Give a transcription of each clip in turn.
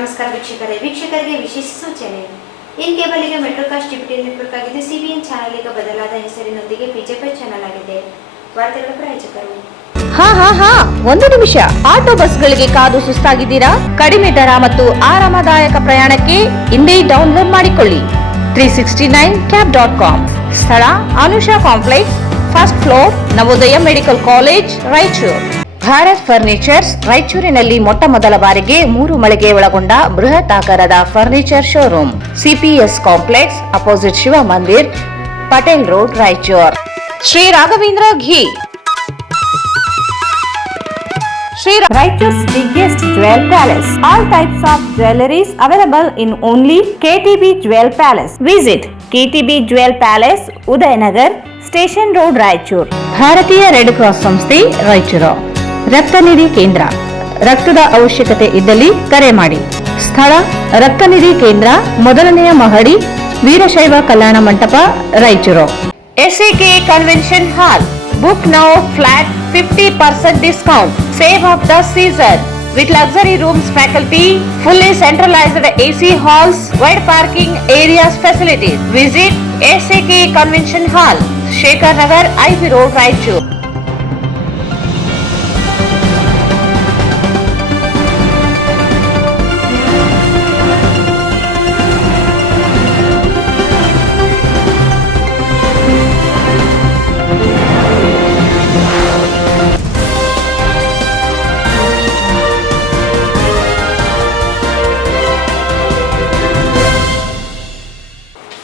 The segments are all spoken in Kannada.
ನಮಸ್ಕಾರ ವೀಕ್ಷಕರಿಗೆ ವಿಶೇಷ ಸೂಚನೆ. ಇನ್ ಕೇಬಲ್ಗೆ ಮೆಟ್ರೋಕಾಸ್ಟ್ ಡಿಬಿಟಿ ನೆಟ್ವರ್ಕ್ ಆಗಿದ್ದು ಸಿಬಿಎನ್ ಚಾನೆಲ್ ಈಗ ಬದಲಾದ ಹೆಸರಿನೊಂದಿಗೆ ಪಿಜೆಪಿ ಚಾನೆಲ್ ಆಗಿದೆ. ವಾರ್ತೆಗಳ ಪ್ರಾಯೋಜಕರು. ಒಂದು ನಿಮಿಷ. ಆಟೋ ಬಸ್ಗಳಿಗೆ ಕಾದು ಸುಸ್ತಾಗಿದ್ದೀರಾ? ಕಡಿಮೆ ದರ ಮತ್ತು ಆರಾಮದಾಯಕ ಪ್ರಯಾಣಕ್ಕೆ ಇಂದೇ ಡೌನ್ಲೋಡ್ ಮಾಡಿಕೊಳ್ಳಿ 369cab.com. ಸ್ಥಳ Anusha complex, first floor, Navodaya medical college, Raichur. Bharat furnitures ರಾಯಚೂರಿನಲ್ಲಿ ಮೊಟ್ಟ ಮೊದಲ ಬಾರಿಗೆ 3 ಮಳಿಗೆ ಒಳಗೊಂಡ ಬೃಹತ್ ಆಕಾರದ furniture showroom. CPS complex, opposite Shiva Mandir, Patel road, Raichur. Sri Raghavendra ghee, Raichur's biggest jewel palace. All types of jewelries available in only KTB Jewel Palace. Visit KTB Jewel Palace, Udayanagar, Station Road, Raichur. ಭಾರತೀಯ ರೆಡ್ ಕ್ರಾಸ್ ಸಂಸ್ಥೆ, ರಾಯಚೂರು. ರಕ್ತನಿಧಿ ಕೇಂದ್ರ. ರಕ್ತದ ಅವಶ್ಯಕತೆ ಇದ್ದಲ್ಲಿ ಕರೆ ಮಾಡಿ. ಸ್ಥಳ ರಕ್ತನಿಧಿ ಕೇಂದ್ರ, ಮೊದಲನೆಯ ಮಹಡಿ, Veerashaiva Kalyana Mantapa, Raichur. SAK Convention Hall. Book now flat 50% discount. Save of the season with luxury rooms, faculty, fully centralized AC halls, wide parking areas, facilities. Visit SAK Convention Hall, Shekhar Nagar, IV Road, Raichur.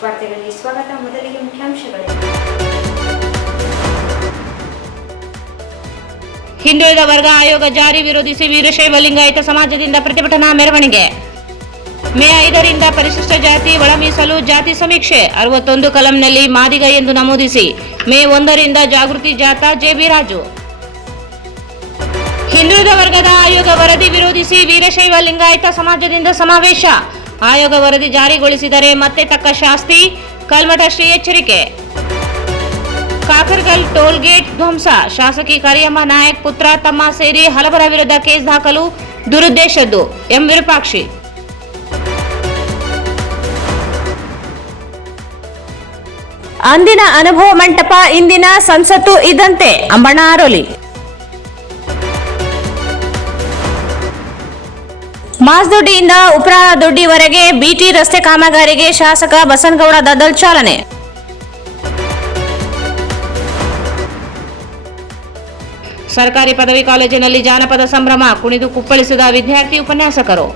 ವಾರ್ತೆಗಳಿಗೆ ಸ್ವಾಗತ. ಮೊದಲಿಗೆ ಮುಖ್ಯಾಂಶಗಳು. ಹಿಂದುಳಿದ ವರ್ಗ ಆಯೋಗ ಜಾರಿ ವಿರೋಧಿಸಿ ವೀರಶೈವ ಲಿಂಗಾಯತ ಸಮಾಜದಿಂದ ಪ್ರತಿಭಟನಾ ಮೆರವಣಿಗೆ. ಮೇ 5ರಿಂದ ಪರಿಶಿಷ್ಟ ಜಾತಿ ಒಳ ಮೀಸಲು ಜಾತಿ ಸಮೀಕ್ಷೆ. 61 ಕಲಂನಲ್ಲಿ ಮಾದಿಗ ಎಂದು ನಮೂದಿಸಿ ಮೇ 1ರಿಂದ ಜಾಗೃತಿ ಜಾಥಾ. ಜೆಬಿ ರಾಜು. ಹಿಂದುಳಿದ ವರ್ಗದ ಆಯೋಗ ವರದಿ ವಿರೋಧಿಸಿ ವೀರಶೈವ ಲಿಂಗಾಯತ ಸಮಾಜದಿಂದ ಸಮಾವೇಶ. ಆಯೋಗ ವರದಿ ಜಾರಿಗೊಳಿಸಿದರೆ ಮತ್ತೆ ತಕ್ಕ ಶಾಸ್ತಿ. ಕಲ್ಮಠ ಶ್ರೀ ಎಚ್ಚರಿಕೆ. ಕಾಕರ್ಗಲ್ ಟೋಲ್ ಗೇಟ್ ಧ್ವಂಸ. ಶಾಸಕಿ ಕರಿಯಮ್ಮ ನಾಯಕ್ ಪುತ್ರ ತಮ್ಮ ಸೇರಿ ಹಲವರ ವಿರುದ್ಧ ಕೇಸ್ ದಾಖಲು. ದುರುದ್ದೇಶದ್ದು. ಎಂ ವಿರೂಪಾಕ್ಷಿ. ಅಂದಿನ ಅನುಭವ ಮಂಟಪ, ಇಂದಿನ ಸಂಸತ್ತು ಇದ್ದಂತೆ. ಅಂಬಣ್ಣ ಆರೋಲಿ. ಮಾಸ್ದೊಡ್ಡಿಯಿಂದ ಉಪ್ರಾಳ ದೊಡ್ಡಿವರೆಗೆ ಬಿಟಿ ರಸ್ತೆ ಕಾಮಗಾರಿಗೆ ಶಾಸಕ ಬಸನಗೌಡ ದದ್ದಲ್ ಚಾಲನೆ. ಸರ್ಕಾರಿ ಪದವಿ ಕಾಲೇಜಿನಲ್ಲಿ ಜಾನಪದ ಸಂಭ್ರಮ. ಕುಣಿದು ಕುಪ್ಪಳಿಸಿದ ವಿದ್ಯಾರ್ಥಿ ಉಪನ್ಯಾಸಕರು.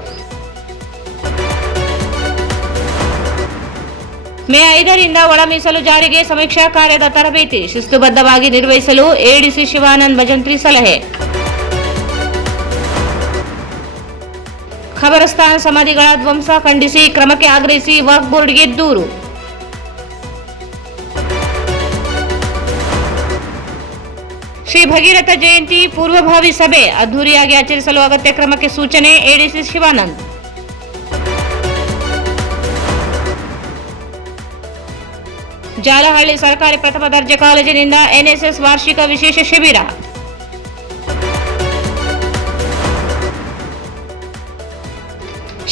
ಮೇ 5ರಿಂದ ಒಳ ಮೀಸಲು ಜಾರಿಗೆ ಸಮೀಕ್ಷಾ ಕಾರ್ಯದ ತರಬೇತಿ. ಶಿಸ್ತುಬದ್ಧವಾಗಿ ನಿರ್ವಹಿಸಲು ಎಡಿಸಿ ಶಿವಾನಂದ್ ಭಜಂತ್ರಿ ಸಲಹೆ. ಖಬರಸ್ತಾನ್ ಸಮಾಧಿಗಳ ಧ್ವಂಸ ಖಂಡಿಸಿ ಕ್ರಮಕ್ಕೆ ಆಗ್ರಹಿಸಿ ವಕ್ಫ್ ಬೋರ್ಡ್ಗೆ ದೂರು. ಶ್ರೀ ಭಗೀರಥ ಜಯಂತಿ ಪೂರ್ವಭಾವಿ ಸಭೆ ಅದ್ದೂರಿಯಾಗಿ ಆಚರಿಸಲು ಅಗತ್ಯ ಕ್ರಮಕ್ಕೆ ಸೂಚನೆ. ಎಡಿಸಿ ಶಿವಾನಂದ್. ಜಾಲಹಳ್ಳಿ ಸರ್ಕಾರಿ ಪ್ರಥಮ ದರ್ಜೆ ಕಾಲೇಜಿನಿಂದ ಎನ್ಎಸ್ಎಸ್ ವಾರ್ಷಿಕ ವಿಶೇಷ ಶಿಬಿರ.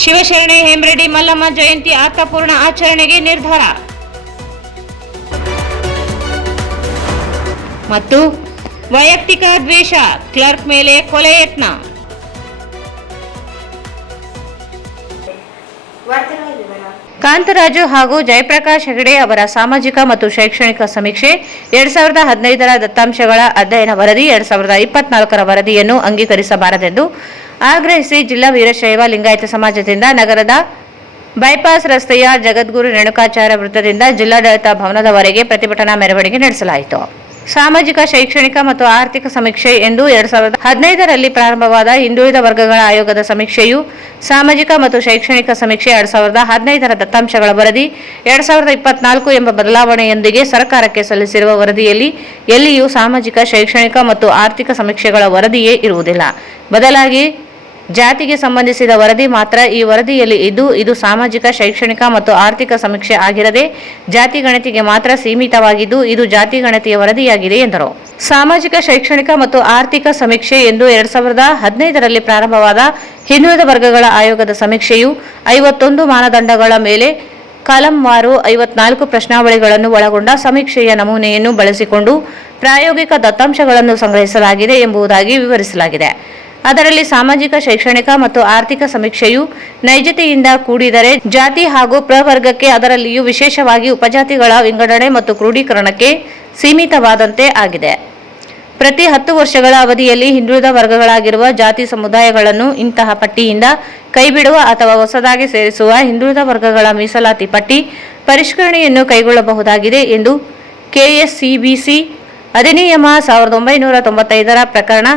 ಶಿವಶರಣೆ ಹೇಮರೆಡ್ಡಿ ಮಲ್ಲಮ್ಮ ಜಯಂತಿ ಅರ್ಥಪೂರ್ಣ ಆಚರಣೆಗೆ ನಿರ್ಧಾರ. ಮತ್ತು ವೈಯಕ್ತಿಕ ದ್ವೇಷ, ಕ್ಲರ್ಕ್ ಮೇಲೆ ಕೊಲೆ ಯತ್ನ. ಕಾಂತರಾಜು ಹಾಗೂ ಜಯಪ್ರಕಾಶ್ ಹೆಗಡೆ ಅವರ ಸಾಮಾಜಿಕ ಮತ್ತು ಶೈಕ್ಷಣಿಕ ಸಮೀಕ್ಷೆ 2015ರ ದತ್ತಾಂಶಗಳ ಅಧ್ಯಯನ ವರದಿ 2024ರ ವರದಿಯನ್ನು ಅಂಗೀಕರಿಸಬಾರದೆಂದು ಆಗ್ರಹಿಸಿ ಜಿಲ್ಲಾ ವೀರಶೈವ ಲಿಂಗಾಯತ ಸಮಾಜದಿಂದ ನಗರದ ಬೈಪಾಸ್ ರಸ್ತೆಯ ಜಗದ್ಗುರು ರೇಣುಕಾಚಾರ್ಯ ವೃತ್ತದಿಂದ ಜಿಲ್ಲಾಡಳಿತ ಭವನದವರೆಗೆ ಪ್ರತಿಭಟನಾ ಮೆರವಣಿಗೆ ನಡೆಸಲಾಯಿತು. ಸಾಮಾಜಿಕ ಶೈಕ್ಷಣಿಕ ಮತ್ತು ಆರ್ಥಿಕ ಸಮೀಕ್ಷೆ ಎಂದು 2015ರಲ್ಲಿ ಪ್ರಾರಂಭವಾದ ಹಿಂದುಳಿದ ವರ್ಗಗಳ ಆಯೋಗದ ಸಮೀಕ್ಷೆಯು ಸಾಮಾಜಿಕ ಮತ್ತು ಶೈಕ್ಷಣಿಕ ಸಮೀಕ್ಷೆ 2015ರ ದತ್ತಾಂಶಗಳ ವರದಿ 2024 ಎಂಬ ಬದಲಾವಣೆಯೊಂದಿಗೆ ಸರ್ಕಾರಕ್ಕೆ ಸಲ್ಲಿಸಿರುವ ವರದಿಯಲ್ಲಿ ಎಲ್ಲಿಯೂ ಸಾಮಾಜಿಕ ಶೈಕ್ಷಣಿಕ ಮತ್ತು ಆರ್ಥಿಕ ಸಮೀಕ್ಷೆಗಳ ವರದಿಯೇ ಇರುವುದಿಲ್ಲ. ಬದಲಾಗಿ ಜಾತಿಗೆ ಸಂಬಂಧಿಸಿದ ವರದಿ ಮಾತ್ರ ಈ ವರದಿಯಲ್ಲಿ ಇದ್ದು, ಇದು ಸಾಮಾಜಿಕ ಶೈಕ್ಷಣಿಕ ಮತ್ತು ಆರ್ಥಿಕ ಸಮೀಕ್ಷೆ ಆಗಿರದೆ ಜಾತಿ ಗಣತಿಗೆ ಮಾತ್ರ ಸೀಮಿತವಾಗಿದ್ದು, ಇದು ಜಾತಿ ಗಣತಿಯ ವರದಿಯಾಗಿದೆ ಎಂದರು. ಸಾಮಾಜಿಕ ಶೈಕ್ಷಣಿಕ ಮತ್ತು ಆರ್ಥಿಕ ಸಮೀಕ್ಷೆ ಎಂದು 2015ರಲ್ಲಿ ಪ್ರಾರಂಭವಾದ ಹಿಂದುಳಿದ ವರ್ಗಗಳ ಆಯೋಗದ ಸಮೀಕ್ಷೆಯು 51 ಮಾನದಂಡಗಳ ಮೇಲೆ ಕಾಲಂವಾರು 54 ಪ್ರಶ್ನಾವಳಿಗಳನ್ನು ಒಳಗೊಂಡ ಸಮೀಕ್ಷೆಯ ನಮೂನೆಯನ್ನು ಬಳಸಿಕೊಂಡು ಪ್ರಾಯೋಗಿಕ ದತ್ತಾಂಶಗಳನ್ನು ಸಂಗ್ರಹಿಸಲಾಗಿದೆ ಎಂಬುದಾಗಿ ವಿವರಿಸಲಾಗಿದೆ. ಅದರಲ್ಲಿ ಸಾಮಾಜಿಕ ಶೈಕ್ಷಣಿಕ ಮತ್ತು ಆರ್ಥಿಕ ಸಮೀಕ್ಷೆಯು ನೈಜತೆಯಿಂದ ಕೂಡಿದರೆ ಜಾತಿ ಹಾಗೂ ಪ್ರವರ್ಗಕ್ಕೆ, ಅದರಲ್ಲಿಯೂ ವಿಶೇಷವಾಗಿ ಉಪಜಾತಿಗಳ ವಿಂಗಡಣೆ ಮತ್ತು ಕ್ರೋಢೀಕರಣಕ್ಕೆ ಸೀಮಿತವಾದಂತೆ ಆಗಿದೆ. ಪ್ರತಿ 10 ವರ್ಷಗಳ ಅವಧಿಯಲ್ಲಿ ಹಿಂದುಳಿದ ವರ್ಗಗಳಾಗಿರುವ ಜಾತಿ ಸಮುದಾಯಗಳನ್ನು ಇಂತಹ ಪಟ್ಟಿಯಿಂದ ಕೈಬಿಡುವ ಅಥವಾ ಹೊಸದಾಗಿ ಸೇರಿಸುವ ಹಿಂದುಳಿದ ವರ್ಗಗಳ ಮೀಸಲಾತಿ ಪಟ್ಟಿ ಪರಿಷ್ಕರಣೆಯನ್ನು ಕೈಗೊಳ್ಳಬಹುದಾಗಿದೆ ಎಂದು ಕೆಎಸ್ಸಿಬಿಸಿ ಅಧಿನಿಯಮ 1995ರ ಪ್ರಕರಣ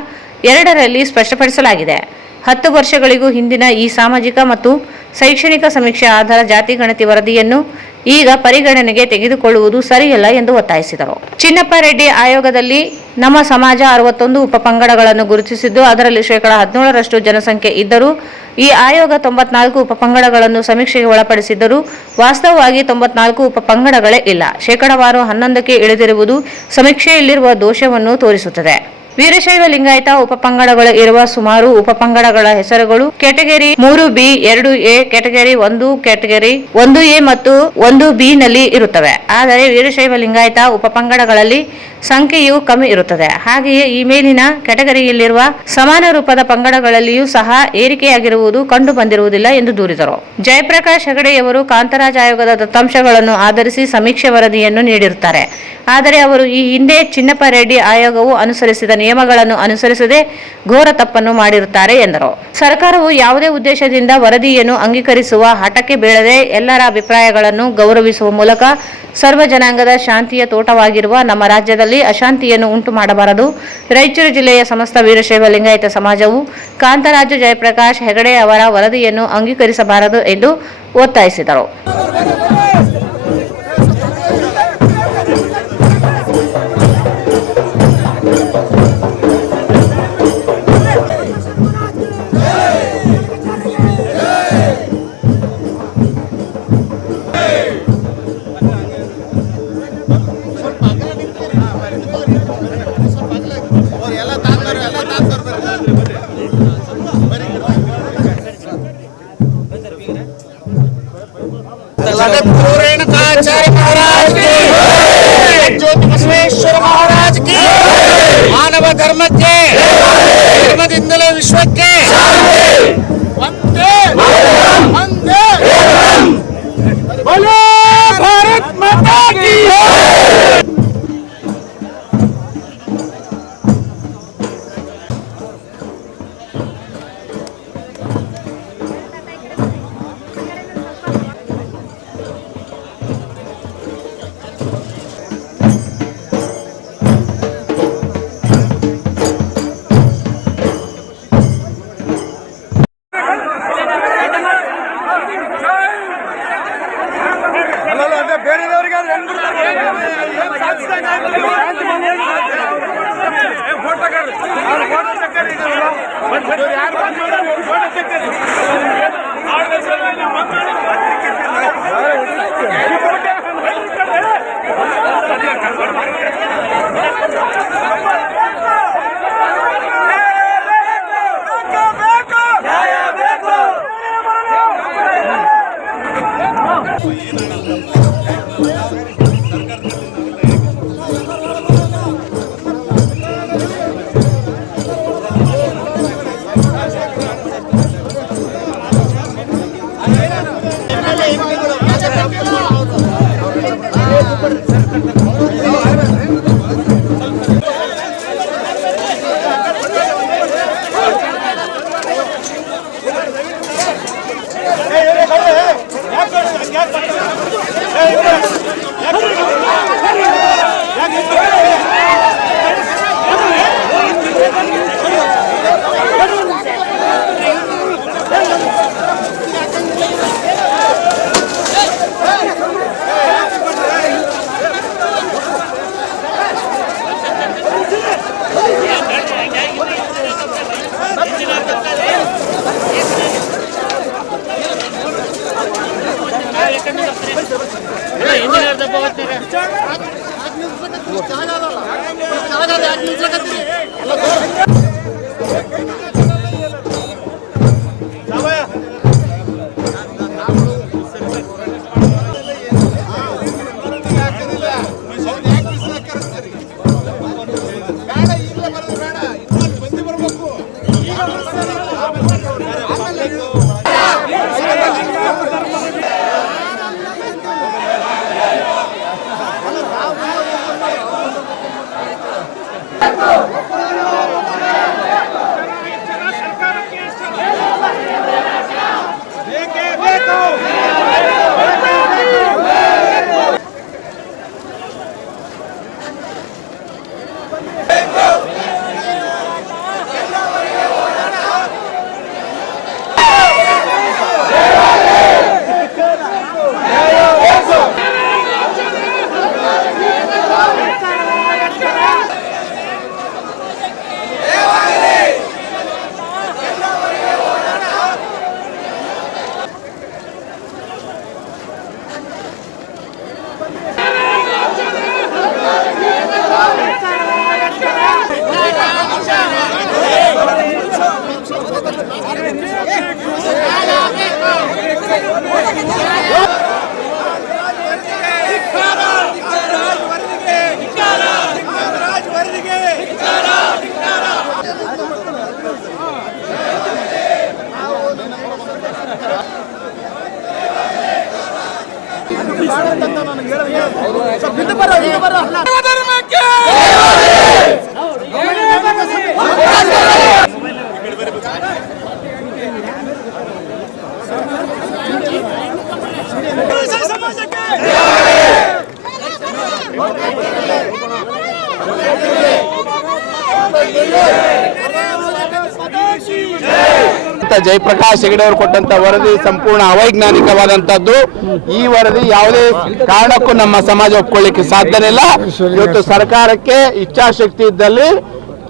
2ರಲ್ಲಿ ಸ್ಪಷ್ಟಪಡಿಸಲಾಗಿದೆ. 10 ವರ್ಷಗಳಿಗೂ ಹಿಂದಿನ ಈ ಸಾಮಾಜಿಕ ಮತ್ತು ಶೈಕ್ಷಣಿಕ ಸಮೀಕ್ಷೆ ಆಧಾರ ಜಾತಿ ಗಣತಿ ವರದಿಯನ್ನು ಈಗ ಪರಿಗಣನೆಗೆ ತೆಗೆದುಕೊಳ್ಳುವುದು ಸರಿಯಲ್ಲ ಎಂದು ಒತ್ತಾಯಿಸಿದರು. ಚಿನ್ನಪ್ಪ ರೆಡ್ಡಿ ಆಯೋಗದಲ್ಲಿ ನಮ್ಮ ಸಮಾಜ 61 ಉಪಪಂಗಡಗಳನ್ನು ಗುರುತಿಸಿದ್ದು, ಅದರಲ್ಲಿ 17% ಜನಸಂಖ್ಯೆ ಇದ್ದರೂ ಈ ಆಯೋಗ 94 ಉಪಪಂಗಡಗಳನ್ನು ಸಮೀಕ್ಷೆಗೆ ಒಳಪಡಿಸಿದ್ದರೂ ವಾಸ್ತವವಾಗಿ 94 ಉಪಪಂಗಡಗಳೇ ಇಲ್ಲ. ಶೇಕಡಾವಾರು 11ಕ್ಕೆ ಇಳಿದಿರುವುದು ಸಮೀಕ್ಷೆಯಲ್ಲಿರುವ ದೋಷವನ್ನು ತೋರಿಸುತ್ತದೆ. ವೀರಶೈವ ಲಿಂಗಾಯತ ಉಪಪಂಗಡಗಳು ಇರುವ ಸುಮಾರು ಉಪಪಂಗಡಗಳ ಹೆಸರುಗಳು category 3B, 2A, category 1, category 1A ಮತ್ತು 1B ನಲ್ಲಿ ಇರುತ್ತವೆ. ಆದರೆ ವೀರಶೈವ ಲಿಂಗಾಯತ ಉಪಪಂಗಡಗಳಲ್ಲಿ ಸಂಖ್ಯೆಯು ಕಮ್ಮಿ ಇರುತ್ತದೆ. ಹಾಗೆಯೇ ಈ ಮೇಲಿನ ಕ್ಯಾಟಗರಿಯಲ್ಲಿರುವ ಸಮಾನ ರೂಪದ ಪಂಗಡಗಳಲ್ಲಿಯೂ ಸಹ ಏರಿಕೆಯಾಗಿರುವುದು ಕಂಡು ಬಂದಿರುವುದಿಲ್ಲ ಎಂದು ದೂರಿದರು. ಜಯಪ್ರಕಾಶ್ ಹೆಗಡೆಯವರು ಕಾಂತರಾಜ್ ಆಯೋಗದ ದತ್ತಾಂಶಗಳನ್ನು ಆಧರಿಸಿ ಸಮೀಕ್ಷೆ ವರದಿಯನ್ನು ನೀಡಿರುತ್ತಾರೆ. ಆದರೆ ಅವರು ಈ ಹಿಂದೆ ಚಿನ್ನಪ್ಪ ರೆಡ್ಡಿ ಆಯೋಗವು ಅನುಸರಿಸಿದ ನಿಯಮಗಳನ್ನು ಅನುಸರಿಸದೆ ಘೋರ ತಪ್ಪನ್ನು ಮಾಡಿರುತ್ತಾರೆ ಎಂದರು. ಸರ್ಕಾರವು ಯಾವುದೇ ಉದ್ದೇಶದಿಂದ ವರದಿಯನ್ನು ಅಂಗೀಕರಿಸುವ ಹಠಕ್ಕೆ ಬೀಳದೆ ಎಲ್ಲರ ಅಭಿಪ್ರಾಯಗಳನ್ನು ಗೌರವಿಸುವ ಮೂಲಕ ಸರ್ವ ಜನಾಂಗದ ಶಾಂತಿಯ ತೋಟವಾಗಿರುವ ನಮ್ಮ ರಾಜ್ಯದಲ್ಲಿ ಅಶಾಂತಿಯನ್ನು ಉಂಟು ಮಾಡಬಾರದು. ರಾಯಚೂರು ಜಿಲ್ಲೆಯ ಸಮಸ್ತ ವೀರಶೈವ ಲಿಂಗಾಯತ ಸಮಾಜವು ಕಾಂತರಾಜು ಜಯಪ್ರಕಾಶ್ ಹೆಗಡೆ ಅವರ ವರದಿಯನ್ನು ಅಂಗೀಕರಿಸಬಾರದು ಎಂದು ಒತ್ತಾಯಿಸಿದರು. महाराज की ज्योति बसवेश्वर महाराज की मानव धर्म के धर्मದಿಂದಲೇ ವಿಶ್ವಕ್ಕೆ ವಂದೇ ವಂದೇ बोलो भारत माता की ಜಯಪ್ರಕಾಶ್ ಹೆಗಡೆ ಅವರು ಕೊಟ್ಟಂತ ವರದಿ ಸಂಪೂರ್ಣ ಅವೈಜ್ಞಾನಿಕವಾದಂತದ್ದು. ಈ ವರದಿ ಯಾವುದೇ ಕಾರಣಕ್ಕೂ ನಮ್ಮ ಸಮಾಜ ಒಪ್ಕೊಳ್ಳಿಕ್ಕೆ ಸಾಧ್ಯನೇ ಇಲ್ಲ. ಇವತ್ತು ಸರ್ಕಾರಕ್ಕೆ ಇಚ್ಛಾಶಕ್ತಿ ಇದ್ದಲ್ಲಿ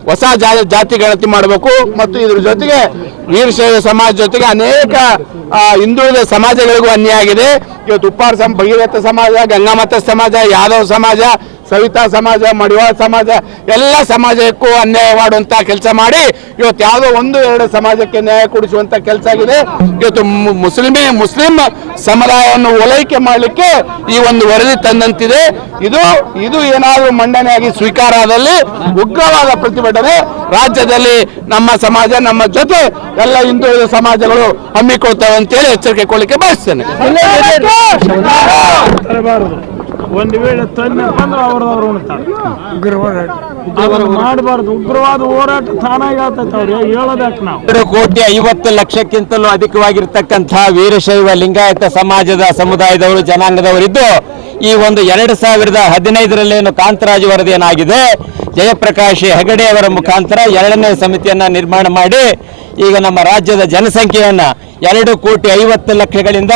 ಹೊಸ ಜಾತಿ ಗಣತಿ ಮಾಡಬೇಕು ಮತ್ತು ಇದ್ರ ಜೊತೆಗೆ ವೀರಶೈವ ಸಮಾಜ ಜೊತೆಗೆ ಅನೇಕ ಹಿಂದುಳಿದ ಸಮಾಜಗಳಿಗೂ ಅನ್ಯಾಯ ಆಗಿದೆ. ಇವತ್ತು ಉಪ್ಪಾರ ಭಗೀರಥ ಸಮಾಜ, ಗಂಗಾಮತ ಸಮಾಜ, ಯಾದವ್ ಸಮಾಜ, ಸವಿತಾ ಸಮಾಜ, ಮಡಿವಾಳ ಸಮಾಜ ಎಲ್ಲ ಸಮಾಜಕ್ಕೂ ಅನ್ಯಾಯ ಮಾಡುವಂತ ಕೆಲಸ ಮಾಡಿ ಇವತ್ತು ಯಾವುದೋ ಒಂದು ಎರಡು ಸಮಾಜಕ್ಕೆ ನ್ಯಾಯ ಕೊಡಿಸುವಂತ ಕೆಲಸ ಆಗಿದೆ. ಇವತ್ತು ಮುಸ್ಲಿಂ ಸಮುದಾಯವನ್ನು ಓಲೈಕೆ ಮಾಡಲಿಕ್ಕೆ ಈ ಒಂದು ವರದಿ ತಂದಂತಿದೆ. ಇದು ಏನಾದರೂ ಮಂಡನೆಯಾಗಿ ಸ್ವೀಕಾರ ಆದಲ್ಲಿ ಉಗ್ರವಾದ ಪ್ರತಿಭಟನೆ ರಾಜ್ಯದಲ್ಲಿ ನಮ್ಮ ಸಮಾಜ ನಮ್ಮ ಜೊತೆ ಎಲ್ಲ ಹಿಂದುಳಿದ ಸಮಾಜಗಳು ಹಮ್ಮಿಕೊಳ್ತವೆ ಅಂತೇಳಿ ಎಚ್ಚರಿಕೆ ಕೊಡಲಿಕ್ಕೆ ಬಯಸ್ತೇನೆ. ಒಂದು ವೇಳೆ ತಂದೆ ಬಂದ್ರೆ ಅವ್ರದವ್ರು ಉಣ್ತಾರೆ. ಮಾಡಬಾರ್ದು. ಉಗ್ರವಾದ ಹೋರಾಟ ತಾನಾಗಿ ಆಗ್ತೈತೆ. ಅವ್ರು ಹೇಳೋದಕ್ಕೆ ನಾವು 2,50,00,000ಕ್ಕಿಂತಲೂ ಅಧಿಕವಾಗಿರ್ತಕ್ಕಂಥ ವೀರಶೈವ ಲಿಂಗಾಯತ ಸಮುದಾಯದವರು ಜನಾಂಗದವರಿದ್ದು ಈ ಒಂದು 2015 ಕಾಂತರಾಜು ವರದಿ ಏನಾಗಿದೆ, ಜಯಪ್ರಕಾಶ್ ಹೆಗಡೆ ಅವರ ಮುಖಾಂತರ 2ನೇ ಸಮಿತಿಯನ್ನ ನಿರ್ಮಾಣ ಮಾಡಿ ಈಗ ನಮ್ಮ ರಾಜ್ಯದ ಜನಸಂಖ್ಯೆಯನ್ನ 2,50,00,000ಗಳಿಂದ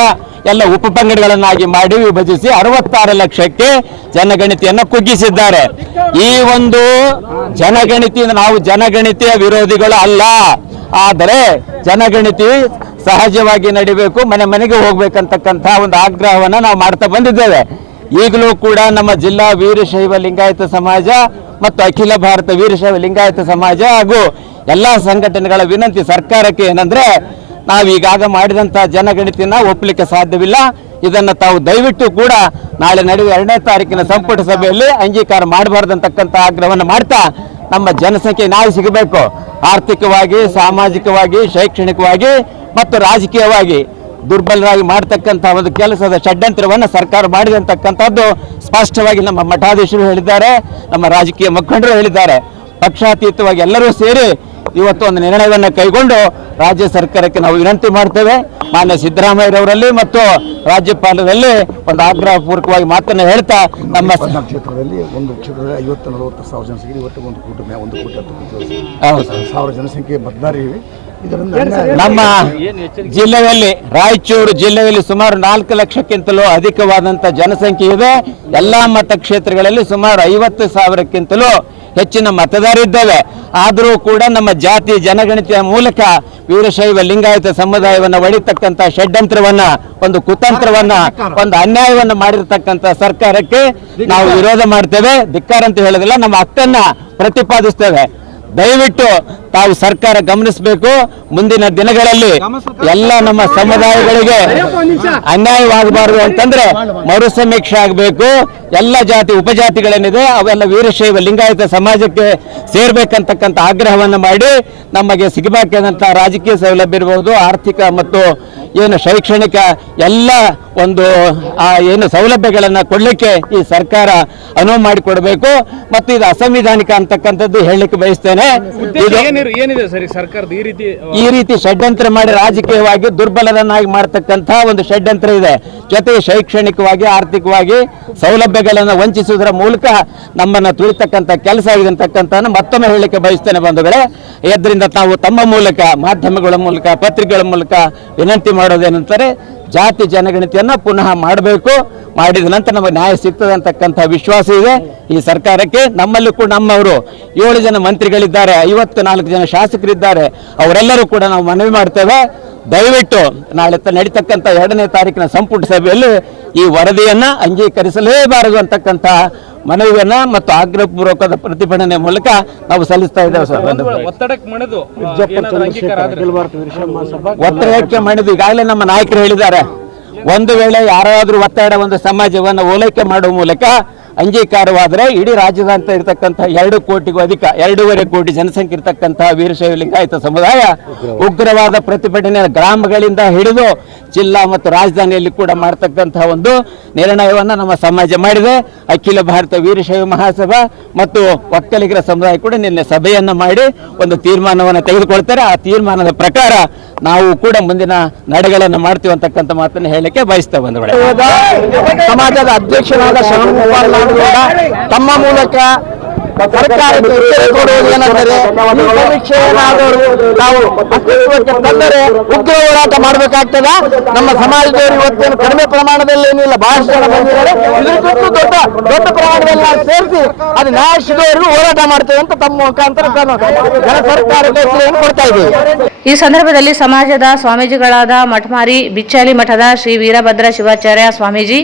ಎಲ್ಲ ಉಪಪಂಗಡಗಳನ್ನಾಗಿ ಮಾಡಿ ವಿಭಜಿಸಿ 66 ಲಕ್ಷಕ್ಕೆ ಜನಗಣತಿಯನ್ನು ಕುಗ್ಗಿಸಿದ್ದಾರೆ. ಈ ಒಂದು ಜನಗಣತಿಯಿಂದ ನಾವು ಜನಗಣತಿಯ ವಿರೋಧಿಗಳು ಅಲ್ಲ, ಆದರೆ ಜನಗಣತಿ ಸಹಜವಾಗಿ ನಡಿಬೇಕು, ಮನೆ ಮನೆಗೆ ಹೋಗ್ಬೇಕಂತಕ್ಕಂಥ ಒಂದು ಆಗ್ರಹವನ್ನು ನಾವು ಮಾಡ್ತಾ ಬಂದಿದ್ದೇವೆ. ಈಗಲೂ ಕೂಡ ನಮ್ಮ ಜಿಲ್ಲಾ ವೀರಶೈವ ಲಿಂಗಾಯತ ಸಮಾಜ ಮತ್ತು ಅಖಿಲ ಭಾರತ ವೀರಶೈವ ಲಿಂಗಾಯತ ಸಮಾಜ ಹಾಗೂ ಎಲ್ಲ ಸಂಘಟನೆಗಳ ವಿನಂತಿ ಸರ್ಕಾರಕ್ಕೆ ಏನಂದ್ರೆ, ನಾವೀಗಾಗ ಮಾಡಿದಂಥ ಜನಗಣತಿಯನ್ನ ಒಪ್ಪಲಿಕ್ಕೆ ಸಾಧ್ಯವಿಲ್ಲ. ಇದನ್ನು ತಾವು ದಯವಿಟ್ಟು ಕೂಡ ನಾಳೆ ನಡೆಯುವ 2ನೇ ತಾರೀಕಿನ ಸಂಪುಟ ಸಭೆಯಲ್ಲಿ ಅಂಗೀಕಾರ ಮಾಡಬಾರ್ದಂತಕ್ಕಂಥ ಆಗ್ರಹವನ್ನು ಮಾಡ್ತಾ ನಮ್ಮ ಜನಸಂಖ್ಯೆ ನಾವು ಸಿಗಬೇಕು. ಆರ್ಥಿಕವಾಗಿ, ಸಾಮಾಜಿಕವಾಗಿ, ಶೈಕ್ಷಣಿಕವಾಗಿ ಮತ್ತು ರಾಜಕೀಯವಾಗಿ ದುರ್ಬಲರಾಗಿ ಮಾಡತಕ್ಕಂಥ ಒಂದು ಕೆಲಸದ ಷಡ್ಯಂತ್ರವನ್ನು ಸರ್ಕಾರ ಮಾಡಿದೆ ಅಂತಕ್ಕಂಥದ್ದು ಸ್ಪಷ್ಟವಾಗಿ ನಮ್ಮ ಮಠಾಧೀಶರು ಹೇಳಿದ್ದಾರೆ, ನಮ್ಮ ರಾಜಕೀಯ ಮುಖಂಡರು ಹೇಳಿದ್ದಾರೆ. ಪಕ್ಷಾತೀತವಾಗಿ ಎಲ್ಲರೂ ಸೇರಿ ಇವತ್ತು ಒಂದು ನಿರ್ಣಯವನ್ನು ಕೈಗೊಂಡು ರಾಜ್ಯ ಸರ್ಕಾರಕ್ಕೆ ನಾವು ವಿನಂತಿ ಮಾಡ್ತೇವೆ. ಮಾನ್ಯ ಸಿದ್ದರಾಮಯ್ಯರವರಲ್ಲಿ ಮತ್ತು ರಾಜ್ಯಪಾಲರಲ್ಲಿ ಒಂದು ಆಗ್ರಹಪೂರ್ವಕವಾಗಿ ಮಾತನ್ನು ಹೇಳ್ತಾ ನಮ್ಮ ಕ್ಷೇತ್ರದಲ್ಲಿ ಒಂದು ಕ್ಷೇತ್ರದಲ್ಲಿ 50-40 ಸಾವಿರ ಜನಸಂಖ್ಯೆ ಇವತ್ತು 1 ಕೋಟಿ 10 ಸಾವಿರ ಜನಸಂಖ್ಯೆ ಮತದಾರರಿವೆ. ಇದರಿಂದ ಅನ್ಯಾಯ. ನಮ್ಮ ಜಿಲ್ಲೆಯಲ್ಲಿ ರಾಯಚೂರು ಜಿಲ್ಲೆಯಲ್ಲಿ ಸುಮಾರು 4 ಲಕ್ಷಕ್ಕಿಂತಲೂ ಅಧಿಕವಾದಂತ ಜನಸಂಖ್ಯೆ ಇದೆ. ಎಲ್ಲಾ ಮತಕ್ಷೇತ್ರಗಳಲ್ಲಿ ಸುಮಾರು 50,000ಕ್ಕಿಂತಲೂ ಹೆಚ್ಚಿನ ಮತದಾರರಿದ್ದೇವೆ. ಆದರೂ ಕೂಡ ನಮ್ಮ ಜಾತಿ ಜನಗಣತಿಯ ಮೂಲಕ ವೀರಶೈವ ಲಿಂಗಾಯತ ಸಮುದಾಯವನ್ನು ಒಡಿತಕ್ಕಂಥ ಷಡ್ಯಂತ್ರವನ್ನ, ಒಂದು ಕುತಂತ್ರವನ್ನ, ಒಂದು ಅನ್ಯಾಯವನ್ನ ಮಾಡಿರ್ತಕ್ಕಂಥ ಸರ್ಕಾರಕ್ಕೆ ನಾವು ವಿರೋಧ ಮಾಡ್ತೇವೆ. ಧಿಕ್ಕಾರ ಅಂತ ಹೇಳೋದಿಲ್ಲ, ನಮ್ಮ ಹಕ್ಕನ್ನ ಪ್ರತಿಪಾದಿಸ್ತೇವೆ. ದಯವಿಟ್ಟು ತಾವು ಸರ್ಕಾರ ಗಮನಿಸಬೇಕು. ಮುಂದಿನ ದಿನಗಳಲ್ಲಿ ಎಲ್ಲ ನಮ್ಮ ಸಮುದಾಯಗಳಿಗೆ ಅನ್ಯಾಯವಾಗಬಾರದು ಅಂತಂದ್ರೆ ಮರು ಸಮೀಕ್ಷೆ ಆಗಬೇಕು. ಎಲ್ಲ ಜಾತಿ ಉಪಜಾತಿಗಳೇನಿದೆ ಅವೆಲ್ಲ ವೀರಶೈವ ಲಿಂಗಾಯತ ಸಮಾಜಕ್ಕೆ ಸೇರ್ಬೇಕಂತಕ್ಕಂಥ ಆಗ್ರಹವನ್ನು ಮಾಡಿ ನಮಗೆ ಸಿಗಬೇಕಾದಂಥ ರಾಜಕೀಯ ಸೌಲಭ್ಯ ಇರಬಹುದು, ಆರ್ಥಿಕ ಮತ್ತು ಏನು ಶೈಕ್ಷಣಿಕ ಎಲ್ಲ ಒಂದು ಏನು ಸೌಲಭ್ಯಗಳನ್ನು ಕೊಡಲಿಕ್ಕೆ ಈ ಸರ್ಕಾರ ಅನುವು ಮಾಡಿಕೊಡಬೇಕು. ಮತ್ತು ಇದು ಅಸಂವಿಧಾನಿಕ ಅಂತಕ್ಕಂಥದ್ದು ಹೇಳಲಿಕ್ಕೆ ಬಯಸ್ತೇನೆ. ಏನಿದೆ ಸರಿ ಸರ್ಕಾರದ ಈ ರೀತಿ ಷಡ್ಯಂತ್ರ ಮಾಡಿ ರಾಜಕೀಯವಾಗಿ ದುರ್ಬಲರನ್ನಾಗಿ ಮಾಡತಕ್ಕಂಥ ಒಂದು ಷಡ್ಯಂತ್ರ ಇದೆ. ಜೊತೆಗೆ ಶೈಕ್ಷಣಿಕವಾಗಿ ಆರ್ಥಿಕವಾಗಿ ಸೌಲಭ್ಯಗಳನ್ನು ವಂಚಿಸುವುದರ ಮೂಲಕ ನಮ್ಮನ್ನು ತುಳಿತಕ್ಕಂಥ ಕೆಲಸ ಆಗಿದೆ ಅಂತಕ್ಕಂಥ ಮತ್ತೊಮ್ಮೆ ಹೇಳಲಿಕ್ಕೆ ಬಯಸ್ತೇನೆ ಬಂಧುಗಳೇ. ಇದರಿಂದ ನಾವು ತಮ್ಮ ಮೂಲಕ, ಮಾಧ್ಯಮಗಳ ಮೂಲಕ, ಪತ್ರಿಕೆಗಳ ಮೂಲಕ ವಿನಂತಿ ಮಾಡೋದೇನಂತಾರೆ, ಜಾತಿ ಜನಗಣತಿಯನ್ನ ಪುನಃ ಮಾಡಬೇಕು. ಮಾಡಿದ ನಂತರ ನಮಗೆ ನ್ಯಾಯ ಸಿಗ್ತದೆ ಅಂತಕ್ಕಂಥ ವಿಶ್ವಾಸ ಇದೆ ಈ ಸರ್ಕಾರಕ್ಕೆ. ನಮ್ಮಲ್ಲಿ ಕೂಡ ನಮ್ಮವರು 7 ಜನ ಮಂತ್ರಿಗಳಿದ್ದಾರೆ, 54 ಜನ ಶಾಸಕರಿದ್ದಾರೆ. ಅವರೆಲ್ಲರೂ ಕೂಡ ನಾವು ಮನವಿ ಮಾಡ್ತೇವೆ, ದಯವಿಟ್ಟು ನಾಳೆ ನಡೀತಕ್ಕಂಥ 2ನೇ ತಾರೀಕಿನ ಸಂಪುಟ ಸಭೆಯಲ್ಲಿ ಈ ವರದಿಯನ್ನ ಅಂಗೀಕರಿಸಲೇಬಾರದು ಅಂತಕ್ಕಂಥ ಮನವಿಯನ್ನ ಮತ್ತು ಆಗ್ರಹಪೂರ್ವಕದ ಪ್ರತಿಭಟನೆ ಮೂಲಕ ನಾವು ಸಲ್ಲಿಸ್ತಾ ಇದ್ದೇವೆ ಸರ್. ಒತ್ತಡಕ್ಕೆ ಮಾಡಿದ್ದು ಈಗಾಗಲೇ ನಮ್ಮ ನಾಯಕರು ಹೇಳಿದ್ದಾರೆ. ಒಂದು ವೇಳೆ ಯಾರಾದ್ರೂ ಒತ್ತಡ ಒಂದು ಸಮಾಜವನ್ನು ಓಲೈಕೆ ಮಾಡುವ ಮೂಲಕ ಅಂಗೀಕಾರವಾದರೆ ಇಡೀ ರಾಜ್ಯದಂತ ಇರತಕ್ಕಂಥ 2 ಕೋಟಿಗೂ ಅಧಿಕ 2.5 ಕೋಟಿ ಜನಸಂಖ್ಯೆ ಇರತಕ್ಕಂಥ ವೀರಶೈವ ಲಿಂಗಾಯತ ಸಮುದಾಯ ಉಗ್ರವಾದ ಪ್ರತಿಭಟನೆ ಗ್ರಾಮಗಳಿಂದ ಹಿಡಿದು ಜಿಲ್ಲಾ ಮತ್ತು ರಾಜಧಾನಿಯಲ್ಲಿ ಕೂಡ ಮಾಡತಕ್ಕಂತಹ ಒಂದು ನಿರ್ಣಯವನ್ನು ನಮ್ಮ ಸಮಾಜ ಮಾಡಿದೆ. ಅಖಿಲ ಭಾರತ ವೀರಶೈವ ಮಹಾಸಭಾ ಮತ್ತು ಒಕ್ಕಲಿಗರ ಸಮುದಾಯ ಕೂಡ ನಿನ್ನೆ ಸಭೆಯನ್ನು ಮಾಡಿ ಒಂದು ತೀರ್ಮಾನವನ್ನು ತೆಗೆದುಕೊಳ್ತಾರೆ. ಆ ತೀರ್ಮಾನದ ಪ್ರಕಾರ ನಾವು ಕೂಡ ಮುಂದಿನ ನಡೆಗಳನ್ನು ಮಾಡ್ತೀವಿ ಅಂತಕ್ಕಂಥ ಮಾತನ್ನು ಹೇಳಲಿಕ್ಕೆ ಬಯಸ್ತೇವೆ ಬಂಧುಗಳೇ. ಸಮಾಜದ ಅಧ್ಯಕ್ಷರಾದ ಶರಣಕುಮಾರ್ ನಾಡಗೌಡ ತಮ್ಮ ಮೂಲಕ ಸರ್ಕಾರಕ್ಕೆ ಎಚ್ಚರಿಕೆ ಕೊಡುವುದು ಏನೆಂದರೆ, ಈ ಸಮೀಕ್ಷೆ ಏನಾದರೂ ನಾವು ಅಸ್ತಿತ್ವಕ್ಕೆ ತಂದರೆ ಉಗ್ರ ಹೋರಾಟ ಮಾಡಬೇಕಾಗ್ತದ. ನಮ್ಮ ಸಮಾಜದವರು ಇವತ್ತೇನು ಕಡಿಮೆ ಪ್ರಮಾಣದಲ್ಲಿ ಏನಿಲ್ಲ, ಬಹಳಷ್ಟು ಜನ ಬಂದಿದ್ದಾರೆ. ಇದಕ್ಕಿಂತ ದೊಡ್ಡ ಪ್ರಮಾಣದಲ್ಲಿ ನಾವು ಸೇರಿಸಿ ಅದು ನ್ಯಾಯ ಸಿಗೋವರೆಗೂ ಹೋರಾಟ ಮಾಡ್ತೇವೆ ಅಂತ ತಮ್ಮ ಮುಖಾಂತರ ಜನ ಸರ್ಕಾರಕ್ಕೆ ಎಚ್ಚರಿಕೆಯನ್ನು ಕೊಡ್ತಾ ಇದ್ದೀವಿ. ಈ ಸಂದರ್ಭದಲ್ಲಿ ಸಮಾಜದ ಸ್ವಾಮೀಜಿಗಳಾದ ಮಠಮಾರಿ ಬಿಚ್ಚಾಲಿ ಮಠದ ಶ್ರೀ ವೀರಭದ್ರ ಶಿವಾಚಾರ್ಯ ಸ್ವಾಮೀಜಿ,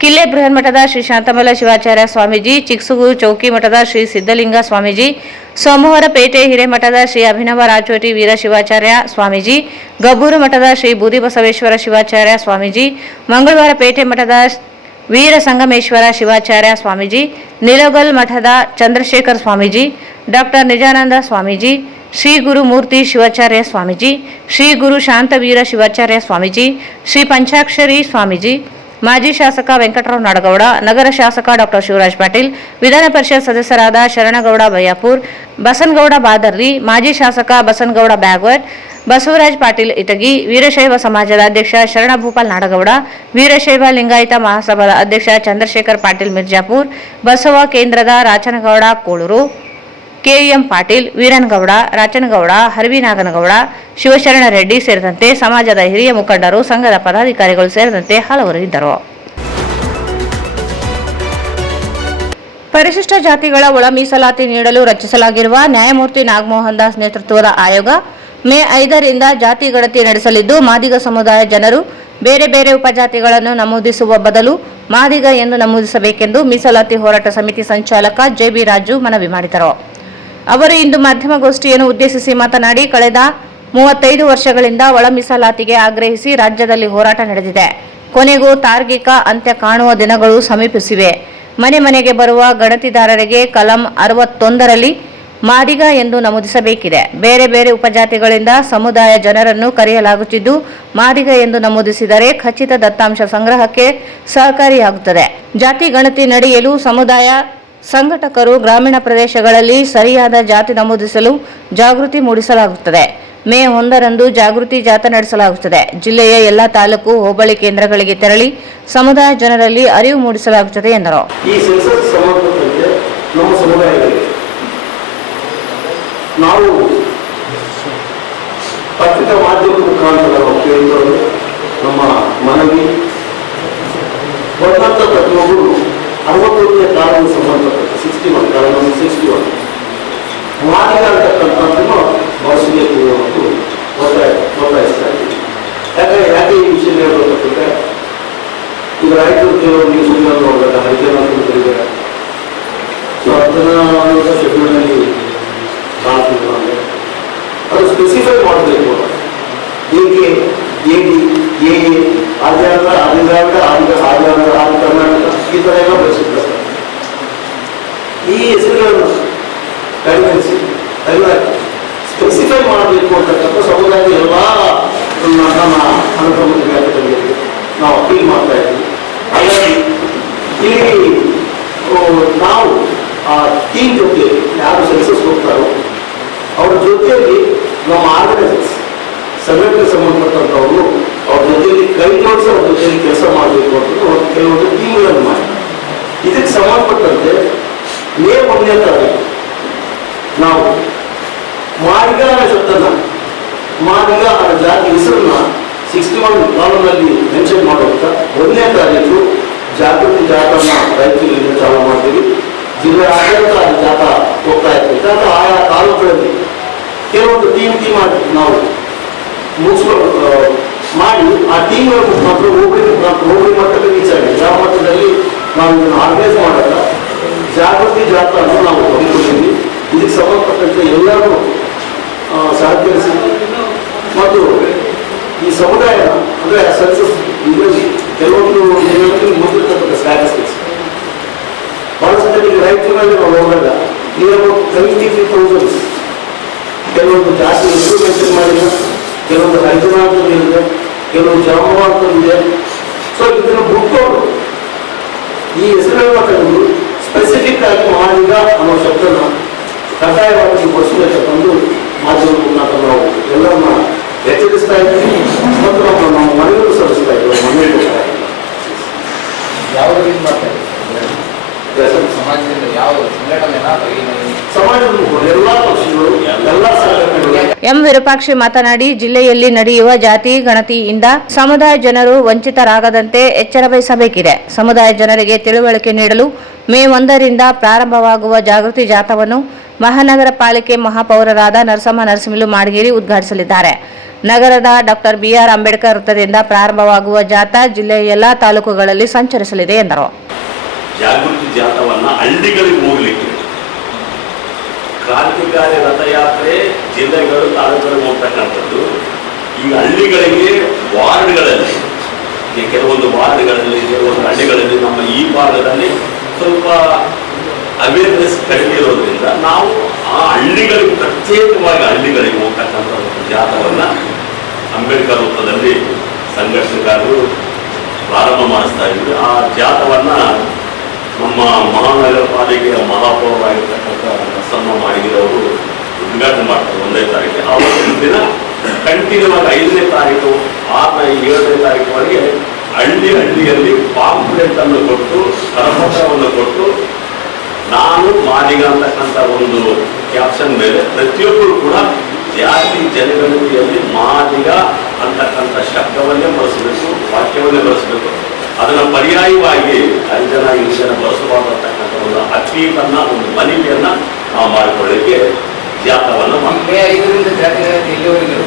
ಕಿಲ್ಲೆ ಬೃಹನ್ಮಠದ ಶ್ರೀ ಶಾಂತಮಲ್ಲ ಶಿವಾಚಾರ್ಯ ಸ್ವಾಮೀಜಿ, ಚಿಕ್ಸುಗೂರು ಚೌಕಿ ಮಠದ ಶ್ರೀ ಸಿದ್ದಲಿಂಗ ಸ್ವಾಮೀಜಿ, ಸೋಮವಾರಪೇಟೆ ಹಿರೇಮಠದ ಶ್ರೀ ಅಭಿನವ ರಾಜೋಟಿ ವೀರ ಶಿವಾಚಾರ್ಯ ಸ್ವಾಮೀಜಿ, ಗಬ್ಬೂರು ಮಠದ ಶ್ರೀ ಬೂದಿಬಸವೇಶ್ವರ ಶಿವಾಚಾರ್ಯ ಸ್ವಾಮೀಜಿ, ಮಂಗಳವಾರಪೇಟೆ ಮಠದ ವೀರ ಸಂಗಮೇಶ್ವರ ಶಿವಾಚಾರ್ಯ ಸ್ವಾಮೀಜಿ, ನಿಲೋಗಲ್ ಮಠದ ಚಂದ್ರಶೇಖರ್ ಸ್ವಾಮೀಜಿ, ಡಾಕ್ಟರ್ ನಿಜಾನಂದ ಸ್ವಾಮೀಜಿ, ಶ್ರೀ ಗುರು ಮೂರ್ತಿ ಶಿವಾಚಾರ್ಯ ಸ್ವಾಮೀಜಿ, ಶ್ರೀ ಗುರು ಶಾಂತವೀರ ಶಿವಾಚಾರ್ಯ ಸ್ವಾಮೀಜಿ, ಶ್ರೀ ಪಂಚಾಕ್ಷರಿ ಸ್ವಾಮೀಜಿ, ಮಾಜಿ ಶಾಸಕ ವೆಂಕಟರಾವ್ ನಾಡಗೌಡ, ನಗರ ಶಾಸಕ ಡಾಕ್ಟರ್ ಶಿವರಾಜ್ ಪಾಟೀಲ್, ವಿಧಾನ ಪರಿಷತ್ ಸದಸ್ಯರಾದ ಶರಣಗೌಡ ಬಯ್ಯಾಪುರ್, ಬಸನಗೌಡ ಬಾದರ್ಲಿ, ಮಾಜಿ ಶಾಸಕ ಬಸನಗೌಡ ಬ್ಯಾಗ್ವಟ್, ಬಸವರಾಜ್ ಪಾಟೀಲ್ ಇಟಗಿ, ವೀರಶೈವ ಸಮಾಜದ ಅಧ್ಯಕ್ಷ ಶರಣಭೂಪಾಲ್ ನಾಡಗೌಡ, ವೀರಶೈವ ಲಿಂಗಾಯತ ಮಹಾಸಭಾದ ಅಧ್ಯಕ್ಷ ಚಂದ್ರಶೇಖರ್ ಪಾಟೀಲ್ ಮಿರ್ಜಾಪುರ್, ಬಸವ ಕೇಂದ್ರದ ರಾಚನಗೌಡ ಕೋಳೂರು, ಕೆಎಂ ಪಾಟೀಲ್, ವೀರನಗೌಡ, ರಾಚನಗೌಡ, ಹರವಿನಾಗನಗೌಡ, ಶಿವಶರಣ ರೆಡ್ಡಿ ಸೇರಿದಂತೆ ಸಮಾಜದ ಹಿರಿಯ ಮುಖಂಡರು, ಸಂಘದ ಪದಾಧಿಕಾರಿಗಳು ಸೇರಿದಂತೆ ಹಲವರು ಇದ್ದರು. ಪರಿಶಿಷ್ಟ ಜಾತಿಗಳ ಒಳ ಮೀಸಲಾತಿ ನೀಡಲು ರಚಿಸಲಾಗಿರುವ ನ್ಯಾಯಮೂರ್ತಿ ನಾಗಮೋಹನ್ ದಾಸ್ ನೇತೃತ್ವದ ಆಯೋಗ ಮೇ 5ರಿಂದ ಜಾತಿ ಗಣತಿ ನಡೆಸಲಿದ್ದು, ಮಾದಿಗ ಸಮುದಾಯ ಜನರು ಬೇರೆ ಬೇರೆ ಉಪಜಾತಿಗಳನ್ನು ನಮೂದಿಸುವ ಬದಲು ಮಾದಿಗ ಎಂದು ನಮೂದಿಸಬೇಕೆಂದು ಮೀಸಲಾತಿ ಹೋರಾಟ ಸಮಿತಿ ಸಂಚಾಲಕ ಜೆಬಿ ರಾಜು ಮನವಿ ಮಾಡಿದರು. ಅವರು ಇಂದು ಮಾಧ್ಯಮಗೋಷ್ಠಿಯನ್ನು ಉದ್ದೇಶಿಸಿ ಮಾತನಾಡಿ, ಕಳೆದ 35 ವರ್ಷಗಳಿಂದ ಒಳ ಮೀಸಲಾತಿಗೆ ಆಗ್ರಹಿಸಿ ರಾಜ್ಯದಲ್ಲಿ ಹೋರಾಟ ನಡೆದಿದೆ. ಕೊನೆಗೂ ತಾರ್ಕಿಕ ಅಂತ್ಯ ಕಾಣುವ ದಿನಗಳು ಸಮೀಪಿಸಿವೆ. ಮನೆ ಮನೆಗೆ ಬರುವ ಗಣತಿದಾರರಿಗೆ ಕಲಂ 61ರಲ್ಲಿ ಮಾದಿಗ ಎಂದು ನಮೂದಿಸಬೇಕಿದೆ. ಬೇರೆ ಬೇರೆ ಉಪಜಾತಿಗಳಿಂದ ಸಮುದಾಯ ಜನರನ್ನು ಕರೆಯಲಾಗುತ್ತಿದ್ದು, ಮಾದಿಗ ಎಂದು ನಮೂದಿಸಿದರೆ ಖಚಿತ ದತ್ತಾಂಶ ಸಂಗ್ರಹಕ್ಕೆ ಸಹಕಾರಿಯಾಗುತ್ತದೆ. ಜಾತಿ ಗಣತಿ ನಡೆಯಲು ಸಮುದಾಯ ಸಂಘಟಕರು ಗ್ರಾಮೀಣ ಪ್ರದೇಶಗಳಲ್ಲಿ ಸರಿಯಾದ ಜಾತಿ ನಮೂದಿಸಲು ಜಾಗೃತಿ ಮೂಡಿಸಲಾಗುತ್ತದೆ. ಮೇ 1ರಂದು ಜಾಗೃತಿ ಜಾಥಾ ನಡೆಸಲಾಗುತ್ತದೆ. ಜಿಲ್ಲೆಯ ಎಲ್ಲ ತಾಲೂಕು ಹೋಬಳಿ ಕೇಂದ್ರಗಳಿಗೆ ತೆರಳಿ ಸಮುದಾಯ ಜನರಲ್ಲಿ ಅರಿವು ಮೂಡಿಸಲಾಗುತ್ತದೆ ಎಂದರು. ಈ ಸೆನ್ಸಸ್ ಸಂಬಂಧಪಟ್ಟಂತೆ ನಮ್ಮ ಸಮುದಾಯದಲ್ಲಿ ನಾವು ಕೆಲವರು ನ್ಯೂಸ್ಗಳಲ್ಲಿ ನೋಡಿದಾಗ ಹರಿಜನ ಅಂತ ಕರೀತಾರೆ. ಸೊ ಅದನ್ನು ಶೆಡ್ಯೂಲ್ನಲ್ಲಿ ಕಾಣ್ತಿದ್ರು ಅಂದರೆ ಅದು ಸ್ಪೆಸಿಫೈ ಮಾಡಬೇಕು. ಏಕೆ ಎಡಿ ಎ ಆಧಾರ ಆದಿದ್ರಾವಿಡ ಆದಿ ಕರ್ನಾಟಕ ಈ ಥರ ಎಲ್ಲ ಬಳಸಿರ್ತಾರೆ. ಈ ಹೆಸರುಗಳನ್ನು ಕಡಿಮೆಸಿ ಎಲ್ಲ ಸ್ಪೆಸಿಫೈ ಮಾಡಬೇಕು ಅಂತಕ್ಕಂಥ ಸಮುದಾಯದ ಎಲ್ಲ ನಮ್ಮ ಅನುಕ್ರಮದ ವ್ಯಾಪ್ತಿಯಲ್ಲಿ ನಾವು ಅಪೀಲ್ ಮಾಡ್ತಾ ಇದ್ದೀವಿ. ಹಾಗಾಗಿ ಇಲ್ಲಿ ನಾವು ಆ ಟೀಮ್ ಜೊತೆ ಯಾರು ಸೆನ್ಸಸ್ ಹೋಗ್ತಾರೋ ಅವ್ರ ಜೊತೆಯಲ್ಲಿ ನಮ್ಮ ಆರ್ಗನೈಸರ್ಸ್ ಸಂಘಟನೆಗೆ ಸಂಬಂಧಪಟ್ಟಂಥವರು ಅವ್ರ ಜೊತೆಯಲ್ಲಿ ಕೈ ಜೋಡಿಸಿ ಅವ್ರ ಜೊತೆಯಲ್ಲಿ ಕೆಲಸ ಮಾಡಬೇಕು ಅಂತ ಕೆಲವೊಂದು ಟೀಮ್ಗಳನ್ನು ಮಾಡಿ ಇದಕ್ಕೆ ಸಂಬಂಧಪಟ್ಟಂತೆ ಮೇ 1ನೇ ತಾರೀಕು ನಾವು ಮಾದಿಗ ಶಬ್ದನ ಮಾದಿಗ ಜಾತಿ ಹೆಸರನ್ನ 61 ಕಾಲೋನಲ್ಲಿ ಮೆನ್ಷನ್ ಮಾಡುತ್ತಾ 1ನೇ ತಾರೀಕು ಜಾಗೃತಿ ಜಾಥಾನ ರಾಯಚೂರಿನಿಂದ ಚಾಲೂ ಮಾಡ್ತೀವಿ. ಜಿಲ್ಲೆಯಾದ್ಯಂತ ಜಾಥಾ ಹೋಗ್ತಾ ಇರ್ತೀವಿ. ಜಾಥಾ ಆಯಾ ತಾಲೂಕುಗಳಲ್ಲಿ ಕೆಲವೊಂದು ಟೀಮ್ ಆಗಿ ನಾವು ಮಾಡಿ ಆ ಟೀಮ್ಗಳ ಮುಖಾಂತರ ಹೋಬಳಿ ಮಟ್ಟಕ್ಕೆ ರೀಚ್ ಆಗಿದೆ. ಯಾವ ಮಟ್ಟದಲ್ಲಿ ನಾವು ಇದನ್ನು ಆರ್ಗನೈಸ್ ಮಾಡಲ್ಲ ಜಾಗೃತಿ ಜಾಥಾವನ್ನು ನಾವು ಹಮ್ಮಿಕೊಂಡಿದ್ವಿ. ಇದಕ್ಕೆ ಸಂಬಂಧಪಟ್ಟಂತೆ ಎಲ್ಲರೂ ಸಹಕರಿಸಿ ಮತ್ತು ಈ ಸಮುದಾಯ ಅಂದರೆ ಸೆನ್ಸಸ್ ಇದರಲ್ಲಿ ಕೆಲವೊಂದು ಮುಂದಿರ್ತಕ್ಕಂಥ ಸ್ಟ್ಯಾಟಿಸ್ಟಿಕ್ಸ್ ಬಹಳಷ್ಟು ಈಗ ರಾಯಚೂರಿನಲ್ಲಿ ನಾವು ಹೋದಾಗ ನಿಯರ್ 73,000 ಕೆಲವೊಂದು ಜಾತಿ ಹೆಸರು ಮೆನ್ಷನ್ ಮಾಡಿಲ್ಲ, ಕೆಲವೊಂದು ಹರಿಜನ ಅಂತಂದಿದೆ, ಕೆಲವೊಂದು ಜಾಮವ ಅಂತಂದಿದೆ. ಸೊ ಇದನ್ನು ಬಿಟ್ಕೊಂಡು ಈ ಹೆಸರುಗಳನ್ನ ತೆಗೆದು ಸ್ಪೆಸಿಫಿಕ್ ಆಗಿ ಮಾದಿಗ ಅನ್ನೋ ಶಬ್ದನ ಕಡ್ಡಾಯವಾಗಿ ಬಳಸಬೇಕಂತಂದು ಮಾಧ್ಯಮದ ಮುಖಾಂತರ ನಾವು ಎಲ್ಲರನ್ನ ಎಚ್ಚರಿಸ್ತಾ ಇದ್ದೀವಿ ಮತ್ತು ನಾವು ಮನೆಯಲ್ಲೂ ಸಲ್ಲಿಸ್ತಾ ಇದ್ದೀವಿ. ಮನೆಯಲ್ಲೂ ಯಾವ ರೀತಿ ಮಾಡ್ತಾ ಇದ್ದೀವಿ ಸಮಾಜದಿಂದ ಯಾವ ಸಮಾಜದ ಎಲ್ಲ ಪಕ್ಷಗಳು ಎಲ್ಲ ಸಂಘಟನೆಗಳು. ಎಂ ವಿರೂಪಾಕ್ಷಿ ಮಾತನಾಡಿ, ಜಿಲ್ಲೆಯಲ್ಲಿ ನಡೆಯುವ ಜಾತಿ ಗಣತಿಯಿಂದ ಸಮುದಾಯ ಜನರು ವಂಚಿತರಾಗದಂತೆ ಎಚ್ಚರ ವಹಿಸಬೇಕಿದೆ. ಸಮುದಾಯ ಜನರಿಗೆ ತಿಳುವಳಿಕೆ ನೀಡಲು ಮೇ 1ರಿಂದ ಪ್ರಾರಂಭವಾಗುವ ಜಾಗೃತಿ ಜಾಥಾವನ್ನು ಮಹಾನಗರ ಪಾಲಿಕೆ ಮಹಾಪೌರರಾದ ನರಸಮ್ಮ ನರಸಿಂಹಲು ಮಾಡಗೇರಿ ಉದ್ಘಾಟಿಸಲಿದ್ದಾರೆ. ನಗರದ ಡಾಕ್ಟರ್ BR ಅಂಬೇಡ್ಕರ್ ವೃತ್ತದಿಂದ ಪ್ರಾರಂಭವಾಗುವ ಜಾಥಾ ಜಿಲ್ಲೆಯ ಎಲ್ಲಾ ತಾಲೂಕುಗಳಲ್ಲಿ ಸಂಚರಿಸಲಿದೆ ಎಂದರು. ಜಾಗೃತಿ ಜಾಥಾವನ್ನ ಹಳ್ಳಿಗಳಿಗೆ ಹೋಗ್ಲಿಕ್ಕೆ ಕ್ರಾಂತಿಕಾರಿ ರಥಯಾತ್ರೆ ಜಿಲ್ಲೆಗಳು ತಾಲೂಕುಗಳಿಗೆ ಹೋಗ್ತಕ್ಕಂಥದ್ದು. ಈಗ ಹಳ್ಳಿಗಳಿಗೆ ವಾರ್ಡ್ಗಳಲ್ಲಿ ಕೆಲವೊಂದು ವಾರ್ಡ್ಗಳಲ್ಲಿ ಕೆಲವೊಂದು ಹಳ್ಳಿಗಳಲ್ಲಿ ನಮ್ಮ ಈ ಭಾಗದಲ್ಲಿ ಸ್ವಲ್ಪ ಅವೇರ್ನೆಸ್ ಕಡಿಮೆ ಇರೋದ್ರಿಂದ ನಾವು ಆ ಹಳ್ಳಿಗಳಿಗೆ ಪ್ರತ್ಯೇಕವಾಗಿ ಹಳ್ಳಿಗಳಿಗೆ ಹೋಗ್ತಕ್ಕಂಥ ಒಂದು ಜಾಥಾವನ್ನ ಅಂಬೇಡ್ಕರ್ ವೃತ್ತದಲ್ಲಿ ಸಂಘಟನೆಗಾರರು ಪ್ರಾರಂಭ ಮಾಡಿಸ್ತಾ ಇದ್ವಿ. ಆ ಜಾಥಾವನ್ನ ನಮ್ಮ ಮಹಾನಗರ ಪಾಲಿಕೆಯ ಮಹಾಪೌರರಾಗಿರ್ತಕ್ಕಂಥ ನರಸಮ್ಮ ಮಾಡಗೇರವರು ಉದ್ಘಾಟನೆ ಮಾಡ್ತಾರೆ 1ನೇ ತಾರೀಕು. ಆವತ್ತಿನ ದಿನ ಕಂಟಿನ್ಯೂ ಆಗಿ 5ನೇ ತಾರೀಕು 6ನೇ 7ನೇ ತಾರೀಕುವರೆಗೆ ಹಳ್ಳಿಯಲ್ಲಿ ಪಾಂಪ್ಲೆಟ್ ಅನ್ನು ಕೊಟ್ಟು ಕರಪತ್ರವನ್ನು ಕೊಟ್ಟು ನಾನು ಮಾದಿಗ ಅಂತಕ್ಕಂಥ ಒಂದು ಕ್ಯಾಪ್ಷನ್ ಮೇಲೆ ಪ್ರತಿಯೊಬ್ಬರು ಕೂಡ ಜಾತಿ ಜನಗಣತಿಯಲ್ಲಿ ಮಾದಿಗ ಅಂತಕ್ಕಂಥ ಶಬ್ದವನ್ನೇ ಬಳಸಬೇಕು, ವಾಕ್ಯವನ್ನೇ ಬಳಸಬೇಕು. ಅದನ್ನು ಪರ್ಯಾಯವಾಗಿ ಹರಿಜನ ಗಿರಿಜನ ಬಳಸಬಾರ್ದು ಅಂತಕ್ಕಂಥ ಒಂದು ಅಪೀಲನ್ನ ಒಂದು ಮನವಿಯನ್ನ ನಾವು ಮಾಡಿಕೊಳ್ಳಿಕ್ಕೆ ಜಾಥಾವನ್ನು ಮೇ 5ರಿಂದ ಜಾತಿ ಗಣತಿ ಎಲ್ಲಿವರೆಗೆ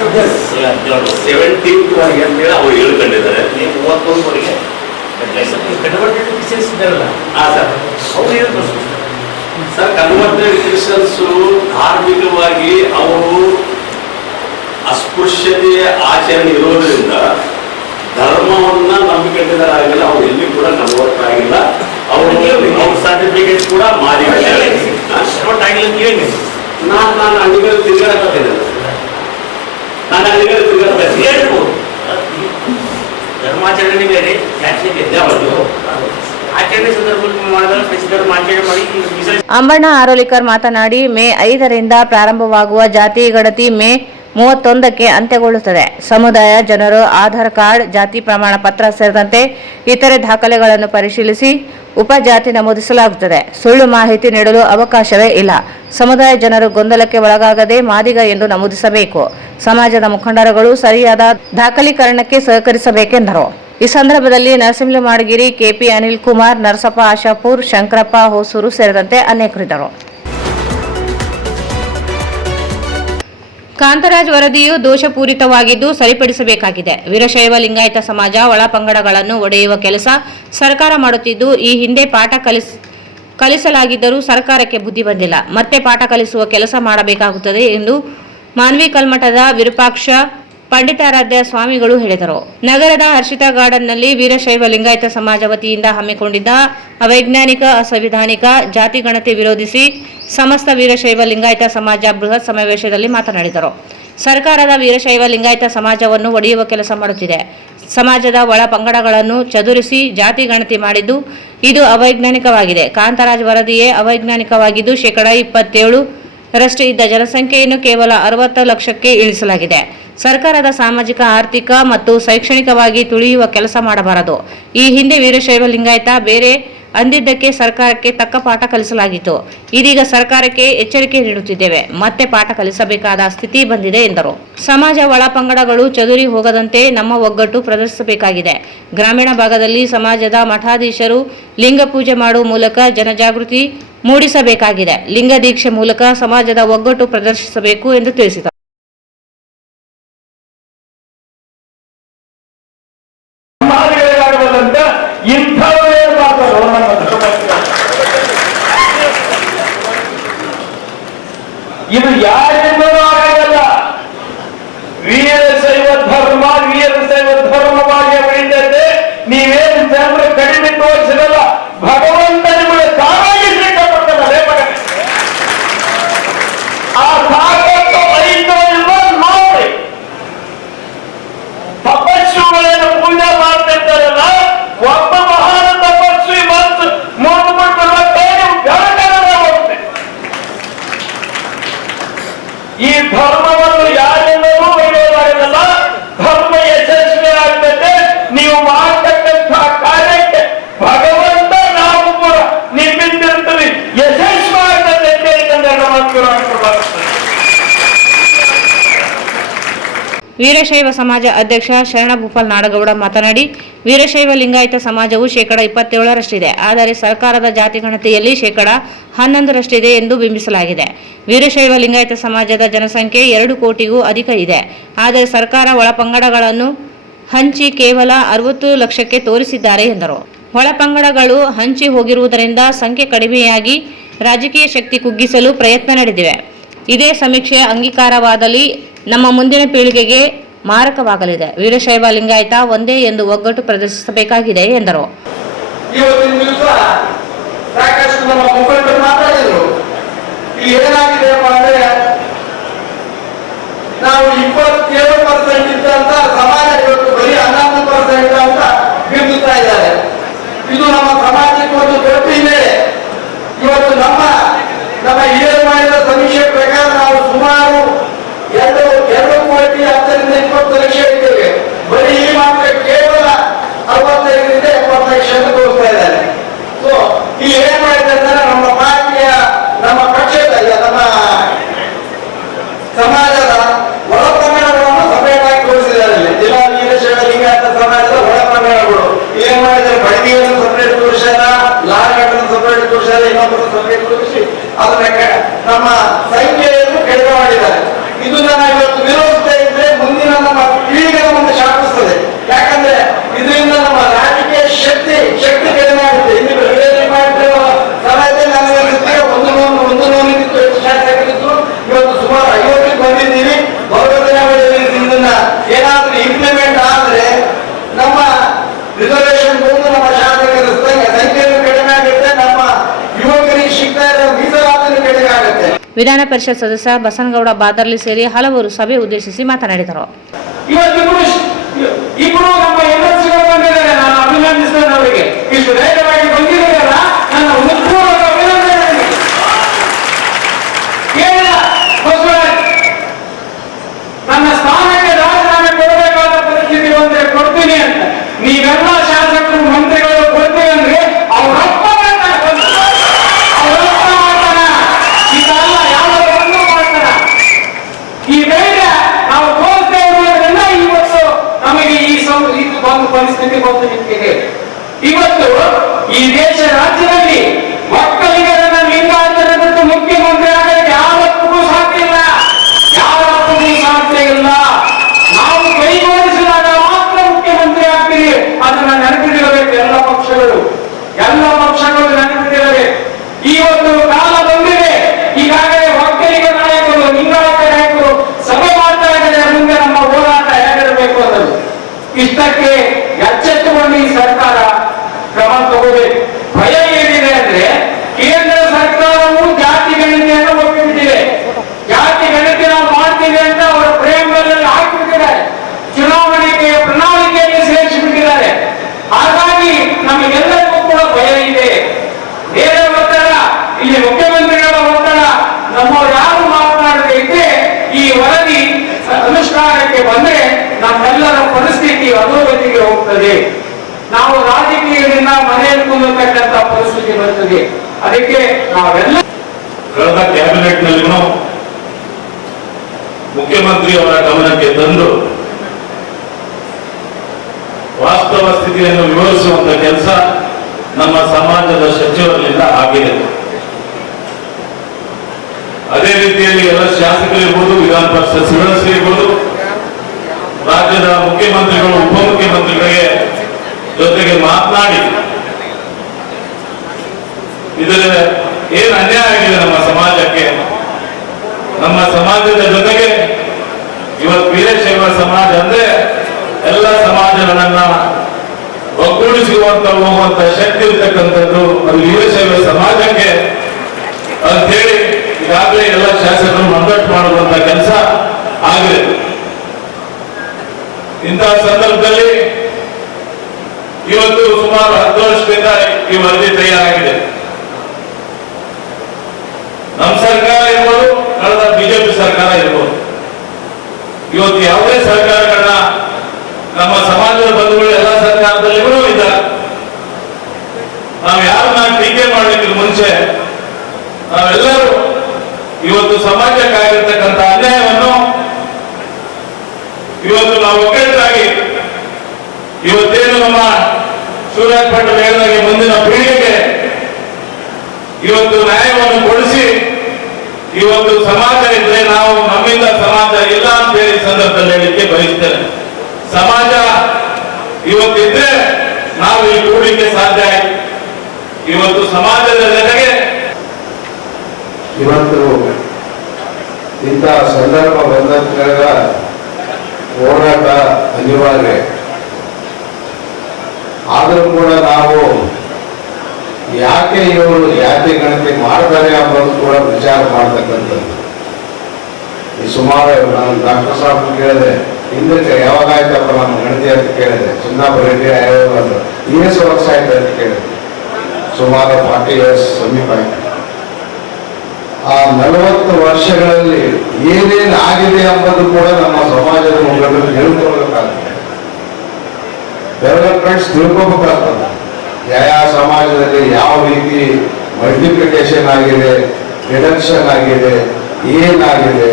17th ವರೆಗೆ ಅಂತೇಳಿ ಅವರು ಹೇಳ್ಕೊಂಡಿದ್ದಾರೆ. 31ವರೆಗೆ ಸರ್ ಕನ್ವರ್ಟೆಡ್ ಕ್ರಿಶ್ಚಿಯನ್ಸು ಧಾರ್ಮಿಕವಾಗಿ ಅವರು ಅಸ್ಪೃಶ್ಯತೆಯ ಆಚರಣೆ ಇರೋದ್ರಿಂದ ಧರ್ಮವನ್ನ ನಂಬಿಕೊಂಡಿದ್ದಾರಾಗಿಲ್ಲ. ಅವ್ರು ಎಲ್ಲಿ ಕೂಡ ಕನ್ವರ್ಟ್ ಆಗಿಲ್ಲ. ಅವ್ರ ಸರ್ಟಿಫಿಕೇಟ್ ಕೂಡ ಮಾದಿಗ ನಾನು ಹಳ್ಳಿಗಳಲ್ಲಿ ತಿರುಗಾಡಕತ್ತೇನೆ. ನಾನು ಹಳ್ಳಿಗಳಲ್ಲಿ ತಿರುಗಾಡಬೇಕು. ಧರ್ಮಾಚರಣೆ ಬೇರೆ ಆಚರಣೆ ಸಂದರ್ಭದಲ್ಲಿ ಮಾಡಿದಾಗ ಪ್ರೆಸಿಡೆಂಟ್ ಆಚರಣೆ ಮಾಡಿ. ಅಂಬಣ್ಣ ಆರೋಲಿಕರ್ ಮಾತನಾಡಿ, ಮೇ 5ರಿಂದ ಪ್ರಾರಂಭವಾಗುವ ಜಾತಿ ಗಣತಿ ಮೇ 31ಕ್ಕೆ ಅಂತ್ಯಗೊಳ್ಳುತ್ತದೆ. ಸಮುದಾಯ ಜನರು ಆಧಾರ್ ಕಾರ್ಡ್, ಜಾತಿ ಪ್ರಮಾಣ ಪತ್ರ ಸೇರಿದಂತೆ ಇತರೆ ದಾಖಲೆಗಳನ್ನು ಪರಿಶೀಲಿಸಿ ಉಪಜಾತಿ ನಮೂದಿಸಲಾಗುತ್ತದೆ. ಸುಳ್ಳು ಮಾಹಿತಿ ನೀಡಲು ಅವಕಾಶವೇ ಇಲ್ಲ. ಸಮುದಾಯ ಜನರು ಗೊಂದಲಕ್ಕೆ ಒಳಗಾಗದೆ ಮಾದಿಗ ಎಂದು ನಮೂದಿಸಬೇಕು. ಸಮಾಜದ ಮುಖಂಡರುಗಳು ಸರಿಯಾದ ದಾಖಲೀಕರಣಕ್ಕೆ ಸಹಕರಿಸಬೇಕೆಂದರು. ಈ ಸಂದರ್ಭದಲ್ಲಿ ನರಸಿಂಹಲು ಮಾಡಗೇರಿ, KP ಅನಿಲ್ ಕುಮಾರ್, ನರಸಪ್ಪ ಆಶಾಪುರ್, ಶಂಕರಪ್ಪ ಹೊಸೂರು ಸೇರಿದಂತೆ ಅನೇಕರಿದ್ದರು. ಕಾಂತರಾಜ್ ವರದಿಯು ದೋಷಪೂರಿತವಾಗಿದ್ದು ಸರಿಪಡಿಸಬೇಕಾಗಿದೆ. ವೀರಶೈವ ಲಿಂಗಾಯತ ಸಮಾಜ ಒಳಪಂಗಡಗಳನ್ನು ಒಡೆಯುವ ಕೆಲಸ ಸರ್ಕಾರ ಮಾಡುತ್ತಿದ್ದು, ಈ ಹಿಂದೆ ಪಾಠ ಕಲಿಸಲಾಗಿದ್ದರೂ ಸರ್ಕಾರಕ್ಕೆ ಬುದ್ಧಿ ಬಂದಿಲ್ಲ. ಮತ್ತೆ ಪಾಠ ಕಲಿಸುವ ಕೆಲಸ ಮಾಡಬೇಕಾಗುತ್ತದೆ ಎಂದು ಮಾನ್ವಿ ಕಲ್ಮಠದ ವಿರೂಪಾಕ್ಷ ಪಂಡಿತಾರಾಧ್ಯ ಸ್ವಾಮಿಗಳು ಹೇಳಿದರು. ನಗರದ ಹರ್ಷಿತಾ ಗಾರ್ಡನ್ನಲ್ಲಿ ವೀರಶೈವ ಲಿಂಗಾಯತ ಸಮಾಜ ವತಿಯಿಂದ ಹಮ್ಮಿಕೊಂಡಿದ್ದ ಅವೈಜ್ಞಾನಿಕ, ಅಸಂವಿಧಾನಿಕ ಜಾತಿ ಗಣತಿ ವಿರೋಧಿಸಿ ಸಮಸ್ತ ವೀರಶೈವ ಲಿಂಗಾಯತ ಸಮಾಜ ಬೃಹತ್ ಸಮಾವೇಶದಲ್ಲಿ ಮಾತನಾಡಿದರು. ಸರ್ಕಾರದ ವೀರಶೈವ ಲಿಂಗಾಯತ ಸಮಾಜವನ್ನು ಒಡೆಯುವ ಕೆಲಸ ಮಾಡುತ್ತಿದೆ. ಸಮಾಜದ ಒಳ ಪಂಗಡಗಳನ್ನು ಚದುರಿಸಿ ಜಾತಿ ಗಣತಿ ಮಾಡಿದ್ದು ಇದು ಅವೈಜ್ಞಾನಿಕವಾಗಿದೆ. ಕಾಂತರಾಜ್ ವರದಿಯೇ ಅವೈಜ್ಞಾನಿಕವಾಗಿದ್ದು 27% ಇದ್ದ ಜನಸಂಖ್ಯೆಯನ್ನು ಕೇವಲ 60 ಲಕ್ಷಕ್ಕೆ ಇಳಿಸಲಾಗಿದೆ. ಸರ್ಕಾರದ ಸಾಮಾಜಿಕ, ಆರ್ಥಿಕ ಮತ್ತು ಶೈಕ್ಷಣಿಕವಾಗಿ ತುಳಿಯುವ ಕೆಲಸ ಮಾಡಬಾರದು. ಈ ಹಿಂದೆ ವೀರಶೈವ ಲಿಂಗಾಯತ ಬೇರೆ ಅಂದಿದ್ದಕ್ಕೆ ಸರ್ಕಾರಕ್ಕೆ ತಕ್ಕ ಪಾಠ ಕಲಿಸಲಾಗಿತ್ತು. ಇದೀಗ ಸರ್ಕಾರಕ್ಕೆ ಎಚ್ಚರಿಕೆ ನೀಡುತ್ತಿದ್ದೇವೆ. ಮತ್ತೆ ಪಾಠ ಕಲಿಸಬೇಕಾದ ಸ್ಥಿತಿ ಬಂದಿದೆ ಎಂದರು. ಸಮಾಜ ಒಳ ಪಂಗಡಗಳು ಚದುರಿ ಹೋಗದಂತೆ ನಮ್ಮ ಒಗ್ಗಟ್ಟು ಪ್ರದರ್ಶಿಸಬೇಕಾಗಿದೆ. ಗ್ರಾಮೀಣ ಭಾಗದಲ್ಲಿ ಸಮಾಜದ ಮಠಾಧೀಶರು ಲಿಂಗ ಪೂಜೆ ಮಾಡುವ ಮೂಲಕ ಜನಜಾಗೃತಿ ಮೂಡಿಸಬೇಕಾಗಿದೆ. ಲಿಂಗ ದೀಕ್ಷೆ ಮೂಲಕ ಸಮಾಜದ ಒಗ್ಗಟ್ಟು ಪ್ರದರ್ಶಿಸಬೇಕು ಎಂದು ತಿಳಿಸಿದರು. ಇದು ಯಾರಿಂದಲೂ ಆಗಲ್ಲ. ವೀರಶೈವ ಧರ್ಮವಾಗಿ ಬೆಳೀತದೆ. ನೀವೇನು ಜನರು ಕಡಿಮೆ ತೋರಿಸಿರಲ್ಲ, ಭಗವಂತ ನಿಮಗೆ ತಾನಾಗಿ ಸಿಕ್ಕಪಡ್ತಾನೆ. ಆ ತಾಕತ್ತು ಐದೋ ಇಲ್ಲ ನೋಡಿ. ತಪಸ್ಸುಗಳನ್ನು ಪೂಜೆ ಮಾಡ್ತಿರ್ತಾರಲ್ಲ, ಒಬ್ಬ ಮಹಾನ ತಪಸ್ವಿ ಮತ್ತು ಮೂರ್ಬಿಟ್ಟು ಹೋಗುತ್ತೆ. ಈ ಧರ್ಮವನ್ನು ಯಾರಿಂದಲೂ ಒಯ್ಯೋದಾಗಲ್ಲ. ಧರ್ಮ ಯಶಸ್ವಿ ಆಗ್ತದೆ. ನೀವು ಮಾಡತಕ್ಕಂತಹ ಕಾರ್ಯಕ್ಕೆ ಭಗವಂತ ನಾವು ಕೂಡ ನಿಮ್ಮಿಂದಿರ್ತೀವಿ, ಯಶಸ್ವಿ ಆಗ್ತದೆ ವೀರಶೈವ ಸಮಾಜ ಅಧ್ಯಕ್ಷ ಶರಣಭೂಪಾಲ್ ನಾಡಗೌಡ ಮಾತನಾಡಿ, ವೀರಶೈವ ಲಿಂಗಾಯತ ಸಮಾಜವು 27% ಆದರೆ ಸರ್ಕಾರದ ಜಾತಿ ಗಣತಿಯಲ್ಲಿ 11% ಎಂದು ಬಿಂಬಿಸಲಾಗಿದೆ. ವೀರಶೈವ ಲಿಂಗಾಯತ ಸಮಾಜದ ಜನಸಂಖ್ಯೆ 2 ಕೋಟಿಗೂ ಅಧಿಕ ಇದೆ. ಆದರೆ ಸರ್ಕಾರ ಒಳಪಂಗಡಗಳನ್ನು ಹಂಚಿ ಕೇವಲ 60 ಲಕ್ಷಕ್ಕೆ ತೋರಿಸಿದ್ದಾರೆ ಎಂದರು. ಒಳಪಂಗಡಗಳು ಹಂಚಿ ಹೋಗಿರುವುದರಿಂದ ಸಂಖ್ಯೆ ಕಡಿಮೆಯಾಗಿ ರಾಜಕೀಯ ಶಕ್ತಿ ಕುಗ್ಗಿಸಲು ಪ್ರಯತ್ನ ನಡೆದಿವೆ. ಇದೇ ಸಮೀಕ್ಷೆ ಅಂಗೀಕಾರವಾದಲ್ಲಿ ನಮ್ಮ ಮುಂದಿನ ಪೀಳಿಗೆಗೆ ಮಾರಕವಾಗಲಿದೆ. ವೀರಶೈವ ಲಿಂಗಾಯತ ಒಂದೇ ಎಂದು ಒಗ್ಗಟ್ಟು ಪ್ರದರ್ಶಿಸಬೇಕಾಗಿದೆ ಎಂದರು. ಇವತ್ತಿನ ದಿವಸ ಸಾಕಷ್ಟು ನಮ್ಮ ಮುಖಂಡರು ಮಾತಾಡಿದ್ರು. ಇಲ್ಲಿ ಏನಾಗಿದೆಯಪ್ಪ ಅಂದ್ರೆ, ನಾವು 27% ಇದ್ದಂತ ಸಮಾಜ ಇವತ್ತು ಬರೀ 11% ಅಂತ ಬಿಂದುತ್ತಾ ಇದ್ದಾರೆ. ಇದು ನಮ್ಮ ಸಮಾಜಕ್ಕೆ ಒಂದು ದೊಡ್ಡ ಹಿನ್ನಡೆ. ಇವತ್ತು ನಮ್ಮ ಹಿರಿಯರು ಮಾಡಿದ ಸಮೀಕ್ಷೆ ಪ್ರಕಾರ ನಾವು ಸುಮಾರು 2 ಕೋಟಿ 10ರಿಂದ 20 ಲಕ್ಷ ಇದ್ದೇವೆ. ಬರೀ ಈ ಮಾತ್ರ ಕೇವಲ 65ರಿಂದ 70 ಲಕ್ಷ ಅಂತ ತೋರಿಸ್ತಾ ಇದ್ದಾರೆ. ಸೊ ಇಲ್ಲಿ ಏನ್ ಮಾಡಿದ್ರೆ ನಮ್ಮ ಪಾರ್ಟಿಯ, ನಮ್ಮ ಪಕ್ಷದ, ನಮ್ಮ ಸಮಾಜದ ಒಳಪಂಗಡಗಳನ್ನು ಸಪರೇಟ್ ಆಗಿ ತೋರಿಸಿದ್ದಾರೆ. ಜಿಲ್ಲಾ ವೀರಶೈವ ಲಿಂಗಾಯತ ಸಮಾಜದ ಒಳಪಂಗಡಗಳು ಏನ್ ಮಾಡಿದ್ದಾರೆ, ಬಡಗಿಯನ್ನು ಸಪರೇಟ್ ತೋರಿಸ್ಯಾರ, ಲಾಲ್ಘಟ್ಟನ್ನು ಸಪರೇಟ್ ತೋರಿಸ್ಯಾರ, ಇನ್ನೊಬ್ಬರು ಸಪರೇಟ್ ತೋರಿಸಿ ಅದನ್ನ ನಮ್ಮ ಸಂಖ್ಯೆಯನ್ನು ಕಡಿಮೆ ಮಾಡಿದ್ದಾರೆ. ಇದನ್ನ ನಾವು ಇವತ್ತು ವಿರೋಧಿಸ್ತಾ ಇದ್ರೆ ಮುಂದಿನ ನಮ್ಮ ಪೀಳಿಗೆ ನಮ್ಮನ್ನು ಶಾಪಿಸ್ತದೆ. ಯಾಕಂದ್ರೆ ಇದರಿಂದ ನಮ್ಮ ರಾಜಕೀಯ ಶಕ್ತಿ ಕಡಿಮೆ ಆಗುತ್ತೆ. ಇಲ್ಲಿ ಸಮಯದಲ್ಲಿ ನನಗೆ ಒಂದು ನೋವಿತ್ತು ಶಾಸಕರಿದ್ದು, ಇವತ್ತು ಸುಮಾರು 50ಕ್ಕೆ ಬಂದಿದ್ದೀವಿ. ಇದನ್ನ ಏನಾದ್ರೂ ಇಂಪ್ಲಿಮೆಂಟ್ ಆದ್ರೆ ನಮ್ಮ ರಿಸರ್ವೇಶನ್ ಬಂದು ನಮ್ಮ ಶಾಸಕರ ಸಂಖ್ಯೆಯನ್ನು ಕಡಿಮೆ ಆಗುತ್ತೆ, ನಮ್ಮ ಯುವಕರಿಗೆ ಸಿಗ್ತಾ ಇರೋ ಮೀಸಲಾತಿಯನ್ನು ಕಡಿಮೆ ಆಗುತ್ತೆ. ವಿಧಾನ ಪರಿಷತ್ ಸದಸ್ಯ ಬಸನಗೌಡ ಬಾದರ್ಲಿ ಸೇರಿ ಹಲವರು ಸಭೆ ಉದ್ದೇಶಿಸಿ ಮಾತನಾಡಿದರು. ಇಬ್ಬರು ನಮ್ಮ ಎನ್ಎಸ್ಸಿಗಳು ಬಂದಿದ್ದಾರೆ, ನಾನು ಅಭಿನಂದಿಸ್ತೇನೆ ಅವರಿಗೆ. ಇಷ್ಟು ಧೈರ್ಯವಾಗಿ ಬಂದಿದ್ದಾರಲ್ಲ, ನನ್ನ ಹೃತ್ಪೂರ್ವಕ ಅಭಿನಂದನೆ. ಕೇಳಿದ ಬಸವರಾಜ್, ನನ್ನ ಸ್ಥಾನಕ್ಕೆ ರಾಜೀನಾಮೆ ಕೊಡಬೇಕಾದ ಪರಿಸ್ಥಿತಿ ಬಂದ್ರೆ ಕೊಡ್ತೀನಿ ಅಂತ. ನೀವೆಲ್ಲ ಶಾಸಕರು ಮಂತ್ರಿಗಳು ಕೊಡ್ತೀವಿ ಅಂದ್ರೆ ಅವರಪ್ಪ ಈ ವೇಳೆ ನಾವು ತೋರಿಸ್ತಾ ಇರುವುದರಿಂದ ಇವತ್ತು ನಮಗೆ ಒಂದು ಪರಿಸ್ಥಿತಿ ಬಂದು ನಿಂತಿದೆ. ಇವತ್ತು ಈ ದೇಶ ರಾಜ್ಯದಲ್ಲಿ ಒಕ್ಕಲಿಗರನ್ನ ಲಿಂಗಾಯತರ ಬಿಟ್ಟು ಮುಖ್ಯಮಂತ್ರಿ ಆಗಲಿಕ್ಕೆ ಯಾವತ್ತೂ ಸಾಧ್ಯ ಇಲ್ಲ, ಯಾವತ್ತೂ ಪಕ್ಷಗಳು, ಎಲ್ಲ ಪಕ್ಷಗಳು ನೆನಪಿರಬೇಕು. ಇವತ್ತು ಕಾಲ ಬಂದಿದೆ, ಈಗಾಗಲೇ ಒಕ್ಕಲಿಗ ನಾಯಕರು, ಲಿಂಗಾಯತ ನಾಯಕರು ಸಭೆ ಮಾಡ್ತಾ ಇದ್ದಾರೆ. ಮುಂದೆ ನಮ್ಮ ಹೋರಾಟ ಹೇಗಿರಬೇಕು ಅನ್ನೋದು ಇಷ್ಟಕ್ಕೆ ಎಚ್ಚೆತ್ತುಕೊಂಡು ಈ ಸರ್ಕಾರ ಕ್ರಮ ತಗೋಬೇಕು. ಭಯ ಏನಿದೆ ಅಂದ್ರೆ ಕೇಂದ್ರ ಸರ್ಕಾರವು ಜಾತಿ ಗಣತಿಯನ್ನು ಒಪ್ಪಿಬಿಟ್ಟಿದೆ. ಜಾತಿ ಗಣತಿ ನಾವು ಮಾಡ್ತೀವಿ ಅಂತ ಅವರ ಪ್ರೇಮದಲ್ಲಿ ಹಾಕಿಬಿಟ್ಟಿದ್ದಾರೆ, ಚುನಾವಣೆಗೆ ಪ್ರಣಾಳಿಕೆಯಲ್ಲಿ ಸೇರಿಸಿಬಿಟ್ಟಿದ್ದಾರೆ. ಹಾಗಾಗಿ ನಮಗೆಲ್ಲರಿಗೂ ಕೂಡ ಭಯ ಇದೆ. ಬೇರೆ ಒತ್ತಡ, ಇಲ್ಲಿ ಮುಖ್ಯಮಂತ್ರಿಗಳ ಒತ್ತಡ, ನಮ್ಮವರು ಯಾರು ಮಾತನಾಡದೆ ಇದ್ರೆ ಈ ವರದಿ ಅನುಷ್ಠಾನಕ್ಕೆ ಬಂದ್ರೆ ನಮ್ಮೆಲ್ಲರ ಪರಿಸ್ಥಿತಿ ಅಧೋಗತಿಗೆ ಹೋಗ್ತದೆ. ನಾವು ರಾಜಕೀಯದಿಂದ ಮನೆಯಲ್ಲಿ ಕುಂದಿರ್ತಕ್ಕಂಥ ಪರಿಸ್ಥಿತಿ ಬರ್ತದೆ. ಅದಕ್ಕೆ ನಾವೆಲ್ಲ ಕಳೆದ ಕ್ಯಾಬಿನೆಟ್ ನಲ್ಲಿನೂ ಮುಖ್ಯಮಂತ್ರಿ ಅವರ ಗಮನಕ್ಕೆ ತಂದು ವಾಸ್ತವ ಸ್ಥಿತಿಯನ್ನು ವಿವರಿಸುವಂತ ಕೆಲಸ ನಮ್ಮ ಸಮಾಜದ ಸಚಿವರಿಂದ ಆಗಿದೆ. ಅದೇ ರೀತಿಯಲ್ಲಿ ಎಲ್ಲ ಶಾಸಕರಿರ್ಬೋದು, ವಿಧಾನ ಪರಿಷತ್ ಸದಸ್ಯರಿರ್ಬೋದು, ರಾಜ್ಯದ ಮುಖ್ಯಮಂತ್ರಿಗಳು, ಉಪಮುಖ್ಯಮಂತ್ರಿಗಳಿಗೆ ಜೊತೆಗೆ ಮಾತನಾಡಿ ಇದರ ಏನು ಅನ್ಯಾಯ ಆಗಿದೆ ನಮ್ಮ ಸಮಾಜಕ್ಕೆ, ನಮ್ಮ ಸಮಾಜದ ಜೊತೆಗೆ ಇವತ್ತು ವೀರಶೈವ ಸಮಾಜ ಅಂದ್ರೆ ಎಲ್ಲ ಸಮಾಜಗಳನ್ನ ಒಗ್ಗೂಡಿಸುವಂತ ಹೋಗುವಂತ ಶಕ್ತಿ ಇರ್ತಕ್ಕಂಥದ್ದು ಅದು ವೀರಶೈವ ಸಮಾಜಕ್ಕೆ ಅಂತ ಹೇಳಿ ಈಗಾಗಲೇ ಎಲ್ಲ ಶಾಸಕರು ಮಂದಟ್ಟು ಮಾಡುವಂತ ಕೆಲಸ ಆಗಿದೆ. ಇಂತಹ ಸಂದರ್ಭದಲ್ಲಿ ಇವತ್ತು ಸುಮಾರು 10 ವರ್ಷದಿಂದ ಈ ವರದಿ ತಯಾರಾಗಿದೆ. ನಮ್ಮ ಸರ್ಕಾರ ಇರ್ಬೋದು, ಕಳೆದ ಬಿಜೆಪಿ ಸರ್ಕಾರ ಇರ್ಬೋದು, ಇವತ್ತು ಯಾವುದೇ ಸರ್ಕಾರಗಳನ್ನ ನಮ್ಮ ಸಮಾಜದ ಬಂಧುಗಳು ಎಲ್ಲ ಸರ್ಕಾರದಲ್ಲಿಯೂ ಇದ್ದಾರೆ. ನಾವು ಯಾರನ್ನ ಟೀಕೆ ಮಾಡಲಿಕ್ಕೆ ಮುಂಚೆ ನಾವೆಲ್ಲರೂ ಇವತ್ತು ಸಮಾಜಕ್ಕಾಗಿರ್ತಕ್ಕಂಥ ಅನ್ಯಾಯವನ್ನು ಇವತ್ತು ನಾವು ಒಗ್ಗಟ್ಟಾಗಿ ಇವತ್ತೇನು ನಮ್ಮ ಶಿವರಾಜ್ ಪಾಟೀಲ್ ಹೇಳಿದಾಗೆ ಮುಂದಿನ ಪೀಳಿಗೆಗೆ ಇವತ್ತು ನ್ಯಾಯವನ್ನು ಕೊಡಿಸಿ ಇವತ್ತು ಸಮಾಜ ಇದ್ರೆ ನಾವು ನಮ್ಮಿಂದ ಸಮಾಜ ಇಲ್ಲ ಅಂತ ಹೇಳಿ ಸಂದರ್ಭದಲ್ಲಿ ಹೇಳಲಿಕ್ಕೆ ಬಯಸ್ತೇನೆ. ಸಮಾಜ ಇವತ್ತಿದ್ರೆ ನಾವು ಇಲ್ಲಿ ಕೂಡಲಿಕ್ಕೆ ಸಾಧ್ಯ ಆಯ್ತು. ಇವತ್ತು ಸಮಾಜದ ಜೊತೆಗೆ ಇವತ್ತು ಇಂತಹ ಸಂದರ್ಭ ಬಂದಾಗ ಹೋರಾಟ ಅನಿವಾರ್ಯ. ಆದರೂ ಕೂಡ ನಾವು ಯಾಕೆ ಇವರು ಜಾತಿ ಗಣತಿ ಮಾಡ್ತಾರೆ ಅನ್ನೋದು ಕೂಡ ವಿಚಾರ ಮಾಡ್ತಕ್ಕಂಥದ್ದು. ಈ ಸುಮಾರು ನಾನು ಡಾಕ್ಟರ್ ಸಾಹೇಬ್ ಕೇಳಿದೆ, ಹಿಂದಕ್ಕೆ ಯಾವಾಗ ಆಯ್ತಪ್ಪ ನಮ್ಮ ಗಣತಿ ಅಂತ ಕೇಳಿದೆ. ಚಿನ್ನಾಪುರ ರೆಡ್ಡಿ ಆಯೋಗ ಎಷ್ಟು ವರ್ಷ ಆಯ್ತು ಅಂತ ಕೇಳಿದೆ. ಸುಮಾರು 40 years ಸಮೀಪ ಆಯ್ತು. ಆ 40 ವರ್ಷಗಳಲ್ಲಿ ಏನೇನು ಆಗಿದೆ ಎಂಬುದು ಕೂಡ ನಮ್ಮ ಸಮಾಜದ ಮುಖಂಡರು ತಿಳ್ಕೊಳ್ಬೇಕಾಗ್ತದೆ, ಡೆವಲಪ್ಮೆಂಟ್ಸ್ ತಿಳ್ಕೊಬೇಕಾಗ್ತದೆ. ಯಾವ ಸಮಾಜದಲ್ಲಿ ಯಾವ ರೀತಿ ಮಲ್ಟಿಪ್ಲಿಕೇಶನ್ ಆಗಿದೆ, ರಿಡಕ್ಷನ್ ಆಗಿದೆ, ಏನಾಗಿದೆ,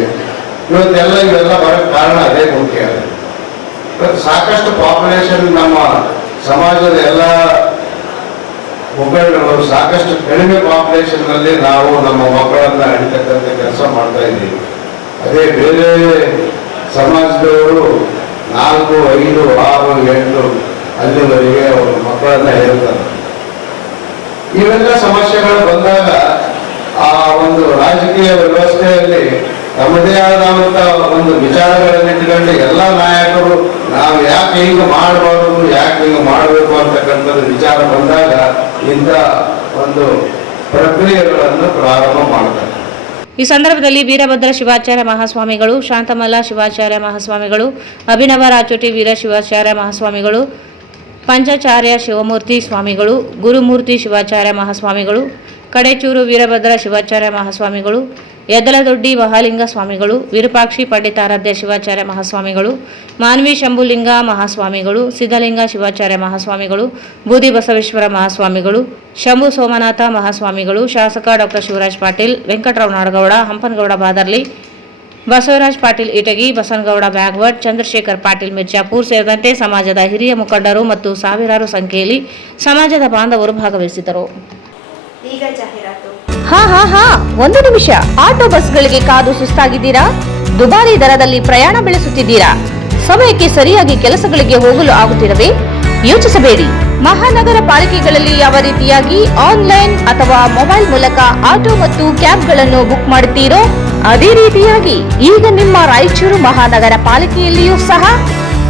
ಇವೆಲ್ಲ ಬರೋಕ್ಕೆ ಕಾರಣ ಅದೇ ಮುಖ್ಯ. ಇವತ್ತು ಸಾಕಷ್ಟು ಪಾಪ್ಯುಲೇಷನ್ ನಮ್ಮ ಸಮಾಜದ ಎಲ್ಲ ಮುಖಂಡರು ಸಾಕಷ್ಟು ಕಡಿಮೆ ಪಾಪ್ಯುಲೇಷನ್ ನಲ್ಲಿ ನಾವು ನಮ್ಮ ಮಕ್ಕಳನ್ನ ಹಿಡಿತಕ್ಕಂಥ ಕೆಲಸ ಮಾಡ್ತಾ ಇದ್ದೀವಿ. ಅದೇ ಬೇರೆ ಸಮಾಜದವರು 4, 5, 6, 8 ಅಲ್ಲಿವರೆಗೆ ಅವರು ಮಕ್ಕಳನ್ನ ಹೇಳ್ತಾರೆ. ಇವೆಲ್ಲ ಸಮಸ್ಯೆಗಳು ಬಂದಾಗ ಆ ಒಂದು ರಾಜಕೀಯ ವ್ಯವಸ್ಥೆಯಲ್ಲಿ ತಮ್ಮದೇ ಆದಂತ ಒಂದು ವಿಚಾರಗಳನ್ನು ಇಟ್ಕೊಂಡು ಎಲ್ಲ ನಾಯಕರು ನಾವು ಯಾಕೆ ಹಿಂಗೆ ಮಾಡಬಾರ್ದು, ಯಾಕೆ ಹಿಂಗೆ ಮಾಡಬೇಕು ಅಂತಕ್ಕಂಥದ್ದು ವಿಚಾರ ಬಂದಾಗ ಇಂಥ ಒಂದು ಪ್ರಕ್ರಿಯೆಗಳನ್ನು ಪ್ರಾರಂಭ ಮಾಡ್ತಾರೆ. ಈ ಸಂದರ್ಭದಲ್ಲಿ ವೀರಭದ್ರ ಶಿವಾಚಾರ್ಯ ಮಹಾಸ್ವಾಮಿಗಳು, ಶಾಂತಮಲ್ಲ ಶಿವಾಚಾರ್ಯ ಮಹಾಸ್ವಾಮಿಗಳು, ಅಭಿನವ ರಾಚೋಟಿ ವೀರ ಶಿವಾಚಾರ್ಯ ಮಹಾಸ್ವಾಮಿಗಳು, ಪಂಚಾಚಾರ್ಯ ಶಿವಮೂರ್ತಿ ಸ್ವಾಮಿಗಳು, ಗುರುಮೂರ್ತಿ ಶಿವಾಚಾರ್ಯ ಮಹಾಸ್ವಾಮಿಗಳು, ಕಡೆಚೂರು ವೀರಭದ್ರ ಶಿವಾಚಾರ್ಯ ಮಹಾಸ್ವಾಮಿಗಳು, ಯದಲದೊಡ್ಡಿ ಮಹಾಲಿಂಗ ಸ್ವಾಮಿಗಳು, ವಿರೂಪಾಕ್ಷಿ ಪಂಡಿತಾರಾಧ್ಯ ಶಿವಾಚಾರ್ಯ ಮಹಾಸ್ವಾಮಿಗಳು, ಮಾನ್ವಿ ಶಂಭುಲಿಂಗ ಮಹಾಸ್ವಾಮಿಗಳು, ಸಿದ್ಧಲಿಂಗ ಶಿವಾಚಾರ್ಯ ಮಹಾಸ್ವಾಮಿಗಳು, ಬೂದಿ ಬಸವೇಶ್ವರ ಮಹಾಸ್ವಾಮಿಗಳು, ಶಂಭು ಸೋಮನಾಥ ಮಹಾಸ್ವಾಮಿಗಳು, ಶಾಸಕ ಡಾಕ್ಟರ್ ಶಿವರಾಜ್ ಪಾಟೀಲ್, ವೆಂಕಟರಾವ್ ನಾಡಗೌಡ, ಹಂಪನಗೌಡ ಬಾದರ್ಲಿ, ಬಸವರಾಜ್ ಪಾಟೀಲ್ ಇಟಗಿ, ಬಸನಗೌಡ ಬ್ಯಾಗ್ವಟ್, ಚಂದ್ರಶೇಖರ್ ಪಾಟೀಲ್ ಮಿರ್ಜಾಪುರ್ ಸೇರಿದಂತೆ ಸಮಾಜದ ಹಿರಿಯ ಮುಖಂಡರು ಮತ್ತು ಸಾವಿರಾರು ಸಂಖ್ಯೆಯಲ್ಲಿ ಸಮಾಜದ ಬಾಂಧವರು ಭಾಗವಹಿಸಿದರು. ಈಗ ಜಾಹೀರಾತು. ಹಾ ಒಂದು ನಿಮಿಷ. ಆಟೋ ಬಸ್ಗಳಿಗೆ ಕಾದು ಸುಸ್ತಾಗಿದ್ದೀರಾ? ದುಬಾರಿ ದರದಲ್ಲಿ ಪ್ರಯಾಣ ಬೆಳೆಸುತ್ತಿದ್ದೀರಾ? ಸಮಯಕ್ಕೆ ಸರಿಯಾಗಿ ಕೆಲಸಗಳಿಗೆ ಹೋಗಲು ಆಗುತ್ತಿರದೆ ಯೋಚಿಸಬೇಡಿ. ಮಹಾನಗರ ಪಾಲಿಕೆಗಳಲ್ಲಿ ಯಾವ ರೀತಿಯಾಗಿ ಆನ್ಲೈನ್ ಅಥವಾ ಮೊಬೈಲ್ ಮೂಲಕ ಆಟೋ ಮತ್ತು ಕ್ಯಾಬ್ಗಳನ್ನು ಬುಕ್ ಮಾಡುತ್ತೀರೋ ಅದೇ ರೀತಿಯಾಗಿ ಈಗ ನಿಮ್ಮ ರಾಯಚೂರು ಮಹಾನಗರ ಪಾಲಿಕೆಯಲ್ಲಿಯೂ ಸಹ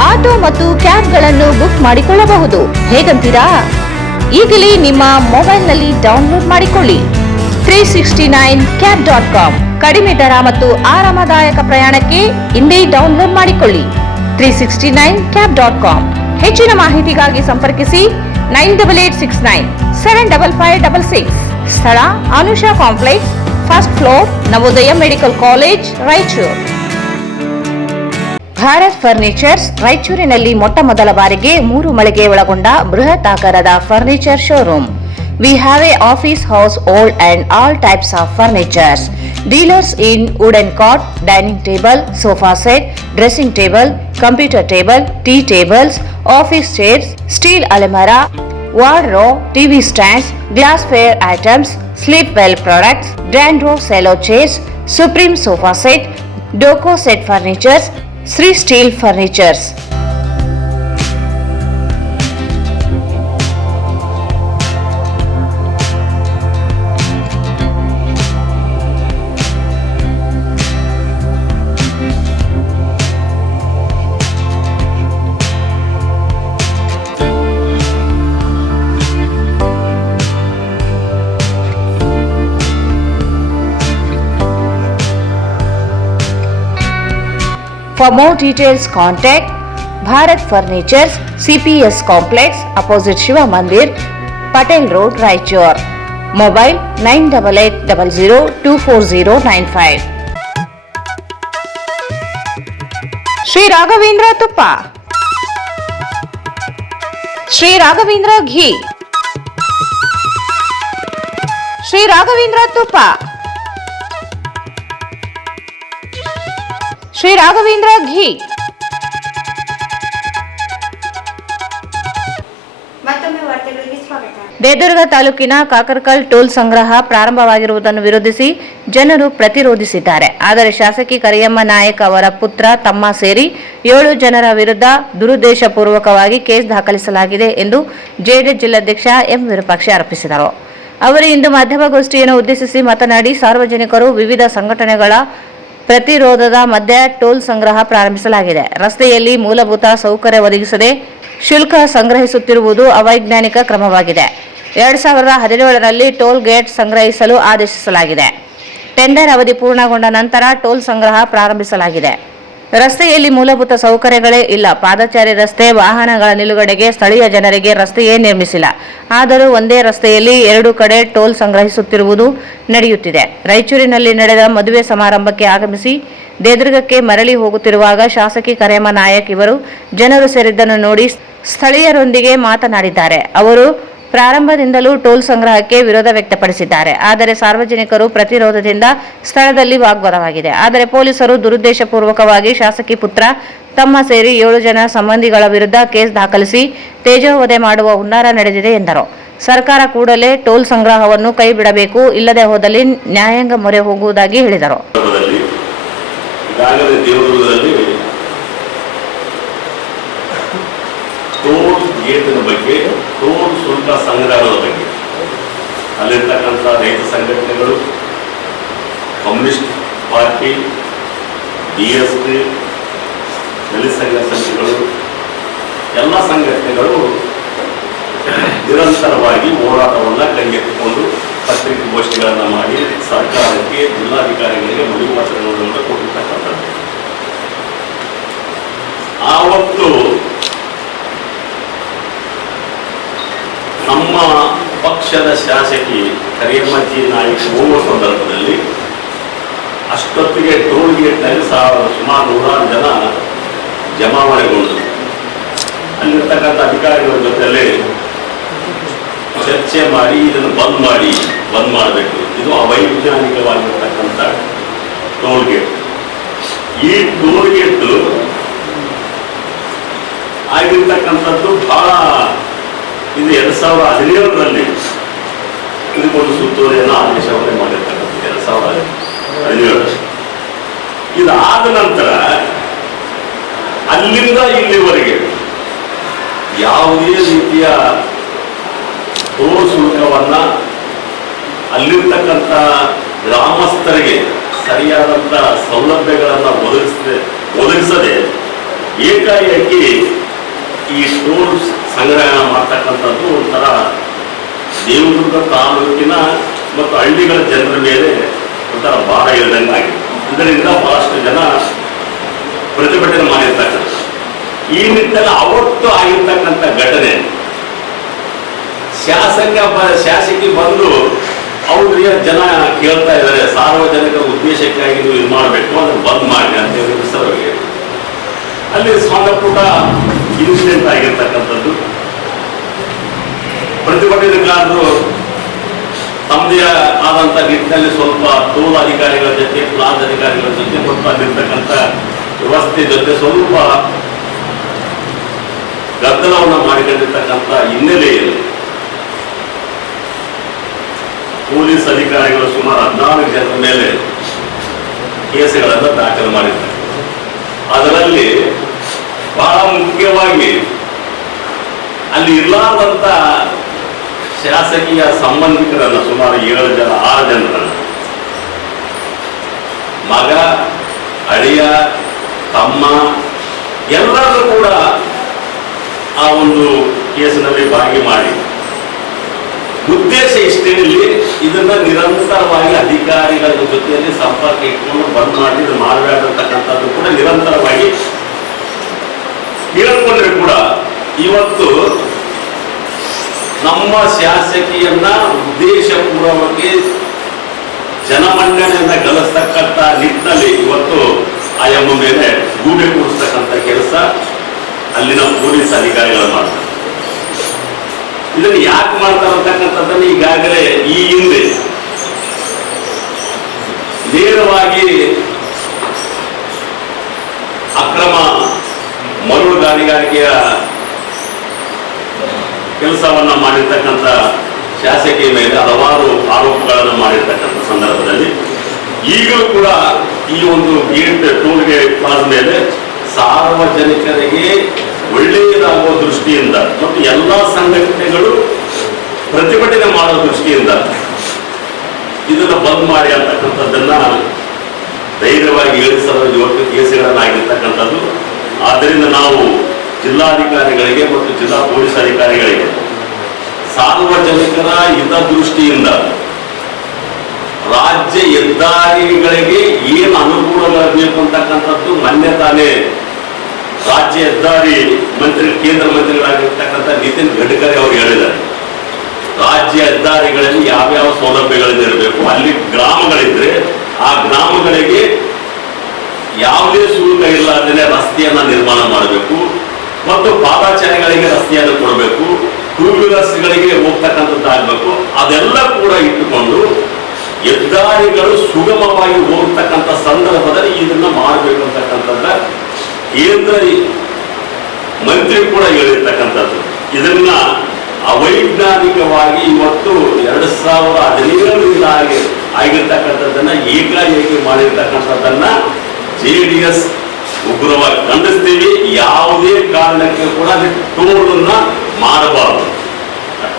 ಆಟೋ ಮತ್ತು ಕ್ಯಾಬ್ಗಳನ್ನು ಬುಕ್ ಮಾಡಿಕೊಳ್ಳಬಹುದು. ಹೇಗಂತೀರಾ? ಈಗಲೇ ನಿಮ್ಮ ಮೊಬೈಲ್ನಲ್ಲಿ ಡೌನ್ಲೋಡ್ ಮಾಡಿಕೊಳ್ಳಿ 369cab.com. ಕಡಿಮೆ ದರ ಮತ್ತು ಆರಾಮದಾಯಕ ಪ್ರಯಾಣಕ್ಕೆ ಇಂದೇ ಡೌನ್ಲೋಡ್ ಮಾಡಿಕೊಳ್ಳಿ 369cab.com. ಹೆಚ್ಚಿನ ಮಾಹಿತಿಗಾಗಿ ಸಂಪರ್ಕಿಸಿ 9886975566. ಸ್ಥಳ Anusha complex, first floor, Navodaya medical college, Raichur. Bharat furnitures ರಾಯಚೂರಿನಲ್ಲಿ ಮೊಟ್ಟ ಮೊದಲ ಬಾರಿಗೆ 3 ಮಳಿಗೆ ಒಳಗೊಂಡ ಬೃಹತ್ ಆಕಾರದ furniture showroom. We have a office house, old and all types of furnitures. Dealers in wooden cot, dining table, sofa set, dressing table, computer table, tea tables, office chairs, steel almirah, wardrobe, TV stands, glassware items, sleepwell products, Dandro cello chairs, Supreme sofa set, Doco set furnitures, Sri Steel furnitures. For more details, contact Bharat Furnitures, CPS Complex, opposite Shiva Mandir, Patel Road, Raichur. Mobile 9880024095. Sri Raghavendra Tuppa, Sri Raghavendra Ghee, Sri Raghavendra Tuppa, Sri Raghavendra ghee. ಮತ್ತೊಮ್ಮೆ ವಾರ್ತೆಗಳಿಗೆ ಸ್ವಾಗತ. ದೇದುರ್ಗ ತಾಲೂಕಿನ ಕಾಕರ್ಕಲ್ ಟೋಲ್ ಸಂಗ್ರಹ ಪ್ರಾರಂಭವಾಗಿರುವುದನ್ನು ವಿರೋಧಿಸಿ ಜನರು ಪ್ರತಿರೋಧಿಸಿದ್ದಾರೆ. ಆದರೆ ಶಾಸಕಿ ಕರಿಯಮ್ಮ ನಾಯಕ್ ಅವರ ಪುತ್ರ, ತಮ್ಮ ಸೇರಿ 7 ಜನರ ವಿರುದ್ಧ ದುರುದ್ದೇಶಪೂರ್ವಕವಾಗಿ ಕೇಸ್ ದಾಖಲಿಸಲಾಗಿದೆ ಎಂದು ಜೆಡಿಎಸ್ ಜಿಲ್ಲಾಧ್ಯಕ್ಷ ಎಂ ವಿರೂಪಾಕ್ಷ ಆರೋಪಿಸಿದರು. ಅವರು ಇಂದು ಮಾಧ್ಯಮಗೋಷ್ಠಿಯನ್ನು ಉದ್ದೇಶಿಸಿ ಮಾತನಾಡಿ, ಸಾರ್ವಜನಿಕರು ವಿವಿಧ ಸಂಘಟನೆಗಳ ಪ್ರತಿರೋಧದ ಮಧ್ಯೆ ಟೋಲ್ ಸಂಗ್ರಹ ಪ್ರಾರಂಭಿಸಲಾಗಿದೆ. ರಸ್ತೆಯಲ್ಲಿ ಮೂಲಭೂತ ಸೌಕರ್ಯ ಒದಗಿಸದೆ ಶುಲ್ಕ ಸಂಗ್ರಹಿಸುತ್ತಿರುವುದು ಅವೈಜ್ಞಾನಿಕ ಕ್ರಮವಾಗಿದೆ. 2017ರಲ್ಲಿ ಟೋಲ್ ಗೇಟ್ ಸಂಗ್ರಹಿಸಲು ಆದೇಶಿಸಲಾಗಿದೆ. ಟೆಂಡರ್ ಅವಧಿ ಪೂರ್ಣಗೊಂಡ ನಂತರ ಟೋಲ್ ಸಂಗ್ರಹ ಪ್ರಾರಂಭಿಸಲಾಗಿದೆ. ರಸ್ತೆಯಲ್ಲಿ ಮೂಲಭೂತ ಸೌಕರ್ಯಗಳೇ ಇಲ್ಲ. ಪಾದಚಾರಿ ರಸ್ತೆ, ವಾಹನಗಳ ನಿಲುಗಡೆಗೆ ಸ್ಥಳೀಯ ಜನರಿಗೆ ರಸ್ತೆಯೇ ನಿರ್ಮಿಸಿಲ್ಲ. ಆದರೂ ಒಂದೇ ರಸ್ತೆಯಲ್ಲಿ 2 ಕಡೆ ಟೋಲ್ ಸಂಗ್ರಹಿಸುತ್ತಿರುವುದು ನಡೆಯುತ್ತಿದೆ. ರಾಯಚೂರಿನಲ್ಲಿ ನಡೆದ ಮದುವೆ ಸಮಾರಂಭಕ್ಕೆ ಆಗಮಿಸಿ ದೇದುರ್ಗಕ್ಕೆ ಮರಳಿ ಹೋಗುತ್ತಿರುವಾಗ ಶಾಸಕಿ ಕರಿಯಮ್ಮ ನಾಯಕ್ ಇವರು ಜನರು ಸೇರಿದ್ದನ್ನು ನೋಡಿ ಸ್ಥಳೀಯರೊಂದಿಗೆ ಮಾತನಾಡಿದ್ದಾರೆ. ಅವರು ಪ್ರಾರಂಭದಿಂದಲೂ ಟೋಲ್ ಸಂಗ್ರಹಕ್ಕೆ ವಿರೋಧ ವ್ಯಕ್ತಪಡಿಸಿದ್ದಾರೆ. ಆದರೆ ಸಾರ್ವಜನಿಕರು ಪ್ರತಿರೋಧದಿಂದ ಸ್ಥಳದಲ್ಲಿ ವಾಗ್ವಾದವಾಗಿದೆ. ಆದರೆ ಪೊಲೀಸರು ದುರುದ್ದೇಶಪೂರ್ವಕವಾಗಿ ಶಾಸಕಿ ಪುತ್ರ, ತಮ್ಮ ಸೇರಿ 7 ಜನ ಸಂಬಂಧಿಗಳ ವಿರುದ್ಧ ಕೇಸ್ ದಾಖಲಿಸಿ ತೇಜೋವಧೆ ಮಾಡುವ ಹುನ್ನಾರ ನಡೆದಿದೆ ಎಂದರು. ಸರ್ಕಾರ ಕೂಡಲೇ ಟೋಲ್ ಸಂಗ್ರಹವನ್ನು ಕೈ ಬಿಡಬೇಕು, ಇಲ್ಲದೆ ಹೋದಲ್ಲಿ ನ್ಯಾಯಾಂಗ ಮೊರೆ ಹೋಗುವುದಾಗಿ ಹೇಳಿದರು. ಟೋಲ್ ಗೇಟಿನ ಬಗ್ಗೆ, ಟೋಲ್ ಶುಲ್ಕ ಸಂಗ್ರಹದ ಬಗ್ಗೆ ಅಲ್ಲಿರ್ತಕ್ಕಂಥ ರೈತ ಸಂಘಟನೆಗಳು, ಕಮ್ಯುನಿಸ್ಟ್ ಪಾರ್ಟಿ, DSP, ದಲಿತ ಸಂಘ ಸಂಸ್ಥೆಗಳು, ಎಲ್ಲ ಸಂಘಟನೆಗಳು ನಿರಂತರವಾಗಿ ಹೋರಾಟವನ್ನು ಕೈಗೆತ್ತಿಕೊಂಡು ಪತ್ರಿಕಾಗೋಷ್ಠಿಗಳನ್ನು ಮಾಡಿ ಸರ್ಕಾರಕ್ಕೆ, ಜಿಲ್ಲಾಧಿಕಾರಿಗಳಿಗೆ ಮನವಿ ಪತ್ರಗಳನ್ನು ಕೊಟ್ಟಿರ್ತಕ್ಕಂಥದ್ದು. ಆವತ್ತು ನಮ್ಮ ಪಕ್ಷದ ಶಾಸಕಿ ಕರಿಯಮ್ಮಜ್ಜಿ ನಾಯಕ್ ಹೋಗುವ ಸಂದರ್ಭದಲ್ಲಿ ಅಷ್ಟೊತ್ತಿಗೆ ಟೋಲ್ ಗೇಟ್ನಲ್ಲಿ ಸುಮಾರು 100 ಜನ ಜಮಾವಣೆಗೊಂಡು ಅಲ್ಲಿರ್ತಕ್ಕಂಥ ಅಧಿಕಾರಿಗಳ ಜೊತೆಯಲ್ಲಿ ಚರ್ಚೆ ಮಾಡಿ ಇದನ್ನು ಬಂದ್ ಮಾಡಬೇಕು, ಇದು ಅವೈಜ್ಞಾನಿಕವಾಗಿರ್ತಕ್ಕಂಥ ಟೋಲ್ ಗೇಟ್. ಈ ಟೋಲ್ ಗೇಟ್ ಆಗಿರ್ತಕ್ಕಂಥದ್ದು ಬಹಳ, ಇದು 2017ರಲ್ಲಿ ಇದಕ್ಕೊಂದು ಸುತ್ತೋಲೆಯನ್ನು ಆದೇಶವನ್ನೇ ಮಾಡಿರ್ತಕ್ಕಂಥದ್ದು 2017. ಇದಾದ ನಂತರ ಅಲ್ಲಿಂದ ಇಲ್ಲಿವರೆಗೆ ಯಾವುದೇ ರೀತಿಯ ಟೋಲ್ ಶುಲ್ಕವನ್ನ ಅಲ್ಲಿರ್ತಕ್ಕಂಥ ಗ್ರಾಮಸ್ಥರಿಗೆ ಸರಿಯಾದಂಥ ಸೌಲಭ್ಯಗಳನ್ನು ಒದಗಿಸದೆ ಏಕಾಏಕಿ ಈ ಟೋಲ್ ಸಂಗ್ರಹಣ ಮಾಡ್ತಕ್ಕಂಥದ್ದು ಒಂಥರ ದೇವದುರ್ಗ ತಾಲೂಕಿನ ಮತ್ತು ಹಳ್ಳಿಗಳ ಜನರ ಮೇಲೆ ಒಂಥರ ಭಾರ ಇಲ್ಲದಂಗೆ ಆಗಿದೆ. ಇದರಿಂದ ಬಹಳಷ್ಟು ಜನ ಪ್ರತಿಭಟನೆ ಮಾಡಿರ್ತಕ್ಕಂಥ ಈ ನಿಟ್ಟಿನಲ್ಲಿ ಅವತ್ತು ಆಗಿರ್ತಕ್ಕಂಥ ಘಟನೆ ಶಾಸಕಿ ಬಂದು ಅವ್ರಿಗೆ ಜನ ಕೇಳ್ತಾ ಇದ್ದಾರೆ, ಸಾರ್ವಜನಿಕ ಉದ್ದೇಶಕ್ಕಾಗಿ ನೀವು ಇದು ಮಾಡಬೇಕು, ಅದನ್ನು ಬಂದ್ ಮಾಡಿ ಅಂತ ಹೇಳಿ ಸರ್ ಅಲ್ಲಿ ಸಣ್ಣ ಪುಟ್ಟ ಇನ್ಸಿಡೆಂಟ್ ಆಗಿರ್ತಕ್ಕಂಥದ್ದು. ಪ್ರತಿಭಟನೆಗಾರರು ತಮ್ಮದೇ ಆದಂಥ ನಿಟ್ಟಿನಲ್ಲಿ ಸ್ವಲ್ಪ ಟೋಲ್ ಅಧಿಕಾರಿಗಳ ಜೊತೆ, ಪ್ಲಾಜ್ ಅಧಿಕಾರಿಗಳ ಜೊತೆ ಮತ್ತು ಅಲ್ಲಿರ್ತಕ್ಕಂಥ ವ್ಯವಸ್ಥೆ ಜೊತೆ ಸ್ವಲ್ಪ ಗದ್ದಲವನ್ನು ಮಾಡಿಕೊಂಡಿರ್ತಕ್ಕಂಥ ಹಿನ್ನೆಲೆಯಲ್ಲಿ ಪೊಲೀಸ್ ಅಧಿಕಾರಿಗಳು ಸುಮಾರು 14 ಜನರ ಮೇಲೆ ಕೇಸುಗಳನ್ನು ದಾಖಲು ಮಾಡಿದ್ದಾರೆ. ಅದರಲ್ಲಿ ಬಹಳ ಮುಖ್ಯವಾಗಿ ಅಲ್ಲಿ ಇರಲಾರ್ದಂಥ ಶಾಸಕೀಯ ಸಂಬಂಧಿಕರನ್ನು ಸುಮಾರು 6 ಜನರನ್ನು, ಮಗ, ಅಳಿಯ, ತಮ್ಮ ಎಲ್ಲರೂ ಕೂಡ ಆ ಒಂದು ಕೇಸಿನಲ್ಲಿ ಭಾಗಿ ಮಾಡಿ ಉದ್ದೇಶ ಇಷ್ಟೇ, ಇದನ್ನ ನಿರಂತರವಾಗಿ ಅಧಿಕಾರಿಗಳ ಜೊತೆಯಲ್ಲಿ ಸಂಪರ್ಕ ಇಟ್ಕೊಂಡು ಬಂದ್ ಮಾಡಿ ಇದು ಮಾಡಬೇಕಂತಕ್ಕಂಥದ್ದು ಕೂಡ ನಿರಂತರವಾಗಿ ಹೇಳ್ಕೊಂಡ್ರೆ ಕೂಡ ಇವತ್ತು ನಮ್ಮ ಶಾಸಕಿಯನ್ನ ಉದ್ದೇಶಪೂರ್ವಕವಾಗಿ ಜನಮನ್ನಣೆಯನ್ನ ಗಳಿಸ್ತಕ್ಕಂಥ ನಿಟ್ಟಿನಲ್ಲಿ ಇವತ್ತು ಆ ಎಮ್ಮ ಮೇಲೆ ಗೂಬೆ ಕೂಡಿಸ್ತಕ್ಕಂಥ ಕೆಲಸ ಅಲ್ಲಿನ ಪೊಲೀಸ್ ಅಧಿಕಾರಿಗಳು ಮಾಡ್ತಾರೆ. ಇದನ್ನು ಯಾಕೆ ಮಾಡ್ತಾರೆ ಅಂತಕ್ಕಂಥದ್ದನ್ನು ಈಗಾಗಲೇ ಈ ಹಿಂದೆ ನೇರವಾಗಿ ಅಕ್ರಮ ಮರಳು ಗಣಿಗಾರಿಕೆಯ ಕೆಲಸವನ್ನ ಮಾಡಿರ್ತಕ್ಕಂಥ ಶಾಸಕಿಯ ಮೇಲೆ ಹಲವಾರು ಆರೋಪಗಳನ್ನು ಮಾಡಿರ್ತಕ್ಕಂಥ ಸಂದರ್ಭದಲ್ಲಿ ಈಗಲೂ ಕೂಡ ಈ ಒಂದು ಗೇಟ್ ಟೋಲ್ ಗೇಟ್ ಪಾಸ್ ಮೇಲೆ ಸಾರ್ವಜನಿಕರಿಗೆ ಒಳ್ಳೆಯದಾಗುವ ದೃಷ್ಟಿಯಿಂದ ಮತ್ತು ಎಲ್ಲ ಸಂಘಟನೆಗಳು ಪ್ರತಿಭಟನೆ ಮಾಡುವ ದೃಷ್ಟಿಯಿಂದ ಇದನ್ನು ಬಂದ್ ಮಾಡಿ ಅಂತಕ್ಕಂಥದ್ದನ್ನ ಧೈರ್ಯವಾಗಿ ಹೇಳಿಸಲು ಇವತ್ತು ಕೇಸುಗಳನ್ನಾಗಿರ್ತಕ್ಕಂಥದ್ದು. ಆದ್ದರಿಂದ ನಾವು ಜಿಲ್ಲಾಧಿಕಾರಿಗಳಿಗೆ ಮತ್ತು ಜಿಲ್ಲಾ ಪೊಲೀಸ್ ಅಧಿಕಾರಿಗಳಿಗೆ ಸಾರ್ವಜನಿಕರ ಹಿತದೃಷ್ಟಿಯಿಂದ ರಾಜ್ಯ ಹೆದ್ದಾರಿಗಳಿಗೆ ಏನು ಅನುಕೂಲಗಳಾಗಬೇಕು ಅಂತಕ್ಕಂಥದ್ದು ಮೊನ್ನೆ ತಾನೇ ರಾಜ್ಯ ಹೆದ್ದಾರಿ ಮಂತ್ರಿ, ಕೇಂದ್ರ ಮಂತ್ರಿಗಳಾಗಿರ್ತಕ್ಕಂಥ ನಿತಿನ್ ಗಡ್ಕರಿ ಅವರು ಹೇಳಿದ್ದಾರೆ, ರಾಜ್ಯ ಹೆದ್ದಾರಿಗಳಲ್ಲಿ ಯಾವ್ಯಾವ ಸೌಲಭ್ಯಗಳಿರಬೇಕು, ಅಲ್ಲಿ ಗ್ರಾಮಗಳಿದ್ರೆ ಆ ಗ್ರಾಮಗಳಿಗೆ ಯಾವುದೇ ಶುಲ್ಕ ಇಲ್ಲದೇ ರಸ್ತೆಯನ್ನ ನಿರ್ಮಾಣ ಮಾಡಬೇಕು ಮತ್ತು ಪಾದಾಚಾರಿಗಳಿಗೆ ರಸ್ತೆಯನ್ನು ಕೊಡಬೇಕು, ಟೂ ವೀಲರ್ಸ್ಗಳಿಗೆ ಹೋಗ್ತಕ್ಕಂಥದ್ದಾಗಬೇಕು. ಅದೆಲ್ಲ ಕೂಡ ಇಟ್ಟುಕೊಂಡು ಹೆದ್ದಾರಿಗಳು ಸುಗಮವಾಗಿ ಹೋಗ್ತಕ್ಕಂಥ ಸಂದರ್ಭದಲ್ಲಿ ಇದನ್ನ ಮಾಡಬೇಕು ಅಂತಕ್ಕಂಥದ್ದ ಕೇಂದ್ರ ಮಂತ್ರಿ ಕೂಡ ಹೇಳಿರ್ತಕ್ಕಂಥದ್ದು. ಇದನ್ನ ಅವೈಜ್ಞಾನಿಕವಾಗಿ ಇವತ್ತು 2017ರಿಂದ ಆಗಿರ್ತಕ್ಕಂಥದ್ದನ್ನ ಏಕಾಏಕಿ ಮಾಡಿರ್ತಕ್ಕಂಥದ್ದನ್ನ JDS ಉಗ್ರವಾಗಿ ಖಂಡಿಸ್ತೀವಿ. ಯಾವುದೇ ಕಾರಣಕ್ಕೆ ಕೂಡ ಟೋಲನ್ನ ಮಾಡಬಾರದು,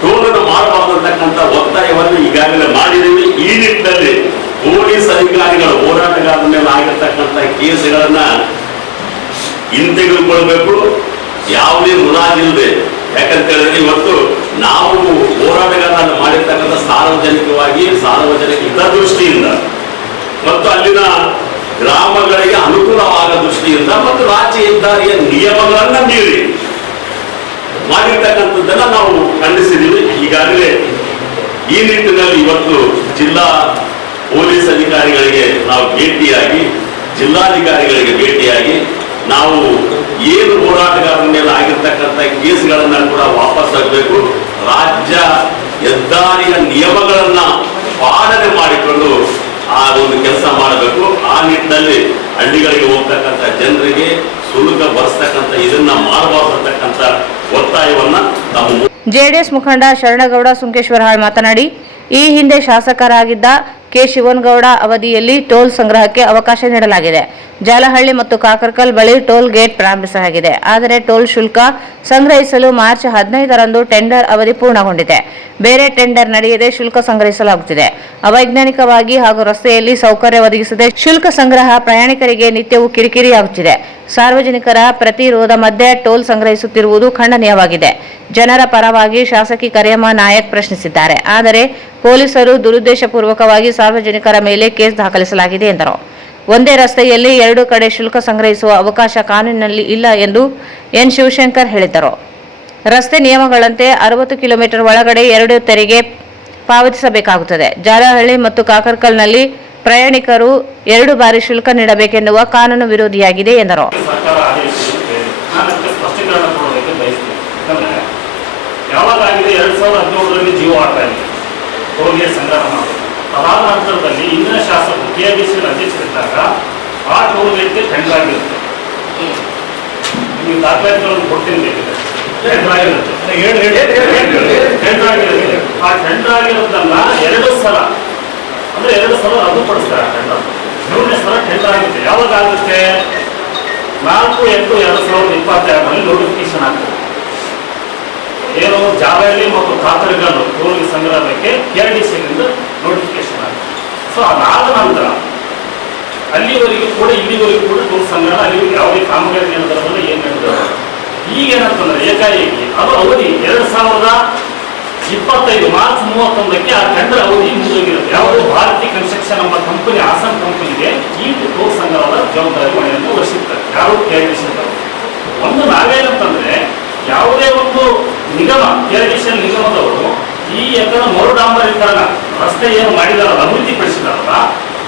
ಟೋಲನ್ನು ಮಾಡಬಾರದು ಅಂತಕ್ಕಂಥ ಒತ್ತಾಯವನ್ನು ಈಗಾಗಲೇ ಮಾಡಿದ್ದೀವಿ. ಈ ನಿಟ್ಟಿನಲ್ಲಿ ಪೊಲೀಸ್ ಅಧಿಕಾರಿಗಳ ಹೋರಾಟಗಾರರ ಮೇಲೆ ಆಗಿರ್ತಕ್ಕಂಥ ಕೇಸುಗಳನ್ನ ಹಿಂತೆಗೆದುಕೊಳ್ಬೇಕು, ಯಾವುದೇ ಮುಲಾಜಿಲ್ಲದೆ. ಯಾಕಂತ ಹೇಳಿದ್ರೆ ಇವತ್ತು ನಾವು ಹೋರಾಟಗಾರರನ್ನು ಮಾಡಿರ್ತಕ್ಕಂಥ ಸಾರ್ವಜನಿಕ ಹಿತದೃಷ್ಟಿಯಿಂದ ಮತ್ತು ಅಲ್ಲಿನ ಗ್ರಾಮಗಳಿಗೆ ಅನುಕೂಲವಾದ ದೃಷ್ಟಿಯಿಂದ ಮತ್ತು ರಾಜ್ಯ ಹೆದ್ದಾರಿಯ ನಿಯಮಗಳನ್ನ ಮೀರಿ ಮಾಡಿರ್ತಕ್ಕಂಥದ್ದನ್ನ ನಾವು ಖಂಡಿಸಿದ್ದೀವಿ. ಈಗಾಗಲೇ ಈ ನಿಟ್ಟಿನಲ್ಲಿ ಇವತ್ತು ಜಿಲ್ಲಾ ಪೊಲೀಸ್ ಅಧಿಕಾರಿಗಳಿಗೆ ನಾವು ಭೇಟಿಯಾಗಿ, ಜಿಲ್ಲಾಧಿಕಾರಿಗಳಿಗೆ ಭೇಟಿಯಾಗಿ ನಾವು ಏನು ಹೋರಾಟಗಾರರ ಮೇಲೆ ಆಗಿರ್ತಕ್ಕಂಥ ಕೇಸುಗಳನ್ನ ಕೂಡ ವಾಪಸ್ ಆಗಬೇಕು, ರಾಜ್ಯ ಹೆದ್ದಾರಿಯ ನಿಯಮಗಳನ್ನ ಪಾಲನೆ ಮಾಡಿಕೊಂಡು ಆ ಒಂದು ಕೆಲಸ ಮಾಡಬೇಕು. ಆ ನಿಟ್ಟಿನಲ್ಲಿ ಹಳ್ಳಿಗಳಿಗೆ ಹೋಗ್ತಕ್ಕಂಥ ಜನರಿಗೆ ಶುಲ್ಕ ಭರಿಸ್ತಕ್ಕಂಥ ಇದನ್ನ ಮಾಡಬಾರ್ದಕ್ಕಂಥ ಒತ್ತಾಯವನ್ನ ನಾವು ಜೆಡಿಎಸ್ ಮುಖಂಡ ಶರಣಗೌಡ ಸುಂಕೇಶ್ವರಹಾಳ್ ಮಾತನಾಡಿ, ಈ ಹಿಂದೆ ಶಾಸಕರಾಗಿದ್ದ ಕೆ ಶಿವನಗೌಡ ಅವಧಿಯಲ್ಲಿ ಟೋಲ್ ಸಂಗ್ರಹಕ್ಕೆ ಅವಕಾಶ ನೀಡಲಾಗಿದೆ. ಜಾಲಹಳ್ಳಿ ಮತ್ತು ಕಾಕರ್ಕಲ್ ಬಳಿ ಟೋಲ್ ಗೇಟ್ ಪ್ರಾರಂಭಿಸಲಾಗಿದೆ. ಆದರೆ ಟೋಲ್ ಶುಲ್ಕ ಸಂಗ್ರಹಿಸಲು ಮಾರ್ಚ್ 15ರಂದು ಟೆಂಡರ್ ಅವಧಿ ಪೂರ್ಣಗೊಂಡಿದೆ. ಬೇರೆ ಟೆಂಡರ್ ನಡೆಯದೆ ಶುಲ್ಕ ಸಂಗ್ರಹಿಸಲಾಗುತ್ತಿದೆ. ಅವೈಜ್ಞಾನಿಕವಾಗಿ ಹಾಗೂ ರಸ್ತೆಯಲ್ಲಿ ಸೌಕರ್ಯ ಒದಗಿಸದೆ ಶುಲ್ಕ ಸಂಗ್ರಹ ಪ್ರಯಾಣಿಕರಿಗೆ ನಿತ್ಯವೂ ಕಿರಿಕಿರಿಯಾಗುತ್ತಿದೆ. ಸಾರ್ವಜನಿಕರ ಪ್ರತಿರೋಧ ಮಧ್ಯೆ ಟೋಲ್ ಸಂಗ್ರಹಿಸುತ್ತಿರುವುದು ಖಂಡನೀಯವಾಗಿದೆ. ಜನರ ಪರವಾಗಿ ಶಾಸಕಿ ಕರಿಯಮ್ಮ ನಾಯಕ್ ಪ್ರಶ್ನಿಸಿದ್ದಾರೆ. ಆದರೆ ಪೊಲೀಸರು ದುರುದ್ದೇಶಪೂರ್ವಕವಾಗಿ ಸಾರ್ವಜನಿಕರ ಮೇಲೆ ಕೇಸ್ ದಾಖಲಿಸಲಾಗಿದೆ ಎಂದರು. ಒಂದೇ ರಸ್ತೆಯಲ್ಲಿ 2 ಕಡೆ ಶುಲ್ಕ ಸಂಗ್ರಹಿಸುವ ಅವಕಾಶ ಕಾನೂನಿನಲ್ಲಿ ಇಲ್ಲ ಎಂದು ಎನ್ ಶಿವಶಂಕರ್ ಹೇಳಿದರು. ರಸ್ತೆ ನಿಯಮಗಳಂತೆ 60 ಕಿಲೋಮೀಟರ್ ಒಳಗಡೆ 2 ತೆರಿಗೆ ಪಾವತಿಸಬೇಕಾಗುತ್ತದೆ. ಜಾಲಹಳ್ಳಿ ಮತ್ತು ಕಾಕರ್ಕಲ್ನಲ್ಲಿ ಪ್ರಯಾಣಿಕರು 2 ಬಾರಿ ಶುಲ್ಕ ನೀಡಬೇಕೆನ್ನುವ ಕಾನೂನು ವಿರೋಧಿಯಾಗಿದೆ ಎಂದರು. ಸರ್ಕಾರ ಆದೇಶಿಸಿದೆ. ನಾನು ಅದಕ್ಕೆ ಸ್ಪಷ್ಟೀಕರಣ ಕೊಡೋದಕ್ಕೆ ಬಯಸ್ತೀನಿ. ಯಾಕಂದರೆ ಯಾವಾಗಾಗಿದೆ 2017ರಲ್ಲಿ ಜೀವ ಆಡ್ತಾ ಇದೆ ಟೋಲ್ಗೆ ಸಂಗ್ರಹ ಮಾಡೋದು. ಅದಾದ ನಂತರದಲ್ಲಿ ಇಂದಿನ ಶಾಸಕರು KIBC ಅಧ್ಯಕ್ಷರಿದ್ದಾಗ ಆ ಟೋಲ್ ಗೇಟ್ಗೆ ಟೆಂಡರ್ ಆಗಿರುತ್ತೆ. ನೀವು ದಾಖಲಾತಿಗಳನ್ನು ಕೊಡ್ತೀನಿ ಬೇಕಿದೆ. ಟೆಂಡರ್ ಆಗಿರುತ್ತೆ. ಟೆಂಡರ್ ಆಗಿರುತ್ತೆ. ಆ ಟೆಂಡರ್ ಆಗಿರೋದನ್ನ 2 ಸಲ ಅಂದರೆ 2 ಸಲ ರದ್ದುಪಡಿಸ್ತಾರೆ ಟೆಂಡರ್. 3ನೇ ಸಲ ಟೆಂಡರ್ ಆಗುತ್ತೆ. ಯಾವಾಗ ಆಗುತ್ತೆ? 4/8/2022ರಲ್ಲಿ ನೋಟಿಫಿಕೇಶನ್ ಆಗ್ತದೆ. ಏನು ಜಾಲಹಳ್ಳಿ ಮತ್ತು ಕಾಕರಕಲ್ಲು ಟೋಲ್ ಸಂಗ್ರಹಕ್ಕೆ KIBCಯಿಂದ ನೋಟಿಫಿಕೇಶನ್ ಆಗುತ್ತೆ. ಸೊ ಅದಾದ ನಂತರ ಇಲ್ಲಿವರೆಗೂ ಕೂಡ ಟೋಲ್ ಸಂಗ್ರಹ ಅಲ್ಲಿ ಯಾವುದೇ ಕಾಮಗಾರಿ ನಡೆದಲ್ಲ ಏನು ನಡೆದ. ಈಗೇನಂತಂದ್ರೆ ಏಕಾಏಕಿ ಅದು ಅವಧಿ 2025 ಮಾರ್ಚ್ 31ಕ್ಕೆ ಆ ಟೆಂಡರ್ ಅವಧಿ ಮುಗಿದಿರುತ್ತೆ. ಯಾವುದು ಭಾರತಿ ಕನ್ಸ್ಟ್ರಕ್ಷನ್ ಎಂಬ ಕಂಪನಿ ಆಸಾಮ್ ಕಂಪನಿಗೆ ಈ ಟೋಲ್ ಸಂಗ್ರಹದ ಜವಾಬ್ದಾರಿ ಹೊಣೆಯನ್ನು ವಹಿಸಿರ್ತಾರೆ. ಯಾರು KIBC ಒಂದು ನಾವೇನಂತಂದ್ರೆ ಯಾವುದೇ ಒಂದು ನಿಗಮ KIBC ನಿಗಮದವರು ಈ ಯಾಕಂದ್ರೆ ಮರುಡಾಂಬರೀಕರಣ ರಸ್ತೆ ಏನು ಮಾಡಿದಾರಲ್ಲ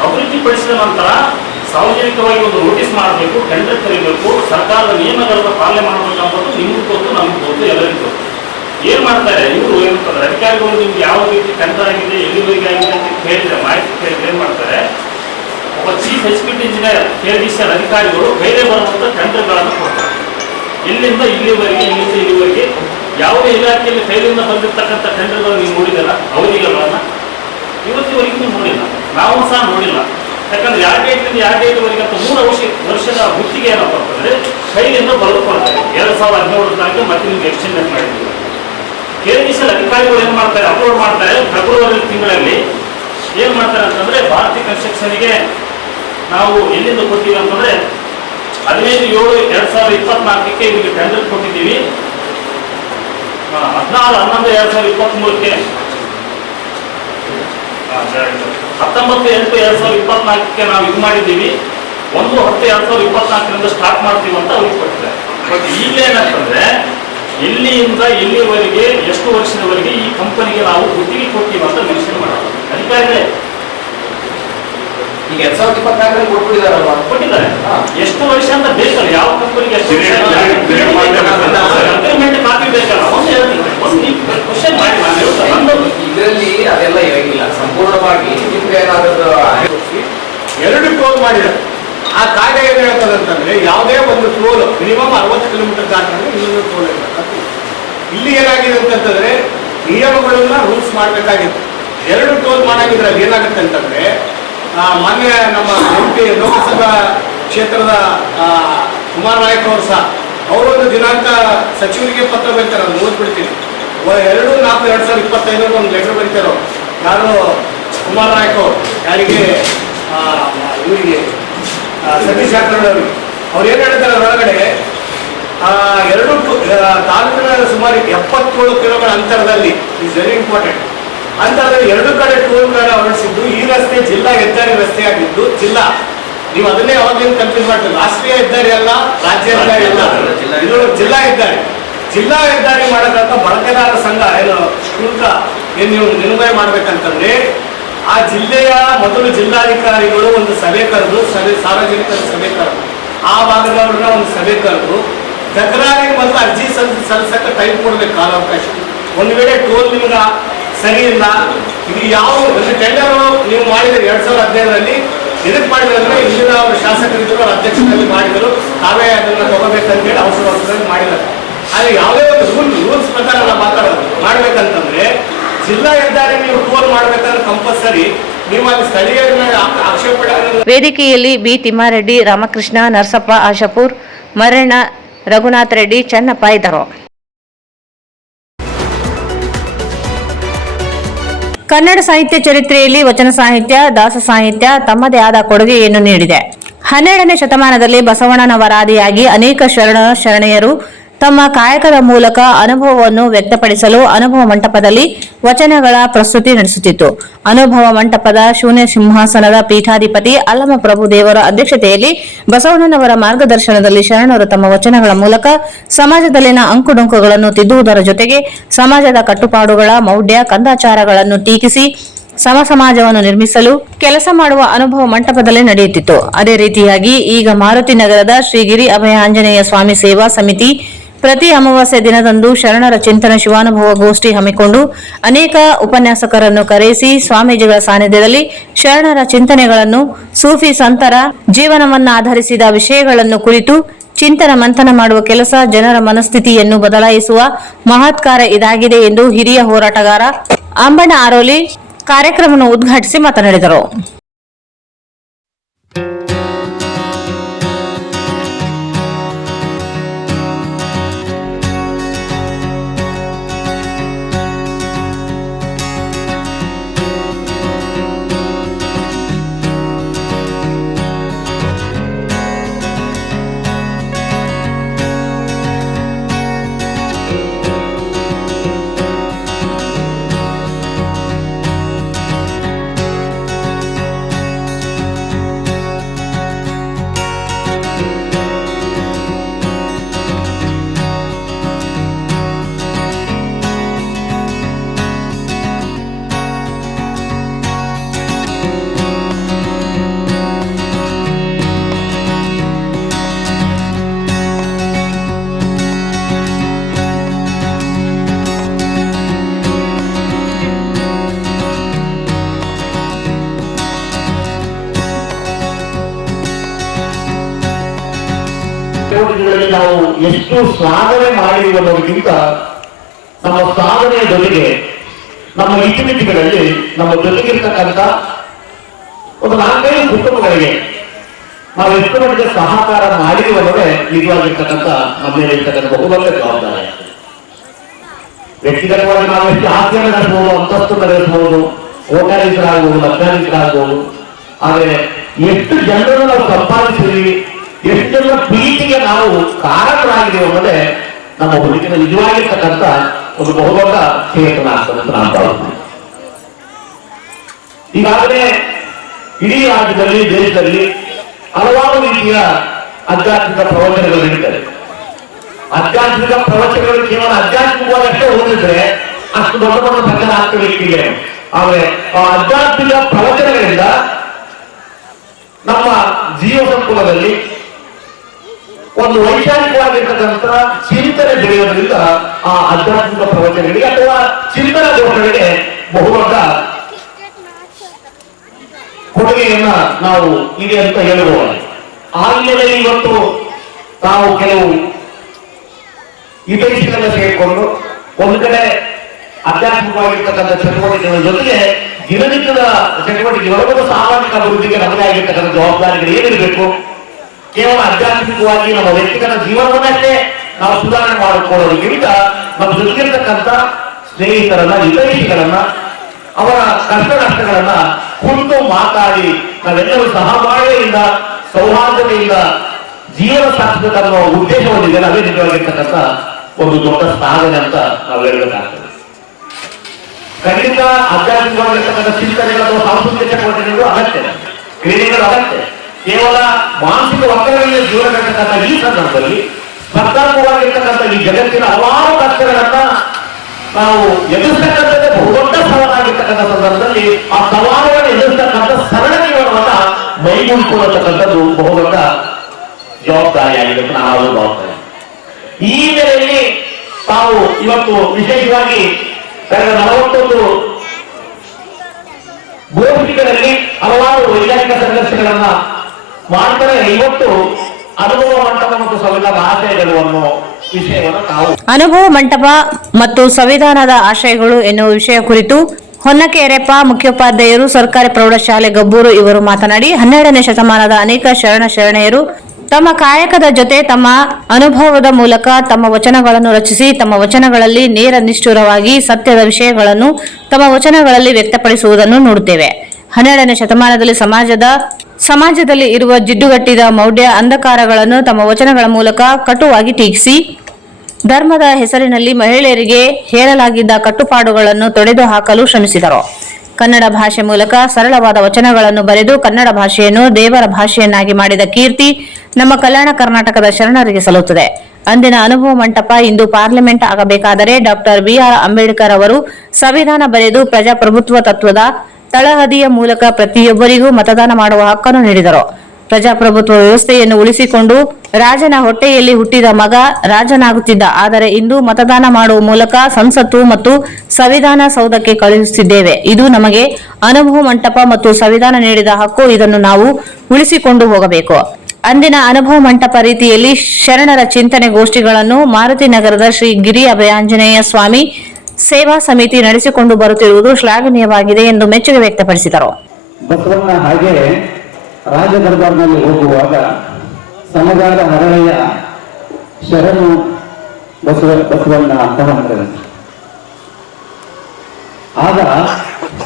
ಅಭಿವೃದ್ಧಿಪಡಿಸಿದ ನಂತರ ಸಾರ್ವಜನಿಕವಾಗಿ ಒಂದು ನೋಟಿಸ್ ಮಾಡಬೇಕು, ಟೆಂಡರ್ ಕರಿಬೇಕು, ಸರ್ಕಾರದ ನಿಯಮಗಳನ್ನು ಪಾಲನೆ ಮಾಡಬೇಕು ಅನ್ನೋದು ನಿಮ್ಗೆ ಗೊತ್ತು, ನಮ್ಗೆ ಗೊತ್ತು, ಎಲ್ಲರಿಗೂ ಗೊತ್ತು. ಏನು ಮಾಡ್ತಾರೆ ಇವರು ಏನಂತಾರೆ ಅಧಿಕಾರಿಗಳು ನಿಮ್ಗೆ ಯಾವ ರೀತಿ ಟೆಂಡರ್ ಆಗಿದೆ ಎಲ್ಲಿವರೆಗೆ ಆಗಿದೆ ಅಂತ ಕೇಳಿದ್ರೆ ಮಾಹಿತಿ ಕೇಳಿದ್ರೆ ಏನು ಮಾಡ್ತಾರೆ, ಒಬ್ಬ ಚೀಫ್ ಎಕ್ಸಿಕ್ಯೂಟಿವ್ ಇಂಜಿನಿಯರ್ KIBC ಅಧಿಕಾರಿಗಳು ಕೈಲೇ ಬರುವಂಥ ಟೆಂಡರ್ಗಳನ್ನು ಕೊಡ್ತಾರೆ. ಇಲ್ಲಿಂದ ಇಲ್ಲಿವರೆಗೆ ಯಾವುದೇ ಇಲಾಖೆಯಲ್ಲಿ ಕೈಲಿಂದ ಬಂದಿರತಕ್ಕಂಥ ಟೆಂಡರ್ಗಳು ನೀವು ನೋಡಿದಲ್ಲ ಅವಧಿಗಳನ್ನು ಇವತ್ತಿವರೆಗೂ ನೀವು ನೋಡಿಲ್ಲ, ನಾವು ಸಹ ನೋಡಿಲ್ಲ. ಯಾಕಂದ್ರೆ ಯಾವ ಡೇಟ್ನಿಂದ ಯಾವ ಡೇಟ್ವರೆಗೆ ಅಂತ 3 ವರ್ಷದ ಗುತ್ತಿಗೆ ಏನಪ್ಪ ಅಂತಂದ್ರೆ ಕೈಲಿಂದ ಬರೆದುಕೊಳ್ತಾರೆ. 2017 ತನಕ ಮತ್ತೆ ನಿಮ್ಗೆ ಎಕ್ಸ್ಟೆಂಡ್ ಮಾಡಿದ್ದೀವಿ. KIBC ಅಧಿಕಾರಿಗಳು ಏನು ಮಾಡ್ತಾರೆ, ಅಪ್ಲೋಡ್ ಮಾಡ್ತಾರೆ. ಫೆಬ್ರವರಿ ತಿಂಗಳಲ್ಲಿ ಏನು ಮಾಡ್ತಾರೆ ಅಂತಂದ್ರೆ ಭಾರತಿ ಕನ್ಸ್ಟ್ರಕ್ಷನ್ಗೆ ನಾವು ಎಲ್ಲಿಂದ ಕೊಡ್ತೀವಿ ಅಂತಂದ್ರೆ 15/7/2024ಕ್ಕೆ ಇಲ್ಲಿಗೆ ಟೆಂಡರ್ ಕೊಟ್ಟಿದ್ದೀವಿ. 14/11/2023ಕ್ಕೆ 19/8/2024ಕ್ಕೆ ನಾವು ಇದು ಮಾಡಿದ್ದೀವಿ. 1/10/2024ರಿಂದ ಸ್ಟಾರ್ಟ್ ಮಾಡ್ತೀವಿ ಅಂತ ಅವ್ರಿಗೆ ಕೊಟ್ಟಿದ್ದಾರೆ. ಬಟ್ ಈಗೇನಂತಂದ್ರೆ ಎಲ್ಲಿಯಿಂದ ಎಲ್ಲಿವರೆಗೆ ಎಷ್ಟು ವರ್ಷದವರೆಗೆ ಈ ಕಂಪನಿಗೆ ನಾವು ಗುತ್ತಿಗೆ ಕೊಡ್ತೀವಿ ಅಂತ ಮೆನ್ಷನ್ ಮಾಡೋದು ಅಧಿಕಾರಿಗಳೇ. ಈಗ 2024ರಲ್ಲಿ ಕೊಟ್ಟಿದ್ದಾರಲ್ವಾ? ಕೊಟ್ಟಿದ್ದಾರೆ. ಎಷ್ಟು ವರ್ಷ ಅಂತ ಬೇಕಲ್ಲ, ಯಾವ ಕಂಪನಿಗೆ ಎಷ್ಟು ಅಗ್ರಿಮೆಂಟ್ ಕಾಪಿ ಬೇಕಲ್ಲ. ಕ್ವಶನ್ ಮಾಡಿ ನಾನು ಇದರಲ್ಲಿ ಅದೆಲ್ಲ ಇರಂಗಿಲ್ಲ. ಸಂಪೂರ್ಣವಾಗಿ ನಿಮ್ಗೆ ಏನಾದರೂ 2 ಟೋಲ್ ಮಾಡಿದ್ದಾರೆ. ಆ ಕಾಯ್ದೆ ಏನು ಹೇಳ್ತದೆ ಅಂತಂದ್ರೆ ಯಾವುದೇ ಒಂದು ಟೋಲ್ ಮಿನಿಮಮ್ 60 ಕಿಲೋಮೀಟರ್ ದಾಟಿದ್ರೆ ಇನ್ನೊಂದು ಟೋಲ್ ಇರಬೇಕು. ಇಲ್ಲಿ ಏನಾಗಿದೆ ಅಂತಂದ್ರೆ ನಿಯಮಗಳನ್ನ ರೂಲ್ಸ್ ಮಾಡಬೇಕಾಗಿತ್ತು. 2 ಟೋಲ್ ಮಾಡಾಗಿದ್ರೆ ಅದು ಏನಾಗುತ್ತೆ ಅಂತಂದ್ರೆ ಮೊನ್ನೆ ನಮ್ಮ MP ಲೋಕಸಭಾ ಕ್ಷೇತ್ರದ ಕುಮಾರ್ ನಾಯಕ್ ಅವರು ಸಹ ಅವರೊಂದು ದಿನಾಂಕ ಸಚಿವರಿಗೆ ಪತ್ರ ಬರೀತಾರೆ, ಅದು ಓದ್ಬಿಡ್ತೀನಿ. 2/4/2025 ಒಂದು ಲೆಟರ್ ಬರೀತಾರೋ ಯಾರು ಕುಮಾರ್ ನಾಯಕ್ ಅವರು ಯಾರಿಗೆ ಇವರಿಗೆ ಸತೀಶ್ ಜಾರಕಿಹೊಳಿ ಅವರಿಗೆ. ಅವ್ರು ಏನು ಹೇಳ್ತಾರೆ ಒಳಗಡೆ 2 ತಾಲೂಕಿನ ಸುಮಾರು 77 ಕಿಲೋಮೀಟರ್ ಅಂತರದಲ್ಲಿ ಇಸ್ ವೆರಿ ಇಂಪಾರ್ಟೆಂಟ್ ಅಂತರದಲ್ಲಿ 2 ಕಡೆ ಟೋಲ್ಗಳನ್ನು ಹೊರಡಿಸಿದ್ದು ಈ ರಸ್ತೆ ಜಿಲ್ಲಾ ಹೆದ್ದಾರಿ ರಸ್ತೆಯಾಗಿದ್ದು ಜಿಲ್ಲಾ ನೀವು ಅದನ್ನೇ ಯಾವಾಗಲೂ ಕನ್ಫ್ಯೂಸ್ ಮಾಡ್ತೀವಿ. ರಾಷ್ಟ್ರೀಯ ಹೆದ್ದಾರಿ ಅಲ್ಲ, ರಾಜ್ಯ ಹೆದ್ದಾರಿ ಅಲ್ಲ, ಇದು ಜಿಲ್ಲಾ ಹೆದ್ದಾರಿ. ಜಿಲ್ಲಾ ಹೆದ್ದಾರಿ ಮಾಡೋದಂತ ಬಳಕೆದಾರರ ಸಂಘ ಏನು ಶುಲ್ಕ ಏನು ನೀವು ನಿರ್ಣಯ ಮಾಡ್ಬೇಕಂತಂದ್ರೆ ಆ ಜಿಲ್ಲೆಯ ಮೊದಲು ಜಿಲ್ಲಾಧಿಕಾರಿಗಳು ಒಂದು ಸಭೆ ಕರೆದು ಸಾರ್ವಜನಿಕರ ಸಭೆ ಕರೆದು ಆ ಭಾಗದವ್ರನ್ನ ಒಂದು ಸಭೆ ಕರೆದು ತಕರಾರಿಗೆ ಬಂದು ಅರ್ಜಿ ಸಲ್ಲಿಸಕ್ಕೆ ಟೈಮ್ ಕೊಡ್ಬೇಕು, ಕಾಲಾವಕಾಶ. ಒಂದು ವೇಳೆ ಟೋಲ್ ನಿಮ್ಗೆ ಸರಿ ಇಲ್ಲ, ಇದು ಯಾವ ಟೆಂಡರ್ ನೀವು ಮಾಡಿದ್ರೆ 2015ರಲ್ಲಿ ಇದಕ್ಕೆ ಮಾಡಿದ್ರೆ ಇಲ್ಲಿನ ಅವರು ಶಾಸಕರಿದ್ದರು, ಅವ್ರ ಅಧ್ಯಕ್ಷರಲ್ಲಿ ಮಾಡಿದರು, ತಾವೇ ಅದನ್ನು ತಗೋಬೇಕಂತೇಳಿ ಅವಸರವಾಗಿ ಮಾಡಿದ್ದಾರೆ. ಆದರೆ ಯಾವುದೇ ಒಂದು ರೂಲ್ಸ್ ಪ್ರಕಾರ ನಾವು ಮಾಡ್ಬೇಕಂತಂದ್ರೆ ಜಿಲ್ಲಾ ಹೆದ್ದಾರಿ ನೀವು ಬೋರ್ ಮಾಡ್ಬೇಕಾದ್ರೆ ಕಂಪಲ್ಸರಿ ನೀವು ಅಲ್ಲಿ ಸ್ಥಳೀಯರ ಮೇಲೆ ಆಕ್ಷೇಪಣೆ. ವೇದಿಕೆಯಲ್ಲಿ ಬಿ ತಿಮ್ಮಾರೆಡ್ಡಿ, ರಾಮಕೃಷ್ಣ, ನರಸಪ್ಪ ಆಶಾಪುರ್, ಮರಣ್ಣ, ರಘುನಾಥ್ ರೆಡ್ಡಿ, ಚನ್ನಪ್ಪ ಇದ್ದರು. ಕನ್ನಡ ಸಾಹಿತ್ಯ ಚರಿತ್ರೆಯಲ್ಲಿ ವಚನ ಸಾಹಿತ್ಯ, ದಾಸ ಸಾಹಿತ್ಯ ತಮ್ಮದೇ ಆದ ಕೊಡುಗೆಯನ್ನು ನೀಡಿದೆ. 12ನೇ ಶತಮಾನದಲ್ಲಿ ಬಸವಣ್ಣನವರಾದಿಯಾಗಿ ಅನೇಕ ಶರಣೆಯರು ತಮ್ಮ ಕಾಯಕದ ಮೂಲಕ ಅನುಭವವನ್ನು ವ್ಯಕ್ತಪಡಿಸಲು ಅನುಭವ ಮಂಟಪದಲ್ಲಿ ವಚನಗಳ ಪ್ರಸ್ತುತಿ ನಡೆಸುತ್ತಿತ್ತು. ಅನುಭವ ಮಂಟಪದ ಶೂನ್ಯ ಸಿಂಹಾಸನದ ಪೀಠಾಧಿಪತಿ ಅಲ್ಲಮ ಪ್ರಭು ದೇವರ ಅಧ್ಯಕ್ಷತೆಯಲ್ಲಿ ಬಸವಣ್ಣನವರ ಮಾರ್ಗದರ್ಶನದಲ್ಲಿ ಶರಣರು ತಮ್ಮ ವಚನಗಳ ಮೂಲಕ ಸಮಾಜದಲ್ಲಿನ ಅಂಕುಡೊಂಕುಗಳನ್ನು ತಿದ್ದುವುದರ ಜೊತೆಗೆ ಸಮಾಜದ ಕಟ್ಟುಪಾಡುಗಳ ಮೌಢ್ಯ ಕಂದಾಚಾರಗಳನ್ನು ಟೀಕಿಸಿ ಸಮಾಜವನ್ನು ನಿರ್ಮಿಸಲು ಕೆಲಸ ಮಾಡುವ ಅನುಭವ ಮಂಟಪದಲ್ಲಿ ನಡೆಯುತ್ತಿತ್ತು. ಅದೇ ರೀತಿಯಾಗಿ ಈಗ ಮಾರುತಿ ನಗರದ ಶ್ರೀಗಿರಿ ಅಭಯ ಆಂಜನೇಯ ಸ್ವಾಮಿ ಸೇವಾ ಸಮಿತಿ ಪ್ರತಿ ಅಮಾವಾಸ್ಯೆ ದಿನದಂದು ಶರಣರ ಚಿಂತನ ಶಿವಾನುಭವ ಗೋಷ್ಠಿ ಹಮ್ಮಿಕೊಂಡು ಅನೇಕ ಉಪನ್ಯಾಸಕರನ್ನು ಕರೆಸಿ ಸ್ವಾಮೀಜಿಗಳ ಸಾನ್ನಿಧ್ಯದಲ್ಲಿ ಶರಣರ ಚಿಂತನೆಗಳನ್ನು, ಸೂಫಿ ಸಂತರ ಜೀವನವನ್ನಾಧರಿಸಿದ ವಿಷಯಗಳನ್ನು ಕುರಿತು ಚಿಂತನ ಮಂಥನ ಮಾಡುವ ಕೆಲಸ, ಜನರ ಮನಸ್ಥಿತಿಯನ್ನು ಬದಲಾಯಿಸುವ ಮಹತ್ ಕಾರ್ಯ ಇದಾಗಿದೆ ಎಂದು ಹಿರಿಯ ಹೋರಾಟಗಾರ ಅಂಬಣ್ಣ ಆರೋಲಿ ಕಾರ್ಯಕ್ರಮವನ್ನು ಉದ್ಘಾಟಿಸಿ ಮಾತನಾಡಿದರು. ಚಟುವಟಿಕೆಗಳಲ್ಲಿ ನಾವು ಎಷ್ಟು ಸಾಧನೆ ಮಾಡಿದೀವಿ ಅನ್ನೋದಕ್ಕಿಂತ ನಮ್ಮ ಸಾಧನೆಯ ಜೊತೆಗೆ ನಮ್ಮ ಇತಿಮಿತಿಗಳಲ್ಲಿ ನಮ್ಮ ಜೊತೆಗಿರ್ತಕ್ಕಂಥ ಒಂದು 4-5 ಕುಟುಂಬಗಳಿಗೆ ನಾವು ಎಷ್ಟು ಮಟ್ಟಿಗೆ ಸಹಕಾರ ಮಾಡಿದೀವಿ ಅನ್ನೋದೇ ನಿಜವಾಗಿರ್ತಕ್ಕಂಥ ನಮ್ಮ ಮೇಲೆ ಇರ್ತಕ್ಕಂಥ ಬಹುದೊಡ್ಡ ಜವಾಬ್ದಾರಿ. ವ್ಯಕ್ತಿಗತವಾಗಿ ನಾವು ಎಷ್ಟು ಆಸ್ತಿಯನ್ನು ನಡೆಸಬಹುದು, ಅಂತಸ್ತನ್ನು ನಡೆಸಬಹುದು, ಓಟಾರಿತರಾಗಬಹುದು, ಲಗ್ನಾರಿತರಾಗಬಹುದು, ಆದರೆ ಎಷ್ಟು ಜನರನ್ನು ನಾವು ಸಂಪಾದಿಸಿದೀವಿ, ಎಷ್ಟು ಜನರ ಪ್ರೀತಿಗೆ ನಾವು ಕಾರಣರಾಗಿದ್ದೀವಿ ಅನ್ನೋದೇ ನಮ್ಮ ಬದುಕಿನ ನಿಜವಾಗಿರ್ತಕ್ಕಂಥ ಒಂದು ಬಹುದೊಡ್ಡ ಚೇತನ ಅಂತ ನಾನು ಭಾವಿಸ್ತೀನಿ. ಈಗಾಗಲೇ ಇಡೀ ರಾಜ್ಯದಲ್ಲಿ, ದೇಶದಲ್ಲಿ ಹಲವಾರು ರೀತಿಯ ಆಧ್ಯಾತ್ಮಿಕ ಪ್ರವಚನಗಳು ನಡೀತಾರೆ. ಆಧ್ಯಾತ್ಮಿಕ ಪ್ರವಚನಗಳು ಕೇವಲ ಆಧ್ಯಾತ್ಮಿಕವಾಗಷ್ಟೇ ಓದಿದ್ರೆ ಅಷ್ಟು ದೊಡ್ಡ ದೊಡ್ಡ ಪ್ರಚಾರ ಆಗ್ತಿರ್ಲಿಕ್ಕಿಲ್ಲ. ಆದ್ರೆ ಆ ಆಧ್ಯಾತ್ಮಿಕ ಪ್ರವಚನಗಳಿಂದ ನಮ್ಮ ಜೀವ ಸಂಕುಲದಲ್ಲಿ ಒಂದು ವೈಚಾರಿಕವಾಗಿರ್ತಕ್ಕಂಥ ಚಿಂತನೆ ಬೆಳೆಯೋದ್ರಿಂದ ಆ ಆಧ್ಯಾತ್ಮಿಕ ಪ್ರವಚನಗಳಿಗೆ ಅಥವಾ ಚಿಂತನಾ ದೋಷಗಳಿಗೆ ಬಹುದೊಡ್ಡ ಕೊಡುಗೆಯನ್ನ ನಾವು ಇದೆ ಅಂತ ಹೇಳಬಹುದು. ಆ ಹಿನ್ನೆಲೆಯಲ್ಲಿ ಇವತ್ತು ನಾವು ಕೆಲವು ಹಿತೈಷಿಗಳನ್ನ ಸೇರಿಕೊಂಡು ಒಂದು ಕಡೆ ಆಧ್ಯಾತ್ಮಿಕವಾಗಿರ್ತಕ್ಕಂಥ ಚಟುವಟಿಕೆಗಳ ಜೊತೆಗೆ ದಿನನಿತ್ಯದ ಚಟುವಟಿಕೆಗಳು ಸಾಮಾಜಿಕ ಅಭಿವೃದ್ಧಿಗೆ ನಮಗೆ ಆಗಿರ್ತಕ್ಕಂಥ ಜವಾಬ್ದಾರಿಗಳು ಏನಿರಬೇಕು. ಕೇವಲ ಆಧ್ಯಾತ್ಮಿಕವಾಗಿ ನಮ್ಮ ವ್ಯಕ್ತಿಗತ ಜೀವನವನ್ನಷ್ಟೇ ನಾವು ಸುಧಾರಣೆ ಮಾಡಿಕೊಳ್ಳೋದಕ್ಕಿಂತ ನಮ್ಮ ಜೊತೆಗಿರ್ತಕ್ಕಂಥ ಸ್ನೇಹಿತರನ್ನ, ಹಿತೈಷಿಗಳನ್ನ, ಅವರ ಕಷ್ಟ ನಷ್ಟಗಳನ್ನ ಕುರಿತು ಮಾತಾಡಿ ನಾವೆಲ್ಲರೂ ಸಹಬಾಳ್ವೆಯಿಂದ, ಸೌಹಾರ್ದತೆಯಿಂದ ಜೀವನ ಸಾಧಿಸಬೇಕನ್ನೋ ಉದ್ದೇಶ ಹೊಂದಿದೆ. ಅದೇ ನಿಜವಾಗಿರ್ತಕ್ಕಂಥ ಒಂದು ದೊಡ್ಡ ಸಾಧನೆ ಅಂತ ನಾವು ಹೇಳಬೇಕಾಗ್ತದೆ. ಖಂಡಿತ ಆಧ್ಯಾತ್ಮಿಕವಾಗಿರ್ತಕ್ಕಂಥ ಚಿಂತನೆಗಳು ಅಥವಾ ಸಾಂಸ್ಕೃತಿಕ ಚಟುವಟಿಕೆಗಳು ಅಗತ್ಯ, ಕ್ರೀಡೆಗಳು ಅಗತ್ಯ. ಕೇವಲ ಮಾನಸಿಕ ಒತ್ತಡಗಳಲ್ಲಿ ಜೀವನ ಕಟ್ಟತಕ್ಕಂಥ ಈ ಸಂದರ್ಭದಲ್ಲಿ ಸ್ಪರ್ಧಾತ್ಮಕವಾಗಿರ್ತಕ್ಕಂಥ ಈ ಜಗತ್ತಿನ ಹಲವಾರು ಕಷ್ಟಗಳನ್ನ ನಾವು ಎದುರಿಸ್ತಕ್ಕಂಥದ್ದೇ ಬಹುದೊಡ್ಡ ಸವಾಲಾಗಿರ್ತಕ್ಕಂಥ ಸಂದರ್ಭದಲ್ಲಿ ಆ ಸವಾಲುಗಳನ್ನು ಎದುರಿಸ್ತಕ್ಕಂಥ ಸರಳ ಜೀವನವನ್ನ ಮೈಗೂಡಿಕೊಳ್ಳತಕ್ಕಂಥದ್ದು ಬಹುದೊಡ್ಡ ಜವಾಬ್ದಾರಿಯಾಗಿದೆ ಅಂತ ನಾವು ಭಾವಿಸ್ತೇವೆ. ಈ ಹಿನ್ನೆಲೆಯಲ್ಲಿ ತಾವು ಇವತ್ತು ವಿಶೇಷವಾಗಿ ಕಳೆದ 41 ಗೋಷ್ಠಿಗಳಲ್ಲಿ ಹಲವಾರು ವೈಚಾರಿಕ ಸಂಘರ್ಷಗಳನ್ನ ಮಾಡ್ತಾರೆ. ಇವತ್ತು ಅನುಭವ ಮಂಟಪ ಮತ್ತು ಸಂವಿಧಾನದ ಆಶಯಗಳು ಅನ್ನೋ ವಿಷಯವನ್ನು ನಾವು ಅನುಭವ ಮಂಟಪ ಮತ್ತು ಸಂವಿಧಾನದ ಆಶಯಗಳು ಎನ್ನುವ ವಿಷಯ ಕುರಿತು ಹೊನ್ನಕೆರೆಪ್ಪ ಮುಖ್ಯೋಪಾಧ್ಯಾಯರು ಸರ್ಕಾರಿ ಪ್ರೌಢಶಾಲೆ ಗಬ್ಬೂರು ಇವರು ಮಾತನಾಡಿ 12ನೇ ಶತಮಾನದ ಅನೇಕ ಶರಣೆಯರು ತಮ್ಮ ಕಾಯಕದ ಜೊತೆ ತಮ್ಮ ಅನುಭವದ ಮೂಲಕ ತಮ್ಮ ವಚನಗಳನ್ನು ರಚಿಸಿ ತಮ್ಮ ವಚನಗಳಲ್ಲಿ ನೇರ ನಿಷ್ಠುರವಾಗಿ ಸತ್ಯದ ವಿಷಯಗಳನ್ನು ತಮ್ಮ ವಚನಗಳಲ್ಲಿ ವ್ಯಕ್ತಪಡಿಸುವುದನ್ನು ನೋಡುತ್ತೇವೆ. 12ನೇ ಶತಮಾನದಲ್ಲಿ ಸಮಾಜದಲ್ಲಿ ಇರುವ ಜಿಡ್ಡುಗಟ್ಟಿದ ಮೌಢ್ಯ ಅಂಧಕಾರಗಳನ್ನು ತಮ್ಮ ವಚನಗಳ ಮೂಲಕ ಕಟುವಾಗಿ ಟೀಕಿಸಿ ಧರ್ಮದ ಹೆಸರಿನಲ್ಲಿ ಮಹಿಳೆಯರಿಗೆ ಹೇರಲಾಗಿದ್ದ ಕಟ್ಟುಪಾಡುಗಳನ್ನು ತೊಡೆದು ಹಾಕಲು ಶ್ರಮಿಸಿದರು. ಕನ್ನಡ ಭಾಷೆ ಮೂಲಕ ಸರಳವಾದ ವಚನಗಳನ್ನು ಬರೆದು ಕನ್ನಡ ಭಾಷೆಯನ್ನು ದೇವರ ಭಾಷೆಯನ್ನಾಗಿ ಮಾಡಿದ ಕೀರ್ತಿ ನಮ್ಮ ಕಲ್ಯಾಣ ಕರ್ನಾಟಕದ ಶರಣರಿಗೆ ಸಲ್ಲುತ್ತದೆ. ಅಂದಿನ ಅನುಭವ ಮಂಟಪ ಇಂದು ಪಾರ್ಲಿಮೆಂಟ್ ಆಗಬೇಕಾದರೆ ಡಾಕ್ಟರ್ BR ಅಂಬೇಡ್ಕರ್ ಅವರು ಸಂವಿಧಾನ ಬರೆದು ಪ್ರಜಾಪ್ರಭುತ್ವ ತತ್ವದ ತಳಹದಿಯ ಮೂಲಕ ಪ್ರತಿಯೊಬ್ಬರಿಗೂ ಮತದಾನ ಮಾಡುವ ಹಕ್ಕನ್ನು ನೀಡಿದರು. ಪ್ರಜಾಪ್ರಭುತ್ವ ವ್ಯವಸ್ಥೆಯನ್ನು ಉಳಿಸಿಕೊಂಡು ರಾಜನ ಹೊಟ್ಟೆಯಲ್ಲಿ ಹುಟ್ಟಿದ ಮಗ ರಾಜನಾಗುತ್ತಿದ್ದ. ಆದರೆ ಇಂದು ಮತದಾನ ಮಾಡುವ ಮೂಲಕ ಸಂಸತ್ತು ಮತ್ತು ಸಂವಿಧಾನ ಸೌಧಕ್ಕೆ ಕಳುಹಿಸುತ್ತಿದ್ದೇವೆ. ಇದು ನಮಗೆ ಅನುಭವ ಮಂಟಪ ಮತ್ತು ಸಂವಿಧಾನ ನೀಡಿದ ಹಕ್ಕು. ಇದನ್ನು ನಾವು ಉಳಿಸಿಕೊಂಡು ಹೋಗಬೇಕು. ಅಂದಿನ ಅನುಭವ ಮಂಟಪ ರೀತಿಯಲ್ಲಿ ಶರಣರ ಚಿಂತನೆ ಗೋಷ್ಠಿಗಳನ್ನು ಮಾರುತಿ ನಗರದ ಶ್ರೀ ಗಿರಿ ಅಭಯಾಂಜನೇಯ ಸ್ವಾಮಿ ಸೇವಾ ಸಮಿತಿ ನಡೆಸಿಕೊಂಡು ಬರುತ್ತಿರುವುದು ಶ್ಲಾಘನೀಯವಾಗಿದೆ ಎಂದು ಮೆಚ್ಚುಗೆ ವ್ಯಕ್ತಪಡಿಸಿದರು. ಬಸವಣ್ಣ ಹಾಗೆ ರಾಜ ದರ್ಬಾರ್ನಲ್ಲಿ ಹೋಗುವಾಗ ಸಮಗಾದ ಹರಳೆಯ ಶರಣು ಬಸವಣ್ಣ ಅಂತ ಬಂದ್ರೆ ಆಗ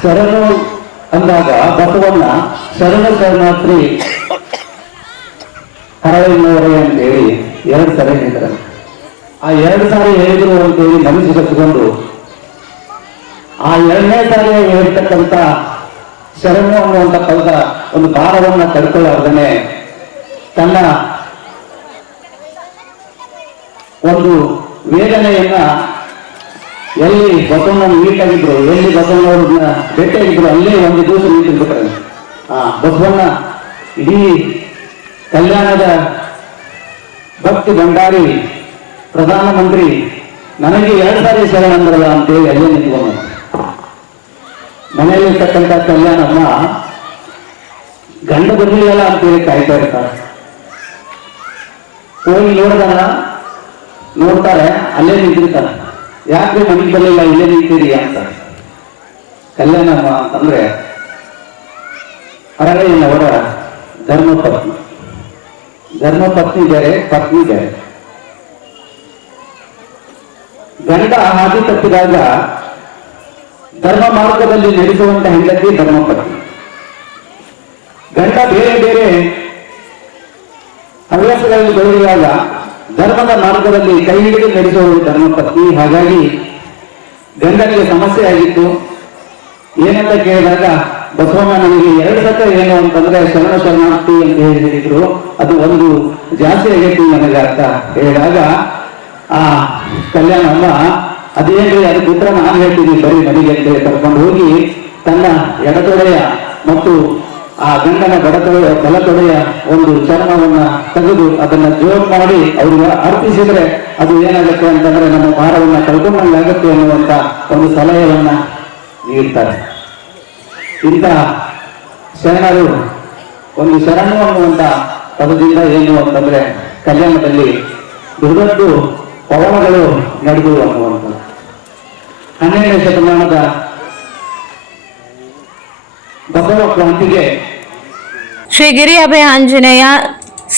ಶರಣು ಅಂದಾಗ ಬಸವಣ್ಣ ಶರಣಾರ್ಥಿ ಹರಳೆಯವರು ಅಂತೇಳಿ 2 ಸಾರಿ ಹೇಳಿದ್ದಾರೆ. ಆ 2 ಸಾರಿ ಹೇಳಿದ್ರು ಅಂತೇಳಿ ಮನಸ್ಸು ಕಟ್ಟಿಕೊಂಡು ಆ 2ನೇ ಸಾರಿ ಹೇಳ್ತಕ್ಕಂಥ ಶರಣು ಅನ್ನುವಂಥ ಪದದ ಒಂದು ಭಾರವನ್ನ ತಡ್ಕೊಳ್ಳಾರ್ದನೆ ತನ್ನ ಒಂದು ವೇದನೆಯನ್ನ ಎಲ್ಲಿ ಬಸವಣ್ಣ ಮೀಟಾಗಿದ್ರು, ಎಲ್ಲಿ ಬಸವಣ್ಣವ್ರನ್ನ ಭೇಟಿಯಾಗಿದ್ರು ಅಲ್ಲೇ ಒಂದು ದಿವಸ ಮೀಟಿರ್ಬೇಕಾರೆ ಬಸವಣ್ಣ ಇಡೀ ಕಲ್ಯಾಣದ ಭಕ್ತಿ ಭಂಡಾರಿ ಪ್ರಧಾನಮಂತ್ರಿ ನನಗೆ 2 ಸಾರಿ ಶರಣಂದ್ರಲ್ಲ ಅಂತೇಳಿ ಅಲ್ಲೇ ನಿಂತ್ಕೊಂಡು ಮನೆಯಲ್ಲಿರ್ತಕ್ಕಂಥ ಕಲ್ಯಾಣಮ್ಮ ಗಂಡ ಬರಲಿಲ್ಲ ಅಂತೇಳಿ ಕಾಯ್ತಾ ಇರ್ತಾರೆ. ಹೋಗಿ ನೋಡ್ತಾರೆ, ಅಲ್ಲೇ ನಿಂತಿರ್ತಾರೆ. ಯಾಕೆ ಮನೆಗೆ ಬರಲಿಲ್ಲ, ಇಲ್ಲೇ ನಿಂತೀರಿ ಅಂತ. ಕಲ್ಯಾಣಮ್ಮ ಅಂತಂದ್ರೆ ಹರಳೆಯನವರ ಧರ್ಮಪತ್ನಿ ಬೇರೆ, ಪತ್ನಿ ಬೇರೆ. ಗಂಡ ಹಾದಿ ತಪ್ಪಿದಾಗ ಧರ್ಮ ಮಾರ್ಗದಲ್ಲಿ ನಡೆಸುವಂತ ಹೆಂಡತಿ ಧರ್ಮಪತ್ನಿ. ಗಂಡ ಬೇರೆ ಬೇರೆ ಹವ್ಯಾಸಗಳಲ್ಲಿ ಬೆಳೆಯುವಾಗ ಧರ್ಮದ ಮಾರ್ಗದಲ್ಲಿ ಕೈ ಹಿಡಿದು ನಡೆಸುವುದು ಧರ್ಮಪತ್ನಿ. ಹಾಗಾಗಿ ಗಂಡನಿಗೆ ಸಮಸ್ಯೆ ಆಗಿತ್ತು. ಏನಂತ ಕೇಳಿದಾಗ ಬಸವಣ್ಣ ನನಗೆ 2 ಸತ ಏನು ಅಂತಂದ್ರೆ ಶರಣಾರ್ಥಿ ಅಂತ ಹೇಳಿದ್ರು, ಅದು ಒಂದು ಜಾಸ್ತಿ ಆಗೈತಿ ನನಗೆ ಅಂತ ಹೇಳಿದಾಗ ಆ ಕಲ್ಯಾಣಮ್ಮ ಅದೇನ್ರಿ ಅದಕ್ಕೆ ಉತ್ತರ ನಾನು ಹೇಳ್ತೀನಿ ಬರೀ ಮನೆಗೆ ಅಂತ ಕರ್ಕೊಂಡು ಹೋಗಿ ತನ್ನ ಎಡತೊಡೆಯ ಮತ್ತು ಆ ಗಂಡನ ಬಲತೊಡೆಯ ಒಂದು ಚರ್ಮವನ್ನ ತೆಗೆದು ಅದನ್ನ ಜೋಗ್ ಮಾಡಿ ಅವ್ರಿಗೆ ಅರ್ಪಿಸಿದ್ರೆ ಅದು ಏನಾಗುತ್ತೆ ಅಂತಂದ್ರೆ ನಮ್ಮ ಭಾರವನ್ನ ಕಳ್ಕೊಂಡಂಗಾಗುತ್ತೆ ಅನ್ನುವಂತ ಒಂದು ಸಲಹೆಯನ್ನ ನೀಡ್ತಾರೆ. ಇಂಥ ಶರಣರು ಒಂದು ಶರಣು ಅನ್ನುವಂತ ಪದದಿಂದ ಏನು ಅಂತಂದ್ರೆ ಕಲ್ಯಾಣದಲ್ಲಿ ದೊಡ್ಡ ಪವನಗಳು ನಡೆದು ಅನ್ನುವಂಥದ್ದು. 12ನೇ ಶತಮಾನದ ಬಸವ ಕ್ರಾಂತಿಗೆ ಶ್ರೀ ಗಿರಿ ಅಭಯ ಆಂಜನೇಯ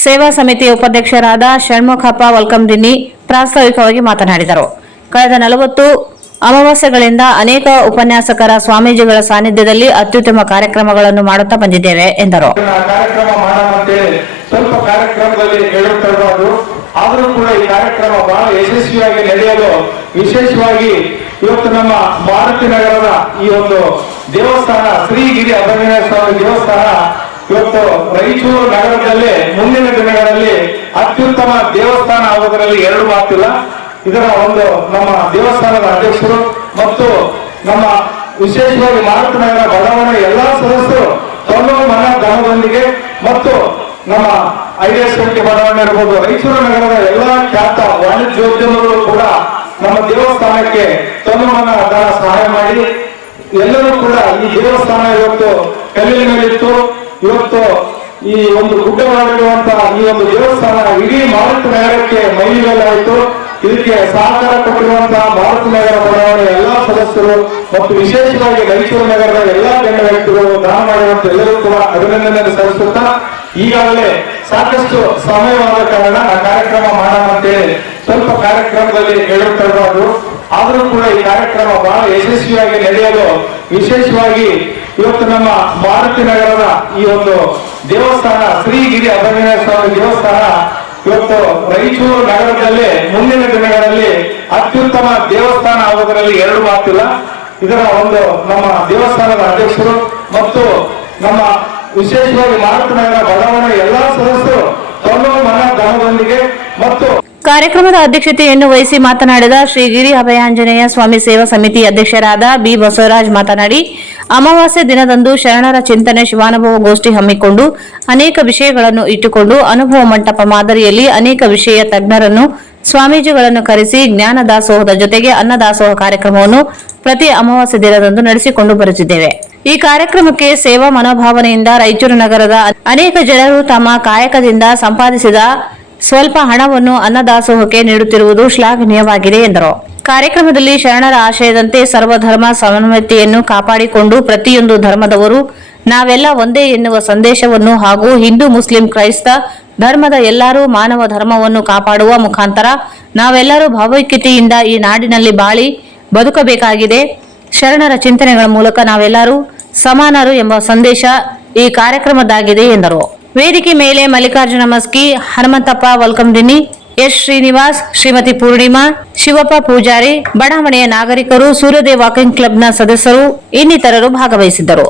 ಸೇವಾ ಸಮಿತಿಯ ಉಪಾಧ್ಯಕ್ಷರಾದ ಷಣ್ಮುಖಪ್ಪ ವಲ್ಕಂದಿನಿ ಪ್ರಾಸ್ತಾವಿಕವಾಗಿ ಮಾತನಾಡಿದರು. ಕಳೆದ 40 ಅಮಾವಾಸ್ಯೆಗಳಿಂದ ಅನೇಕ ಉಪನ್ಯಾಸಕರ ಸ್ವಾಮೀಜಿಗಳ ಸಾನ್ನಿಧ್ಯದಲ್ಲಿ ಅತ್ಯುತ್ತಮ ಕಾರ್ಯಕ್ರಮಗಳನ್ನು ಮಾಡುತ್ತಾ ಬಂದಿದ್ದೇವೆ ಎಂದರು. ಕಾರ್ಯಕ್ರಮ ಮಾಡೋಣ ಸ್ವಲ್ಪ ಕಾರ್ಯಕ್ರಮದಲ್ಲಿ ಹೇಳುತ್ತಿರಬಹುದು. ಆದರೂ ಕೂಡ ಈ ಕಾರ್ಯಕ್ರಮ ಬಹಳ ಯಶಸ್ವಿಯಾಗಿ ನಡೆಯಲು ವಿಶೇಷವಾಗಿ ಇವತ್ತು ನಮ್ಮ ಮಾರುತಿ ನಗರದ ಈ ಒಂದು ದೇವಸ್ಥಾನ ಶ್ರೀ ಗಿರಿ ಅಭಯಾಂಜನೇಯ ಸ್ವಾಮಿ ದೇವಸ್ಥಾನ ಇವತ್ತು ರಾಯಚೂರು ನಗರದಲ್ಲೇ ಮುಂದಿನ ದಿನಗಳಲ್ಲಿ ಅತ್ಯುತ್ತಮ ದೇವಸ್ಥಾನ ಆಗುವುದರಲ್ಲಿ 2 ಮಾತಿಲ್ಲ. ಇದರ ಒಂದು ನಮ್ಮ ದೇವಸ್ಥಾನದ ಅಧ್ಯಕ್ಷರು ಮತ್ತು ನಮ್ಮ ವಿಶೇಷವಾಗಿ ಮಾರುತಿ ನಗರ ಬಡಾವಣೆ ಎಲ್ಲಾ ಸದಸ್ಯರು ತಮ್ಮ ಮನ ಧನದೊಂದಿಗೆ ಮತ್ತು ನಮ್ಮ ಐಡಿಎಸ್ ಬಡಾವಣೆ ಇರಬಹುದು, ರಾಯಚೂರು ನಗರದ ಎಲ್ಲಾ ಖ್ಯಾತ ವಾಣಿಜ್ಯೋದ್ಯಮಗಳು ಕೂಡ ನಮ್ಮ ದೇವಸ್ಥಾನಕ್ಕೆ ತಮ್ಮ ಮನ ಧನ ಸಹಾಯ ಮಾಡಿ ಎಲ್ಲರೂ ಕೂಡ ಈ ದೇವಸ್ಥಾನ ಇವತ್ತು ಕಲ್ಲಿನ ಮೇಲಿತ್ತು. ಇವತ್ತು ಈ ಒಂದು ಗುಡ್ಡವಾಗಿರುವಂತಹ ಈ ಒಂದು ದೇವಸ್ಥಾನ ಇಡೀ ಮಾರುತಿ ನಗರಕ್ಕೆ ಮೈಲಿಗಲ್ಲಾಯಿತು. ಇದಕ್ಕೆ ಸಹಕಾರ ಕೊಟ್ಟಿರುವಂತಹ ಮಾರುತಿ ನಗರ ಬಡಾವಣೆ ಎಲ್ಲಾ ಸದಸ್ಯರು ಮತ್ತು ವಿಶೇಷವಾಗಿ ರಾಯಚೂರು ನಗರದ ಎಲ್ಲಾ ಗಣ್ಯ ವ್ಯಕ್ತಿಗಳು ದಾನ ಮಾಡಿರುವಂತ ಎಲ್ಲರೂ ಕೂಡ ಅಭಿನಂದನೆ ಸಲ್ಲಿಸುತ್ತಾ ಈಗಾಗಲೇ ಸಾಕಷ್ಟು ಸಮಯವಾದ ಕಾರಣ ಆ ಕಾರ್ಯಕ್ರಮ ಮಾಡೋಣ ಅಂತೇಳಿ ಸ್ವಲ್ಪ ಕಾರ್ಯಕ್ರಮದಲ್ಲಿ ಹೇಳುತ್ತಿರಬಾರ್ದು. ಆದರೂ ಕೂಡ ಈ ಕಾರ್ಯಕ್ರಮ ಬಹಳ ಯಶಸ್ವಿಯಾಗಿ ನಡೆಯಲು ವಿಶೇಷವಾಗಿ ಇವತ್ತು ನಮ್ಮ ಮಾರುತಿ ನಗರದ ಈ ಒಂದು ದೇವಸ್ಥಾನ ಶ್ರೀಗಿರಿ ಅಭಯಾಂಜನೇಯ ಸ್ವಾಮಿ ದೇವಸ್ಥಾನ ಇವತ್ತು ರಾಯಚೂರು ನಗರದಲ್ಲಿ ಮುಂದಿನ ದಿನಗಳಲ್ಲಿ ಅತ್ಯುತ್ತಮ ದೇವಸ್ಥಾನ ಆಗುವುದರಲ್ಲಿ ಎರಡು ಮಾತಿಲ್ಲ. ಇದರ ಒಂದು ನಮ್ಮ ದೇವಸ್ಥಾನದ ಅಧ್ಯಕ್ಷರು ಮತ್ತು ನಮ್ಮ ವಿಶೇಷವಾಗಿ ಮಾರುತಿ ನಗರ ಬಡಾವಣೆ ಎಲ್ಲಾ ಸದಸ್ಯರು ತಮ್ಮ ಮನ ಧನದೊಂದಿಗೆ ಮತ್ತು ಕಾರ್ಯಕ್ರಮದ ಅಧ್ಯಕ್ಷತೆಯನ್ನು ವಹಿಸಿ ಮಾತನಾಡಿದ ಶ್ರೀಗಿರಿ ಅಭಯಾಂಜನೇಯ ಸ್ವಾಮಿ ಸೇವಾ ಸಮಿತಿ ಅಧ್ಯಕ್ಷರಾದ ಬಿ ಬಸವರಾಜ್ ಮಾತನಾಡಿ, ಅಮಾವಾಸ್ಯೆ ದಿನದಂದು ಶರಣರ ಚಿಂತನೆ ಶಿವಾನುಭವ ಗೋಷ್ಠಿ ಹಮ್ಮಿಕೊಂಡು ಅನೇಕ ವಿಷಯಗಳನ್ನು ಇಟ್ಟುಕೊಂಡು ಅನುಭವ ಮಂಟಪ ಮಾದರಿಯಲ್ಲಿ ಅನೇಕ ವಿಷಯ ತಜ್ಞರನ್ನು ಸ್ವಾಮೀಜಿಗಳನ್ನು ಕರೆಸಿ ಜ್ಞಾನ ದಾಸೋಹದ ಜೊತೆಗೆ ಅನ್ನದಾಸೋಹ ಕಾರ್ಯಕ್ರಮವನ್ನು ಪ್ರತಿ ಅಮಾವಾಸ್ಯೆ ದಿನದಂದು ನಡೆಸಿಕೊಂಡು ಬರುತ್ತಿದ್ದೇವೆ. ಈ ಕಾರ್ಯಕ್ರಮಕ್ಕೆ ಸೇವಾ ಮನೋಭಾವನೆಯಿಂದ ರಾಯಚೂರು ನಗರದ ಅನೇಕ ಜನರು ತಮ್ಮ ಕಾಯಕದಿಂದ ಸಂಪಾದಿಸಿದ ಸ್ವಲ್ಪ ಹಣವನ್ನು ಅನ್ನದಾಸೋಹಕ್ಕೆ ನೀಡುತ್ತಿರುವುದು ಶ್ಲಾಘನೀಯವಾಗಿದೆ ಎಂದರು. ಕಾರ್ಯಕ್ರಮದಲ್ಲಿ ಶರಣರ ಆಶಯದಂತೆ ಸರ್ವಧರ್ಮ ಸಮನ್ವಯತೆಯನ್ನು ಕಾಪಾಡಿಕೊಂಡು ಪ್ರತಿಯೊಂದು ಧರ್ಮದವರು ನಾವೆಲ್ಲ ಒಂದೇ ಎನ್ನುವ ಸಂದೇಶವನ್ನು ಹಾಗೂ ಹಿಂದೂ ಮುಸ್ಲಿಂ ಕ್ರೈಸ್ತ ಧರ್ಮದ ಎಲ್ಲರೂ ಮಾನವ ಧರ್ಮವನ್ನು ಕಾಪಾಡುವ ಮುಖಾಂತರ ನಾವೆಲ್ಲರೂ ಭಾವೈಕ್ಯತೆಯಿಂದ ಈ ನಾಡಿನಲ್ಲಿ ಬಾಳಿ ಬದುಕಬೇಕಾಗಿದೆ. ಶರಣರ ಚಿಂತನೆಗಳ ಮೂಲಕ ನಾವೆಲ್ಲರೂ ಸಮಾನರು ಎಂಬ ಸಂದೇಶ ಈ ಕಾರ್ಯಕ್ರಮದಾಗಿದೆ ಎಂದರು. ವೇದಿಕೆ ಮೇಲೆ ಮಲ್ಲಿಕಾರ್ಜುನ ಮಸ್ಕಿ, ಹನುಮಂತಪ್ಪ ವಲ್ಕಂದಿನಿ, ಎಸ್ ಶ್ರೀನಿವಾಸ್, ಶ್ರೀಮತಿ ಪೂರ್ಣಿಮಾ, ಶಿವಪ್ಪ ಪೂಜಾರಿ, ಬಡಾವಣೆಯ ನಾಗರಿಕರು, ಸೂರ್ಯೋದಯ ವಾಕಿಂಗ್ ಕ್ಲಬ್ನ ಸದಸ್ಯರು ಇನ್ನಿತರರು ಭಾಗವಹಿಸಿದ್ದರು.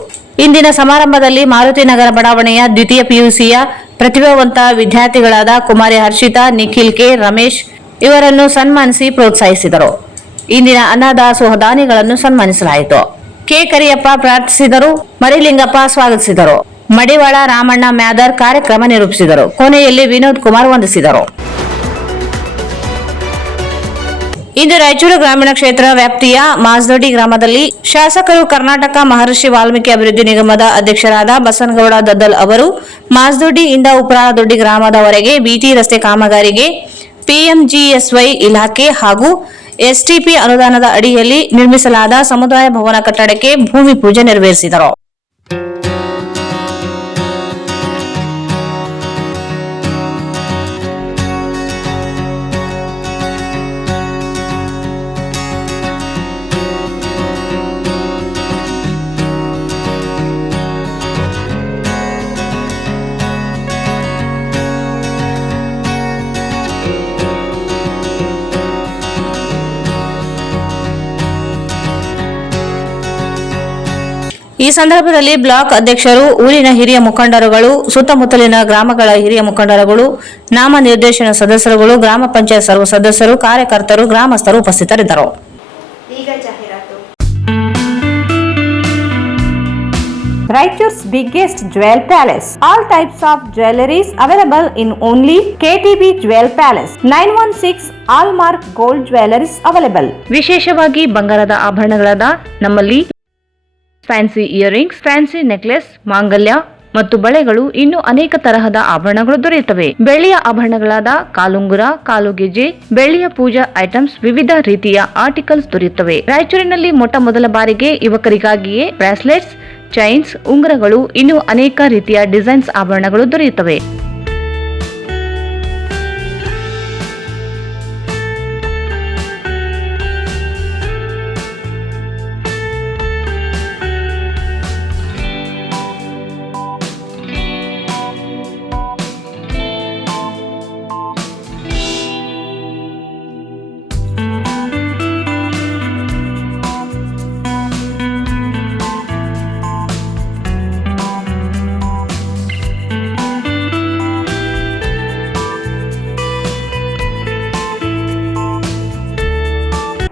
ಇಂದಿನ ಸಮಾರಂಭದಲ್ಲಿ ಮಾರುತಿ ನಗರ ಬಡಾವಣೆಯ ದ್ವಿತೀಯ ಪಿಯುಸಿಯ ಪ್ರತಿಭಾವಂತ ವಿದ್ಯಾರ್ಥಿಗಳಾದ ಕುಮಾರಿ ಹರ್ಷಿತಾ, ನಿಖಿಲ್ ಕೆ, ರಮೇಶ್ ಇವರನ್ನು ಸನ್ಮಾನಿಸಿ ಪ್ರೋತ್ಸಾಹಿಸಿದರು. ಇಂದಿನ ಅನ್ನದಾಸೋಹ ದಾನಿಗಳನ್ನು ಸನ್ಮಾನಿಸಲಾಯಿತು. ಕೆ ಕರಿಯಪ್ಪ ಪ್ರಾರ್ಥಿಸಿದರು, ಮರಿಲಿಂಗಪ್ಪ ಸ್ವಾಗತಿಸಿದರು. ಮಡಿವಾಳ ರಾಮಣ್ಣ ಮ್ಯಾದರ್ ಕಾರ್ಯಕ್ರಮ ನಿರೂಪಿಸಿದರು. ಕೊನೆಯಲ್ಲಿ ವಿನೋದ್ ಕುಮಾರ್ ವಂದಿಸಿದರು. ಇಂದು ರಾಯಚೂರು ಗ್ರಾಮೀಣ ಕ್ಷೇತ್ರ ವ್ಯಾಪ್ತಿಯ ಮಾಸ್ದೊಡ್ಡಿ ಗ್ರಾಮದಲ್ಲಿ ಶಾಸಕರು ಕರ್ನಾಟಕ ಮಹರ್ಷಿ ವಾಲ್ಮೀಕಿ ಅಭಿವೃದ್ಧಿ ನಿಗಮದ ಅಧ್ಯಕ್ಷರಾದ ಬಸನಗೌಡ ದದ್ದಲ್ ಅವರು ಮಾಸ್ದೊಡ್ಡಿಯಿಂದ ಉಪ್ರಾಳದೊಡ್ಡಿ ಗ್ರಾಮದವರೆಗೆ ಬಿಟಿ ರಸ್ತೆ ಕಾಮಗಾರಿಗೆ ಪಿಎಂಜಿಎಸ್ವೈ ಇಲಾಖೆ ಹಾಗೂ ಎಸ್ಟಿಪಿ ಅನುದಾನದ ಅಡಿಯಲ್ಲಿ ನಿರ್ಮಿಸಲಾದ ಸಮುದಾಯ ಭವನ ಕಟ್ಟಡಕ್ಕೆ ಭೂಮಿ ಪೂಜೆ ನೆರವೇರಿಸಿದರು. ಈ ಸಂದರ್ಭದಲ್ಲಿ ಬ್ಲಾಕ್ ಅಧ್ಯಕ್ಷರು, ಊರಿನ ಹಿರಿಯ ಮುಖಂಡರುಗಳು, ಸುತ್ತಮುತ್ತಲಿನ ಗ್ರಾಮಗಳ ಹಿರಿಯ ಮುಖಂಡರುಗಳು, ನಾಮ ನಿರ್ದೇಶನ ಸದಸ್ಯರುಗಳು, ಗ್ರಾಮ ಪಂಚಾಯತ್ ಸರ್ವ ಸದಸ್ಯರು, ಕಾರ್ಯಕರ್ತರು, ಗ್ರಾಮಸ್ಥರು ಉಪಸ್ಥಿತರಿದ್ದರು. ಈಗ ಜಾಹೀರಾತು. Raichur's biggest jewel palace. All types of jewelries available in only KTB Jewel Palace. 916 Allmark Gold Jewelries available. ವಿಶೇಷವಾಗಿ ಬಂಗಾರದ ಆಭರಣಗಳಾದ ನಮ್ಮಲ್ಲಿ ಫ್ಯಾನ್ಸಿ ಇಯರಿಂಗ್ಸ್, ಫ್ಯಾನ್ಸಿ ನೆಕ್ಲೆಸ್, ಮಾಂಗಲ್ಯ ಮತ್ತು ಬಳೆಗಳು ಇನ್ನೂ ಅನೇಕ ತರಹದ ಆಭರಣಗಳು ದೊರೆಯುತ್ತವೆ. ಬೆಳ್ಳಿಯ ಆಭರಣಗಳಾದ ಕಾಲುಂಗುರ, ಕಾಲುಗೆಜೆ, ಬೆಳ್ಳಿಯ ಪೂಜಾ ಐಟಮ್ಸ್, ವಿವಿಧ ರೀತಿಯ ಆರ್ಟಿಕಲ್ಸ್ ದೊರೆಯುತ್ತವೆ. ರಾಯಚೂರಿನಲ್ಲಿ ಮೊಟ್ಟ ಮೊದಲ ಬಾರಿಗೆ ಯುವಕರಿಗಾಗಿಯೇ ಬ್ರಾಸ್ಲೆಟ್ಸ್, ಚೈನ್ಸ್, ಉಂಗುರಗಳು, ಇನ್ನೂ ಅನೇಕ ರೀತಿಯ ಡಿಸೈನ್ಸ್ ಆಭರಣಗಳು ದೊರೆಯುತ್ತವೆ.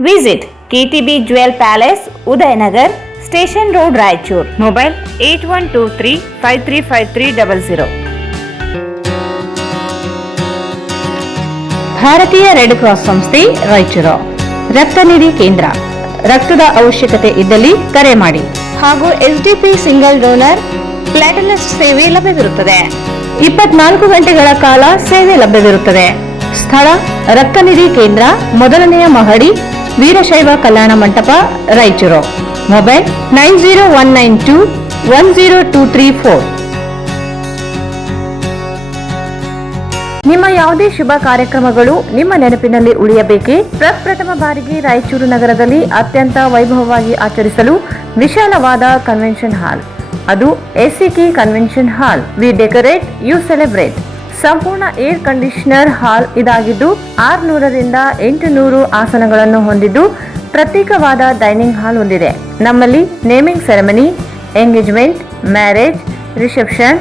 Visit KTB Jewel Palace, Udayanagar, Station Road, Raichur. Mobile 8123535300. ಭಾರತೀಯ ರೆಡ್ ಕ್ರಾಸ್ ಸಂಸ್ಥೆ ರಾಯಚೂರು ರಕ್ತನಿಧಿ ಕೇಂದ್ರ. ರಕ್ತದ ಅವಶ್ಯಕತೆ ಇದ್ದಲ್ಲಿ ಕರೆ ಮಾಡಿ ಹಾಗೂ SDP ಸಿಂಗಲ್ ಡೋನರ್ ಪ್ಲಾಟಿನಸ್ ಸೇವೆ ಲಭ್ಯವಿರುತ್ತದೆ. 24 ಗಂಟೆಗಳ ಕಾಲ ಸೇವೆ ಲಭ್ಯವಿರುತ್ತದೆ. ಸ್ಥಳ ರಕ್ತನಿಧಿ ಕೇಂದ್ರ, ಮೊದಲನೆಯ ಮಹಡಿ, ವೀರಶೈವ ಕಲ್ಯಾಣ ಮಂಟಪ, ರಾಯಚೂರು. ಮೊಬೈಲ್ 9019210234. ನಿಮ್ಮ ಯಾವುದೇ ಶುಭ ಕಾರ್ಯಕ್ರಮಗಳು ನಿಮ್ಮ ನೆನಪಿನಲ್ಲಿ ಉಳಿಯಬೇಕೇ? ಪ್ರಪ್ರಥಮ ಬಾರಿಗೆ ರಾಯಚೂರು ನಗರದಲ್ಲಿ ಅತ್ಯಂತ ವೈಭವವಾಗಿ ಆಚರಿಸಲು ವಿಶಾಲವಾದ ಕನ್ವೆನ್ಷನ್ ಹಾಲ್, ಅದು ACK convention hall. We decorate, you celebrate. ಸಂಪೂರ್ಣ ಏರ್ ಕಂಡೀಷನರ್ ಹಾಲ್ ಇದಾಗಿದ್ದು 600ರಿಂದ 800 ಆಸನಗಳನ್ನು ಹೊಂದಿದ್ದು ಪ್ರತ್ಯೇಕವಾದ ಡೈನಿಂಗ್ ಹಾಲ್ ಹೊಂದಿದೆ. ನಮ್ಮಲ್ಲಿ naming ceremony, engagement, marriage, reception,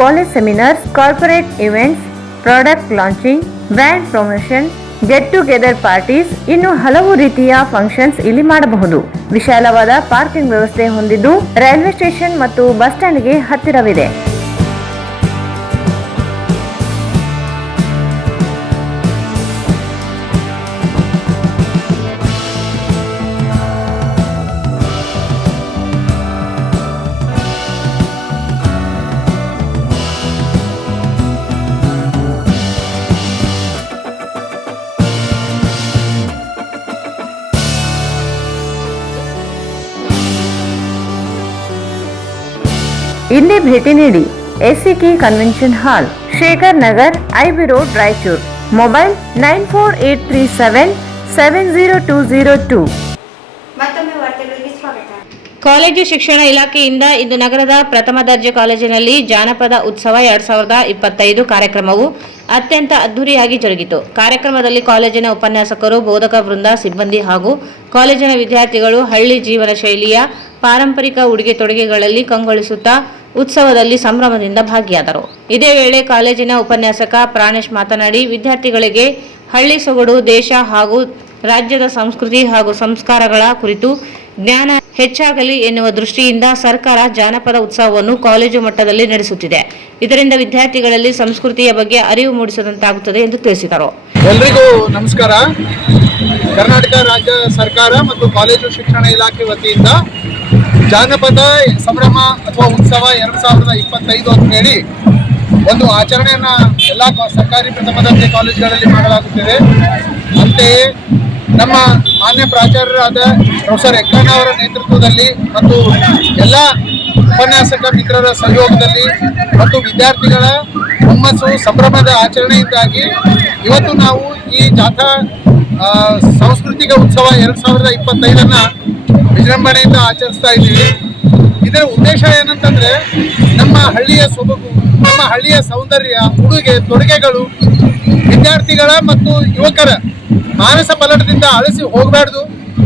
college seminars, corporate events, product launching, brand promotion, get together parties, ಇನ್ನು ಹಲವು ರೀತಿಯ ಫಂಕ್ಷನ್ಸ್ ಇಲ್ಲಿ ಮಾಡಬಹುದು. ವಿಶಾಲವಾದ ಪಾರ್ಕಿಂಗ್ ವ್ಯವಸ್ಥೆ ಹೊಂದಿದ್ದು ರೈಲ್ವೆ ಸ್ಟೇಷನ್ ಮತ್ತು ಬಸ್ ಸ್ಟ್ಯಾಂಡ್ಗೆ ಹತ್ತಿರವಿದೆ. ಇಲ್ಲಿ ಭೇಟಿ ನೀಡಿ. ಎಸಿಕೆ ಕನ್ವೆನ್ಷನ್ ಹಾಲ್, Shekhar Nagar, IB road, Raichur. Mobile 9483770202. ಮತ್ತೊಮ್ಮೆ ವಾರ್ತೆಗಳಿಗೆ ಸ್ವಾಗತ. ಕಾಲೇಜು ಶಿಕ್ಷಣ ಇಲಾಖೆಯಿಂದ ಇಂದು ನಗರದ ಪ್ರಥಮ ದರ್ಜೆ ಕಾಲೇಜಿನಲ್ಲಿ ಜಾನಪದ ಉತ್ಸವ 2025 ಕಾರ್ಯಕ್ರಮವು ಅತ್ಯಂತ ಅದ್ದೂರಿಯಾಗಿ ಜರುಗಿತು. ಕಾರ್ಯಕ್ರಮದಲ್ಲಿ ಕಾಲೇಜಿನ ಉಪನ್ಯಾಸಕರು, ಬೋಧಕ ವೃಂದ, ಸಿಬ್ಬಂದಿ ಹಾಗೂ ಕಾಲೇಜಿನ ವಿದ್ಯಾರ್ಥಿಗಳು ಹಳ್ಳಿ ಜೀವನ ಶೈಲಿಯ ಪಾರಂಪರಿಕ ಉಡುಗೆ ತೊಡುಗೆಗಳಲ್ಲಿ ಕಂಗೊಳಿಸುತ್ತಾ ಉತ್ಸವದಲ್ಲಿ ಸಂಭ್ರಮದಿಂದ ಭಾಗಿಯಾದರು. ಇದೇ ವೇಳೆ ಕಾಲೇಜಿನ ಉಪನ್ಯಾಸಕ ಪ್ರಾಣೇಶ್ ಮಾತನಾಡಿ, ವಿದ್ಯಾರ್ಥಿಗಳಿಗೆ ಹಳ್ಳಿ ಸೊಗಡು, ದೇಶ ಹಾಗೂ ರಾಜ್ಯದ ಸಂಸ್ಕೃತಿ ಹಾಗೂ ಸಂಸ್ಕಾರಗಳ ಕುರಿತು ಜ್ಞಾನ ಹೆಚ್ಚಾಗಲಿ ಎನ್ನುವ ದೃಷ್ಟಿಯಿಂದ ಸರ್ಕಾರ ಜಾನಪದ ಉತ್ಸವವನ್ನು ಕಾಲೇಜು ಮಟ್ಟದಲ್ಲಿ ನಡೆಸುತ್ತಿದೆ. ಇದರಿಂದ ವಿದ್ಯಾರ್ಥಿಗಳಲ್ಲಿ ಸಂಸ್ಕೃತಿಯ ಬಗ್ಗೆ ಅರಿವು ಮೂಡಿಸಿದಂತಾಗುತ್ತದೆ ಎಂದು ತಿಳಿಸಿದರು. ಎಲ್ರಿಗೂ ನಮಸ್ಕಾರ. ಕರ್ನಾಟಕ ರಾಜ್ಯ ಸರ್ಕಾರ ಮತ್ತು ಕಾಲೇಜು ಶಿಕ್ಷಣ ಇಲಾಖೆ ವತಿಯಿಂದ ಜಾನಪದ ಸಂಭ್ರಮ ಅಥವಾ ಉತ್ಸವ 2025 ಅಂತ ಹೇಳಿ ಒಂದು ಆಚರಣೆಯನ್ನು ಎಲ್ಲ ಸರ್ಕಾರಿ ಪ್ರಥಮ ದರ್ಜೆ ಕಾಲೇಜುಗಳಲ್ಲಿ ಮಾಡಲಾಗುತ್ತಿದೆ. ಅಂತೆಯೇ ನಮ್ಮ ಮಾನ್ಯ ಪ್ರಾಚಾರ್ಯರಾದ ಪ್ರೊಫೆಸರ್ ಎಕ್ಕಣ್ಣ ಅವರ ನೇತೃತ್ವದಲ್ಲಿ ಮತ್ತು ಎಲ್ಲ ಉಪನ್ಯಾಸಕ ಮಿತ್ರರ ಸಹಯೋಗದಲ್ಲಿ ಮತ್ತು ವಿದ್ಯಾರ್ಥಿಗಳ ಹುಮ್ಮಸ್ಸು ಸಂಭ್ರಮದ ಆಚರಣೆಯಿಂದಾಗಿ ಇವತ್ತು ನಾವು ಈ ಜಾಥಾ ಸಾಂಸ್ಕೃತಿಕ ಉತ್ಸವ 2025 ವಿಜೃಂಭಣೆಯಿಂದ ಆಚರಿಸ್ತಾ ಇದ್ದೀವಿ. ಇದರ ಉದ್ದೇಶ ಏನಂತಂದ್ರೆ ನಮ್ಮ ಹಳ್ಳಿಯ ಸೊಬಗು, ನಮ್ಮ ಹಳ್ಳಿಯ ಸೌಂದರ್ಯ, ಉಡುಗೆ ತೊಡುಗೆಗಳು ವಿದ್ಯಾರ್ಥಿಗಳ ಮತ್ತು ಯುವಕರ ಮಾನಸ ಪಲ್ಲಟದಿಂದ ಅಳಿಸಿ ಹೋಗಬಾರ್ದು,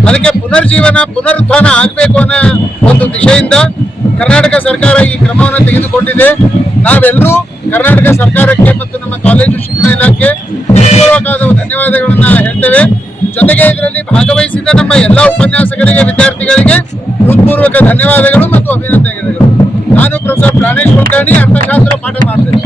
ಅದಕ್ಕೆ ಪುನರುತ್ಥಾನ ಆಗಬೇಕು ಅನ್ನೋ ಒಂದು ದಿಶೆಯಿಂದ ಕರ್ನಾಟಕ ಸರ್ಕಾರ ಈ ಕ್ರಮವನ್ನು ತೆಗೆದುಕೊಂಡಿದೆ. ನಾವೆಲ್ಲರೂ ಕರ್ನಾಟಕ ಸರ್ಕಾರಕ್ಕೆ ಮತ್ತು ನಮ್ಮ ಕಾಲೇಜು ಶಿಕ್ಷಣ ಇಲಾಖೆ ಪೂರ್ವಕವಾದ ಧನ್ಯವಾದಗಳನ್ನು ಹೇಳ್ತೇವೆ. ಜೊತೆಗೆ ಇದರಲ್ಲಿ ಭಾಗವಹಿಸಿದ ನಮ್ಮ ಎಲ್ಲ ಉಪನ್ಯಾಸಕರಿಗೆ, ವಿದ್ಯಾರ್ಥಿಗಳಿಗೆ ಹೃತ್ಪೂರ್ವಕ ಧನ್ಯವಾದಗಳು ಮತ್ತು ಅಭಿನಂದನೆಗಳು. ನಾನು ಪ್ರೊಫೆಸರ್ ಪ್ರಾಣೇಶ್ ಕುಲಕರ್ಣಿ, ಅರ್ಥಶಾಸ್ತ್ರ ಪಾಠ ಮಾಡ್ತೇನೆ.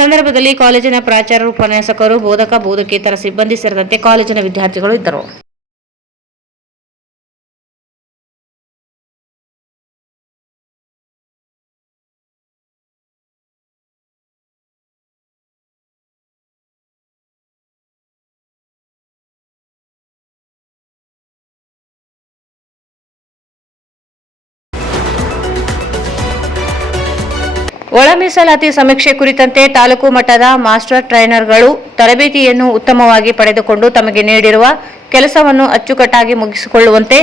ಸಂದರ್ಭದಲ್ಲಿ ಕಾಲೇಜಿನ ಪ್ರಾಚಾರ್ಯರು, ಉಪನ್ಯಾಸಕರು, ಬೋಧಕ ಬೋಧಕೇತರ ಸಿಬ್ಬಂದಿ ಸೇರಿದಂತೆ ಕಾಲೇಜಿನ ವಿದ್ಯಾರ್ಥಿಗಳು ಇದ್ದರು. ಒಳ ಮೀಸಲಾತಿ ಸಮೀಕ್ಷೆ ಕುರಿತಂತೆ ತಾಲೂಕು ಮಟ್ಟದ ಮಾಸ್ಟರ್ ಟ್ರೈನರ್ಗಳು ತರಬೇತಿಯನ್ನು ಉತ್ತಮವಾಗಿ ಪಡೆದುಕೊಂಡು ತಮಗೆ ನೀಡಿರುವ ಕೆಲಸವನ್ನು ಅಚ್ಚುಕಟ್ಟಾಗಿ ಮುಗಿಸಿಕೊಳ್ಳುವಂತೆ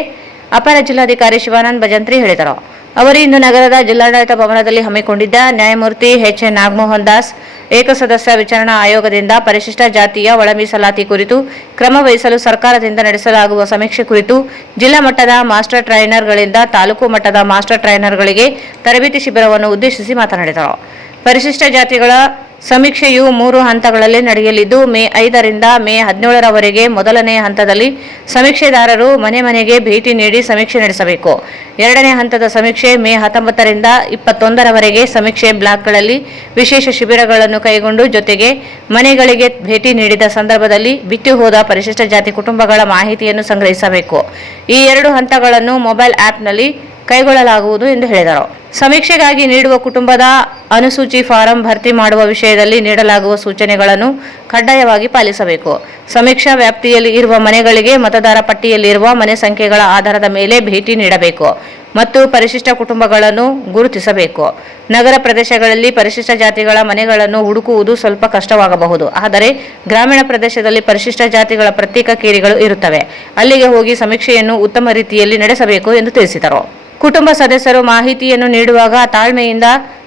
ಅಪರ ಜಿಲ್ಲಾಧಿಕಾರಿ ಶಿವಾನಂದ ಭಜಂತ್ರಿ ಹೇಳಿದರು. ಅವರು ಇಂದು ನಗರದ ಜಿಲ್ಲಾಡಳಿತ ಭವನದಲ್ಲಿ ಹಮ್ಮಿಕೊಂಡಿದ್ದ ನ್ಯಾಯಮೂರ್ತಿ ಎಚ್.ಎನ್. ನಾಗಮೋಹನ್ ದಾಸ್ ಏಕಸದಸ್ಯ ವಿಚಾರಣಾ ಆಯೋಗದಿಂದ ಪರಿಶಿಷ್ಟ ಜಾತಿಯ ಒಳ ಮೀಸಲಾತಿ ಕುರಿತು ಕ್ರಮ ವಹಿಸಲು ಸರ್ಕಾರದಿಂದ ನಡೆಸಲಾಗುವ ಸಮೀಕ್ಷೆ ಕುರಿತು ಜಿಲ್ಲಾ ಮಟ್ಟದ ಮಾಸ್ಟರ್ ಟ್ರೈನರ್ಗಳಿಂದ ತಾಲೂಕು ಮಟ್ಟದ ಮಾಸ್ಟರ್ ಟ್ರೈನರ್ಗಳಿಗೆ ತರಬೇತಿ ಶಿಬಿರವನ್ನು ಉದ್ದೇಶಿಸಿ ಮಾತನಾಡಿದರು. ಪರಿಶಿಷ್ಟ ಜಾತಿಗಳ ಸಮೀಕ್ಷೆಯು 3 ಹಂತಗಳಲ್ಲಿ ನಡೆಯಲಿದ್ದು ಮೇ 5ರಿಂದ ಮೇ 17ರವರೆಗೆ ಮೊದಲನೇ ಹಂತದಲ್ಲಿ ಸಮೀಕ್ಷೆದಾರರು ಮನೆ ಮನೆಗೆ ಭೇಟಿ ನೀಡಿ ಸಮೀಕ್ಷೆ ನಡೆಸಬೇಕು. ಎರಡನೇ ಹಂತದ ಸಮೀಕ್ಷೆ ಮೇ 19ರಿಂದ 21ರವರೆಗೆ ಸಮೀಕ್ಷೆ ಬ್ಲಾಕ್ಗಳಲ್ಲಿ ವಿಶೇಷ ಶಿಬಿರಗಳನ್ನು ಕೈಗೊಂಡು ಜೊತೆಗೆ ಮನೆಗಳಿಗೆ ಭೇಟಿ ನೀಡಿದ ಸಂದರ್ಭದಲ್ಲಿ ಬಿಟ್ಟು ಹೋದ ಪರಿಶಿಷ್ಟ ಜಾತಿ ಕುಟುಂಬಗಳ ಮಾಹಿತಿಯನ್ನು ಸಂಗ್ರಹಿಸಬೇಕು. ಈ 2 ಹಂತಗಳನ್ನು ಮೊಬೈಲ್ ಆ್ಯಪ್ನಲ್ಲಿ ಕೈಗೊಳ್ಳಲಾಗುವುದು ಎಂದು ಹೇಳಿದರು. ಸಮೀಕ್ಷೆಗಾಗಿ ನೀಡುವ ಕುಟುಂಬದ ಅನುಸೂಚಿ ಫಾರಂ ಭರ್ತಿ ಮಾಡುವ ವಿಷಯದಲ್ಲಿ ನೀಡಲಾಗುವ ಸೂಚನೆಗಳನ್ನು ಕಡ್ಡಾಯವಾಗಿ ಪಾಲಿಸಬೇಕು. ಸಮೀಕ್ಷಾ ವ್ಯಾಪ್ತಿಯಲ್ಲಿ ಇರುವ ಮನೆಗಳಿಗೆ ಮತದಾರ ಪಟ್ಟಿಯಲ್ಲಿರುವ ಮನೆ ಸಂಖ್ಯೆಗಳ ಆಧಾರದ ಮೇಲೆ ಭೇಟಿ ನೀಡಬೇಕು ಮತ್ತು ಪರಿಶಿಷ್ಟ ಕುಟುಂಬಗಳನ್ನು ಗುರುತಿಸಬೇಕು. ನಗರ ಪ್ರದೇಶಗಳಲ್ಲಿ ಪರಿಶಿಷ್ಟ ಜಾತಿಗಳ ಮನೆಗಳನ್ನು ಹುಡುಕುವುದು ಸ್ವಲ್ಪ ಕಷ್ಟವಾಗಬಹುದು. ಆದರೆ ಗ್ರಾಮೀಣ ಪ್ರದೇಶದಲ್ಲಿ ಪರಿಶಿಷ್ಟ ಜಾತಿಗಳ ಪ್ರತ್ಯೇಕ ಕೇರಿಗಳು ಇರುತ್ತವೆ. ಅಲ್ಲಿಗೆ ಹೋಗಿ ಸಮೀಕ್ಷೆಯನ್ನು ಉತ್ತಮ ರೀತಿಯಲ್ಲಿ ನಡೆಸಬೇಕು ಎಂದು ತಿಳಿಸಿದರು. ಕುಟುಂಬ ಸದಸ್ಯರು ಮಾಹಿತಿಯನ್ನು ನೀಡುವಾಗ ತಾಳ್ಮೆಯಿಂದ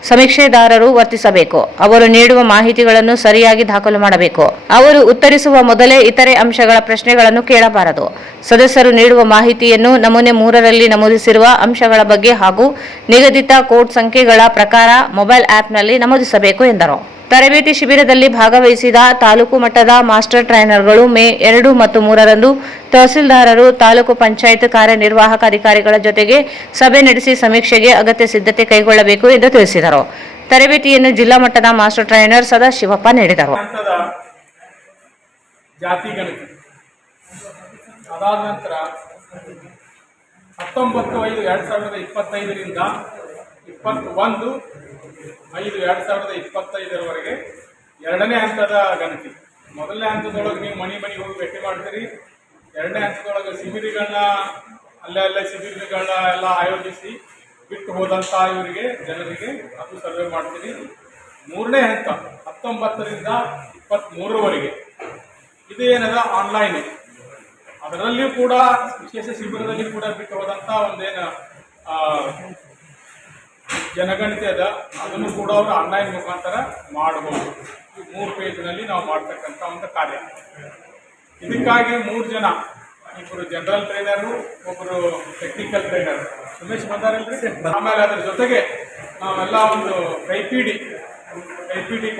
ಸಮೀಕ್ಷೆದಾರರು ವರ್ತಿಸಬೇಕು. ಅವರು ನೀಡುವ ಮಾಹಿತಿಗಳನ್ನು ಸರಿಯಾಗಿ ದಾಖಲು ಮಾಡಬೇಕು. ಅವರು ಉತ್ತರಿಸುವ ಮೊದಲೇ ಇತರೆ ಅಂಶಗಳ ಪ್ರಶ್ನೆಗಳನ್ನು ಕೇಳಬಾರದು. ಸದಸ್ಯರು ನೀಡುವ ಮಾಹಿತಿಯನ್ನು ನಮೂನೆ 3ರಲ್ಲಿ ನಮೂದಿಸಿರುವ ಅಂಶಗಳ ಬಗ್ಗೆ ಹಾಗೂ ನಿಗದಿತ ಕೋಡ್ ಸಂಖ್ಯೆಗಳ ಪ್ರಕಾರ ಮೊಬೈಲ್ ಆ್ಯಪ್ನಲ್ಲಿ ನಮೂದಿಸಬೇಕು ಎಂದರು. ತರಬೇತಿ ಶಿಬಿರದಲ್ಲಿ ಭಾಗವಹಿಸಿದ ತಾಲೂಕು ಮಟ್ಟದ ಮಾಸ್ಟರ್ ಟ್ರೈನರ್ಗಳು ಮೇ 2 ಮತ್ತು 3ರಂದು ತಹಸೀಲ್ದಾರರು, ತಾಲೂಕು ಪಂಚಾಯತ್ ಕಾರ್ಯನಿರ್ವಾಹಕ ಅಧಿಕಾರಿಗಳ ಜೊತೆಗೆ ಸಭೆ ನಡೆಸಿ ಸಮೀಕ್ಷೆಗೆ ಅಗತ್ಯ ಸಿದ್ಧತೆ ಕೈಗೊಳ್ಳಬೇಕು ಎಂದು ತಿಳಿಸಿದರು. ತರಬೇತಿಯನ್ನು ಜಿಲ್ಲಾ ಮಟ್ಟದ ಮಾಸ್ಟರ್ ಟ್ರೈನರ್ ಸದಾಶಿವಪ್ಪ ನೀಡಿದರು. ಜಾತಿ ಗಣತಿ ಅದಾದ ನಂತರ 19/5/2025ರಿಂದ 21/5/2025ರವರೆಗೆ ಎರಡನೇ ಹಂತದ ಗಣತಿ. ಮೊದಲನೇ ಹಂತದೊಳಗೆ ನೀವು ಮನೆಗೆ ಹೋಗಿ ಭೇಟಿ ಮಾಡ್ತೀರಿ. ಎರಡನೇ ಹಂತದೊಳಗೆ ಶಿಬಿರಗಳನ್ನ ಅಲ್ಲೇ ಶಿಬಿರಗಳನ್ನ ಎಲ್ಲ ಆಯೋಜಿಸಿ ಬಿಟ್ಟು ಹೋದಂಥ ಇವರಿಗೆ ಜನರಿಗೆ ಅದು ಸರ್ವೆ ಮಾಡ್ತೀರಿ. ಮೂರನೇ ಹಂತ 19ರಿಂದ 23ರವರೆಗೆ ಇದು ಏನದ ಆನ್ಲೈನ್. ಅದರಲ್ಲಿಯೂ ಕೂಡ ವಿಶೇಷ ಶಿಬಿರದಲ್ಲಿ ಕೂಡ ಬಿಟ್ಟು ಹೋದಂಥ ಒಂದೇನು ಜನಗಣತಿ ಅದ, ಅದನ್ನು ಕೂಡ ಅವರು ಆನ್ಲೈನ್ ಮುಖಾಂತರ ಮಾಡಬಹುದು. ಈ 3 ಪೇಜ್ನಲ್ಲಿ ನಾವು ಮಾಡ್ತಕ್ಕಂಥ ಒಂದು ಕಾರ್ಯ. ಇದಕ್ಕಾಗಿ 3 ಜನ, ಇಬ್ಬರು ಜನರಲ್ ಟ್ರೈನರು, ಒಬ್ಬರು ಟೆಕ್ನಿಕಲ್ ಟ್ರೈನರ್, ಸುಮೇಶ್ ಬಂದಾರಲ್ರಿ. ಆಮೇಲೆ ಅದ್ರ ಜೊತೆಗೆ ನಾವೆಲ್ಲ ಒಂದು ಕೈಪಿಡಿ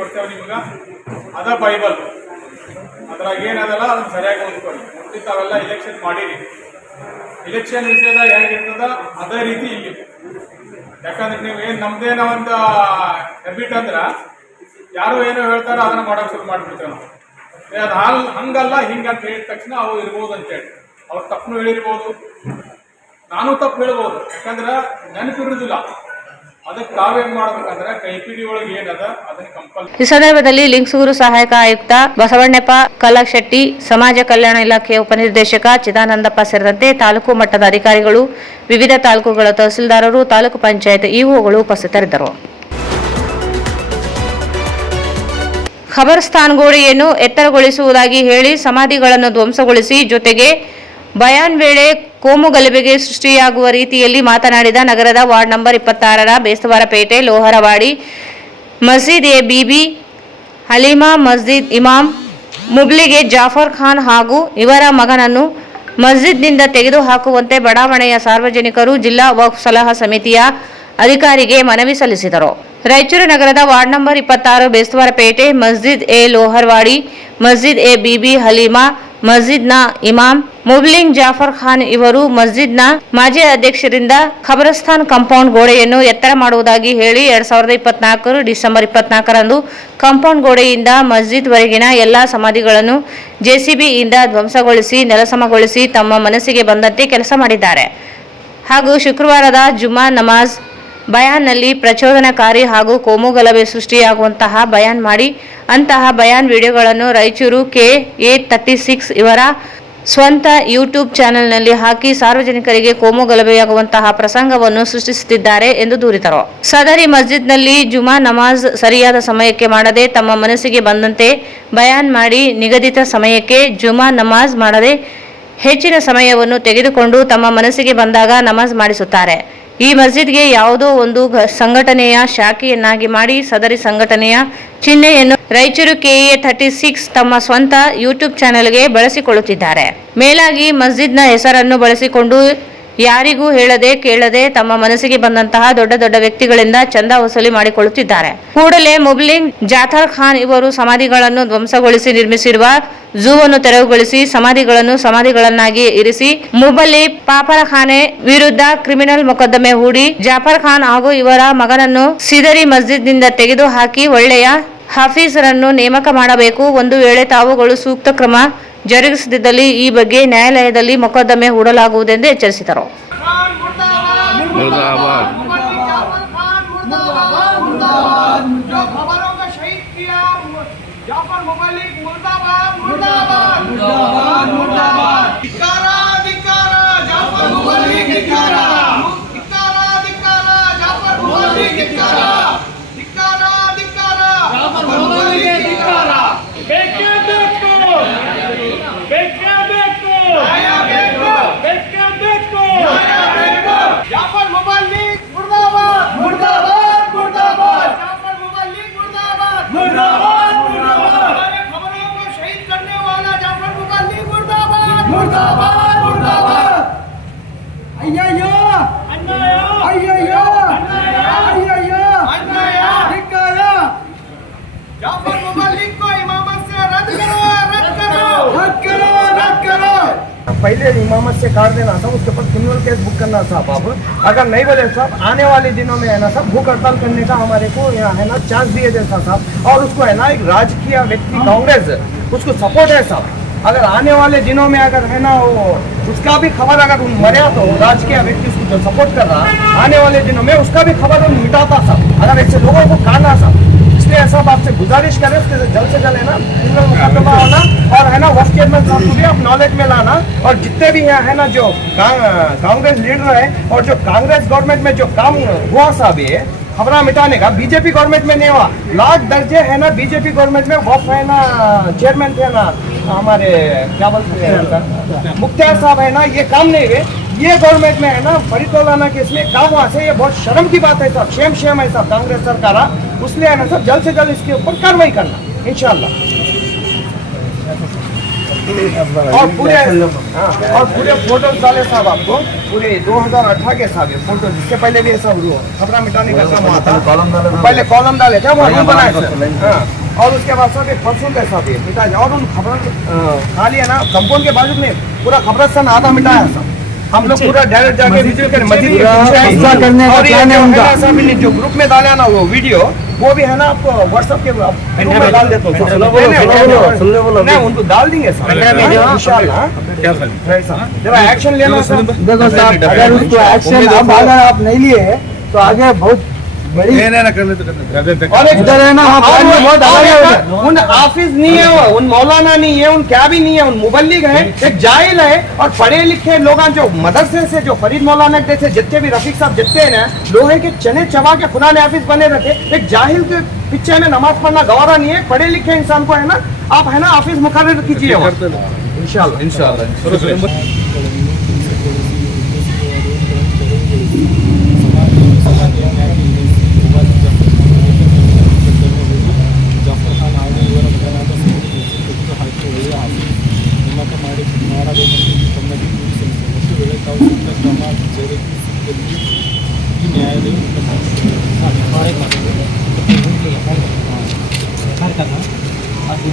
ಕೊಡ್ತೇವೆ ನಿಮ್ಗೆ. ಅದ ಬೈಬಲ್, ಅದ್ರಾಗ ಏನದಲ್ಲ ಅದನ್ನು ಸರಿಯಾಗಿ ಓದ್ಕೊಳ್ಳಿ. ಮುಂದೆ ತಾವೆಲ್ಲ ಇಲೆಕ್ಷನ್ ಮಾಡಿರಿ. ಇಲೆಕ್ಷನ್ ವಿಷಯದಾಗ ಹೇಗಿರ್ತದ ಅದೇ ರೀತಿ ಇಲ್ಲಿ. ಯಾಕಂದ್ರೆ ನೀವು ಏನು ನಮ್ದೇನೋ ಒಂದು ಹ್ಯಾಬಿಟ್ ಅಂದ್ರೆ ಯಾರು ಏನೋ ಹೇಳ್ತಾರೋ ಅದನ್ನು ಮಾಡೋಕೆ ಶುರು ಮಾಡಿಬಿಡ್ತೇವೆ ನಾವು. ಅದು ಹಂಗಲ್ಲ ಹಿಂಗಂತ ಹೇಳಿದ ತಕ್ಷಣ ಅವು ಇರ್ಬೋದು ಅಂತೇಳಿ. ಅವ್ರು ತಪ್ಪು ಹೇಳಿರ್ಬೋದು, ನಾನು ತಪ್ಪು ಹೇಳ್ಬೋದು. ಯಾಕಂದ್ರೆ ನೆನಪಿರುವುದಿಲ್ಲ. ಅದಕ್ಕೆ ತಾವೇನು ಮಾಡ್ಬೇಕಂದ್ರೆ ಕೈಪಿಡಿ ಒಳಗೆ ಏನದ ಅದನ್ನ ಕಂಪಲ್ಸರಿ. ಈ ಸಂದರ್ಭದಲ್ಲಿ ಲಿಂಗಸೂರು ಸಹಾಯಕ ಆಯುಕ್ತ ಬಸವಣ್ಣಪ್ಪ ಕಲಶೆಟ್ಟಿ, ಸಮಾಜ ಕಲ್ಯಾಣ ಇಲಾಖೆಯ ಉಪನಿರ್ದೇಶಕ ಚಿದಾನಂದಪ್ಪ ಸೇರಿದಂತೆ ತಾಲೂಕು ಮಟ್ಟದ ಅಧಿಕಾರಿಗಳು, ವಿವಿಧ ತಾಲೂಕುಗಳ ತಹಸೀಲ್ದಾರರು, ತಾಲೂಕು ಪಂಚಾಯತ್ ಇಒಗಳು ಉಪಸ್ಥಿತರಿದ್ದರು. ಖಬರ್ಸ್ಥಾನ್ ಗೋಡೆಯನ್ನು ಎತ್ತರಗೊಳಿಸುವುದಾಗಿ ಹೇಳಿ ಸಮಾಧಿಗಳನ್ನು ಧ್ವಂಸಗೊಳಿಸಿ ಜೊತೆಗೆ ಬಯಾನ್ ವೇಳೆ ಕೋಮು ಗಲಭೆಗೆ ಸೃಷ್ಟಿಯಾಗುವ ರೀತಿಯಲ್ಲಿ ಮಾತನಾಡಿದ ನಗರದ ವಾರ್ಡ್ ನಂಬರ್ 26ರ ಬೇಸ್ತವಾರಪೇಟೆ ಲೋಹರವಾಡಿ ಮಸ್ಜಿದ್ ಎ ಬಿಬಿ ಹಲೀಮಾ ಮಸ್ಜಿದ್ ಇಮಾಮ್ ಮುಬ್ಲಿಗೆ ಜಾಫರ್ ಖಾನ್ ಹಾಗೂ ಇವರ ಮಗನನ್ನು ಮಸ್ಜಿದ್ನಿಂದ ತೆಗೆದುಹಾಕುವಂತೆ ಬಡಾವಣೆಯ ಸಾರ್ವಜನಿಕರು ಜಿಲ್ಲಾ ವಕ್ಫ್ ಸಲಹಾ ಸಮಿತಿಯ ಅಧಿಕಾರಿಗೆ ಮನವಿ ಸಲ್ಲಿಸಿದರು. ರಾಯಚೂರು ನಗರದ ವಾರ್ಡ್ ನಂಬರ್ 26 ಬೇಸ್ತವಾರಪೇಟೆ ಮಸ್ಜಿದ್ ಎ ಲೋಹರ್ವಾಡಿ, ಮಸ್ಜಿದ್ ಎ ಬಿಬಿ ಹಲೀಮಾ ಮಸ್ಜಿದ್ನ ಇಮಾಮ್ ಮುಬ್ಲಿಂಗ್ ಜಾಫರ್ ಖಾನ್ ಇವರು ಮಸ್ಜಿದ್ನ ಮಾಜಿ ಅಧ್ಯಕ್ಷರಿಂದ ಖಬರಸ್ಥಾನ್ ಕಾಂಪೌಂಡ್ ಗೋಡೆಯನ್ನು ಎತ್ತರ ಮಾಡುವುದಾಗಿ ಹೇಳಿ 2024 ಡಿಸೆಂಬರ್ 24ರಂದು ಕಾಂಪೌಂಡ್ ಗೋಡೆಯಿಂದ ಮಸ್ಜಿದ್ ವರೆಗಿನ ಎಲ್ಲಾ ಸಮಾಧಿಗಳನ್ನು ಜೆಸಿಬಿಯಿಂದ ಧ್ವಂಸಗೊಳಿಸಿ ನೆಲಸಮಗೊಳಿಸಿ ತಮ್ಮ ಮನಸ್ಸಿಗೆ ಬಂದಂತೆ ಕೆಲಸ ಮಾಡಿದ್ದಾರೆ. ಹಾಗೂ ಶುಕ್ರವಾರದ ಜುಮಾ ನಮಾಜ್ ಬಯಾನ್ನಲ್ಲಿ ಪ್ರಚೋದನಕಾರಿ ಹಾಗೂ ಕೋಮುಗಲಭೆ ಸೃಷ್ಟಿಯಾಗುವಂತಹ ಬಯಾನ್ ಮಾಡಿ ಅಂತಹ ಬಯಾನ್ ವಿಡಿಯೋಗಳನ್ನು ರಾಯಚೂರು KA36 ಇವರ ಸ್ವಂತ ಯೂಟ್ಯೂಬ್ ಚಾನೆಲ್ನಲ್ಲಿ ಹಾಕಿ ಸಾರ್ವಜನಿಕರಿಗೆ ಕೋಮುಗಲಭೆಯಾಗುವಂತಹ ಪ್ರಸಂಗವನ್ನು ಸೃಷ್ಟಿಸುತ್ತಿದ್ದಾರೆ ಎಂದು ದೂರಿದರು. ಸದರಿ ಮಸ್ಜಿದ್ನಲ್ಲಿ ಜುಮಾ ನಮಾಜ್ ಸರಿಯಾದ ಸಮಯಕ್ಕೆ ಮಾಡದೆ ತಮ್ಮ ಮನಸ್ಸಿಗೆ ಬಂದಂತೆ ಬಯಾನ್ ಮಾಡಿ ನಿಗದಿತ ಸಮಯಕ್ಕೆ ಜುಮಾ ನಮಾಜ್ ಮಾಡದೆ ಹೆಚ್ಚಿನ ಸಮಯವನ್ನು ತೆಗೆದುಕೊಂಡು ತಮ್ಮ ಮನಸ್ಸಿಗೆ ಬಂದಾಗ ನಮಾಜ್ ಮಾಡಿಸುತ್ತಾರೆ. ಈ ಮಸ್ಜಿದ್ಗೆ ಯಾವುದೋ ಒಂದು ಸಂಘಟನೆಯ ಶಾಖೆಯನ್ನಾಗಿ ಮಾಡಿ ಸದರಿ ಸಂಘಟನೆಯ ಚಿಹ್ನೆಯನ್ನು ರಾಯಚೂರು KA36 ತಮ್ಮ ಸ್ವಂತ ಯೂಟ್ಯೂಬ್ ಚಾನೆಲ್ಗೆ ಬಳಸಿಕೊಳ್ಳುತ್ತಿದ್ದಾರೆ. ಮೇಲಾಗಿ ಮಸ್ಜಿದ್ನ ಹೆಸರನ್ನು ಬಳಸಿಕೊಂಡು ಯಾರಿಗೂ ಹೇಳದೆ ಕೇಳದೆ ತಮ್ಮ ಮನಸ್ಸಿಗೆ ಬಂದಂತಹ ದೊಡ್ಡ ದೊಡ್ಡ ವ್ಯಕ್ತಿಗಳಿಂದ ಚಂದ ವಸೂಲಿ ಮಾಡಿಕೊಳ್ಳುತ್ತಿದ್ದಾರೆ. ಕೂಡಲೇ ಮುಬ್ಲಿಂಗ್ ಜಾಫರ್ ಖಾನ್ ಇವರು ಸಮಾಧಿಗಳನ್ನು ಧ್ವಂಸಗೊಳಿಸಿ ನಿರ್ಮಿಸಿರುವ ಝೂವನ್ನು ತೆರವುಗೊಳಿಸಿ ಸಮಾಧಿಗಳನ್ನಾಗಿ ಇರಿಸಿ ಮುಬಲ್ಲಿ ಪಾಪರಖಾನೆ ವಿರುದ್ಧ ಕ್ರಿಮಿನಲ್ ಮೊಕದ್ದಮೆ ಹೂಡಿ ಜಾಫರ್ ಖಾನ್ ಹಾಗೂ ಇವರ ಮಗನನ್ನು ಸಿದರಿ ಮಸ್ಜಿದ್ನಿಂದ ತೆಗೆದು ಹಾಕಿ ಒಳ್ಳೆಯ ಹಾಫೀಜರನ್ನು ನೇಮಕ ಮಾಡಬೇಕು. ಒಂದು ವೇಳೆ ತಾವುಗಳು ಸೂಕ್ತ ಕ್ರಮ ಜರುಗಿಸದಿದ್ದಲ್ಲಿ ಈ ಬಗ್ಗೆ ನ್ಯಾಯಾಲಯದಲ್ಲಿ ಮೊಕದ್ದಮೆ ಹೂಡಲಾಗುವುದೆಂದು ಎಚ್ಚರಿಸಿದರು. पहले इमामत से काट देना था, उसके ऊपर क्रिमिनल केस बुक करना था साहब. अगर नहीं बोले साहब आने वाले दिनों में है ना सब भूख हड़ताल करने का हमारे को है ना चांस दिए देता साहब. और उसको है ना एक राजकीय व्यक्ति कांग्रेस उसको सपोर्ट है साहब. अगर आने वाले दिनों में अगर है ना वो उसका भी खबर अगर मरे तो राजकीय व्यक्ति उसको जो सपोर्ट कर रहा आने वाले दिनों में उसका भी खबर मिटाता साहब. अगर ऐसे लोगों को काटना साहब. इसलिए साहब आपसे गुजारिश करें उसके जल्द से जल्द है ना मुकदमा होना और है ना वक्त चेयरमैन साहब को भी आप नॉलेज में लाना. और जितने भी है ना जो कांग्रेस लीडर है और जो कांग्रेस गवर्नमेंट में जो काम हुआ साहब ये खबरा मिटाने का बीजेपी गवर्नमेंट में नहीं हुआ. लाख दर्जे है ना बीजेपी गवर्नमेंट में वफ है ना चेयरमैन थे ना हमारे क्या बोलते हैं मुख्तार साहब है ना ये काम नहीं हुए. ये गवर्नमेंट में है ना फरीदौलाना के इसलिए काम हुआ से ये बहुत शर्म की बात है साहब. शेम है साहब कांग्रेस सरकार. इसलिए है ना सब जल्द से जल्द इसके ऊपर कार्रवाई करना इंशाल्लाह. और पूरे फोटो डाले साहब आपको पूरे 2018 के साहब ये फोटो. जिसके पहले भी ऐसा हुआ खबरा मिटाने का काम हुआ था. पहले कॉलम डाले थे वो बनाए थे. और उसके बाद सब एक परसों के साथ ये मिटा और उन खबर खाली है ना कंपाउंड के बाजू में पूरा खबरस्तान आधा मिटाया सब. हम लोग पूरा डायरेक्ट जाके विजिट करें मस्जिद करने का प्लान है उनका. जो ग्रुप में डाला ना वो वीडियो वो भी है ना आपको व्हाट्सएप के ग्रुप में डाल देता हूँ. नहीं उनको डाल देंगे इंशाल्लाह. एक्शन लेना देखो साहब. अगर उसको एक्शन अब अगर आप नहीं लिए तो आगे बहुत बड़ी और एक इधर है ना उन हाफिज नहीं है वो उन मौलाना नहीं है उन क्या भी नहीं है उन मुबल्लिग है एक जाहिल है. और पढ़े लिखे लोग जो मदरसे से जो फरीद मौलाना जैसे जितने भी रफीक साहब जितने हैं ना लोहे के चने चबा के खुदा ने हाफिज बने रखे. एक जाहिल के पीछे में नमाज पढ़ना गवारा नहीं है. पढ़े लिखे इंसान को है ना आप है ना हाफिज मुकर्रर कीजिए इंशाल्लाह.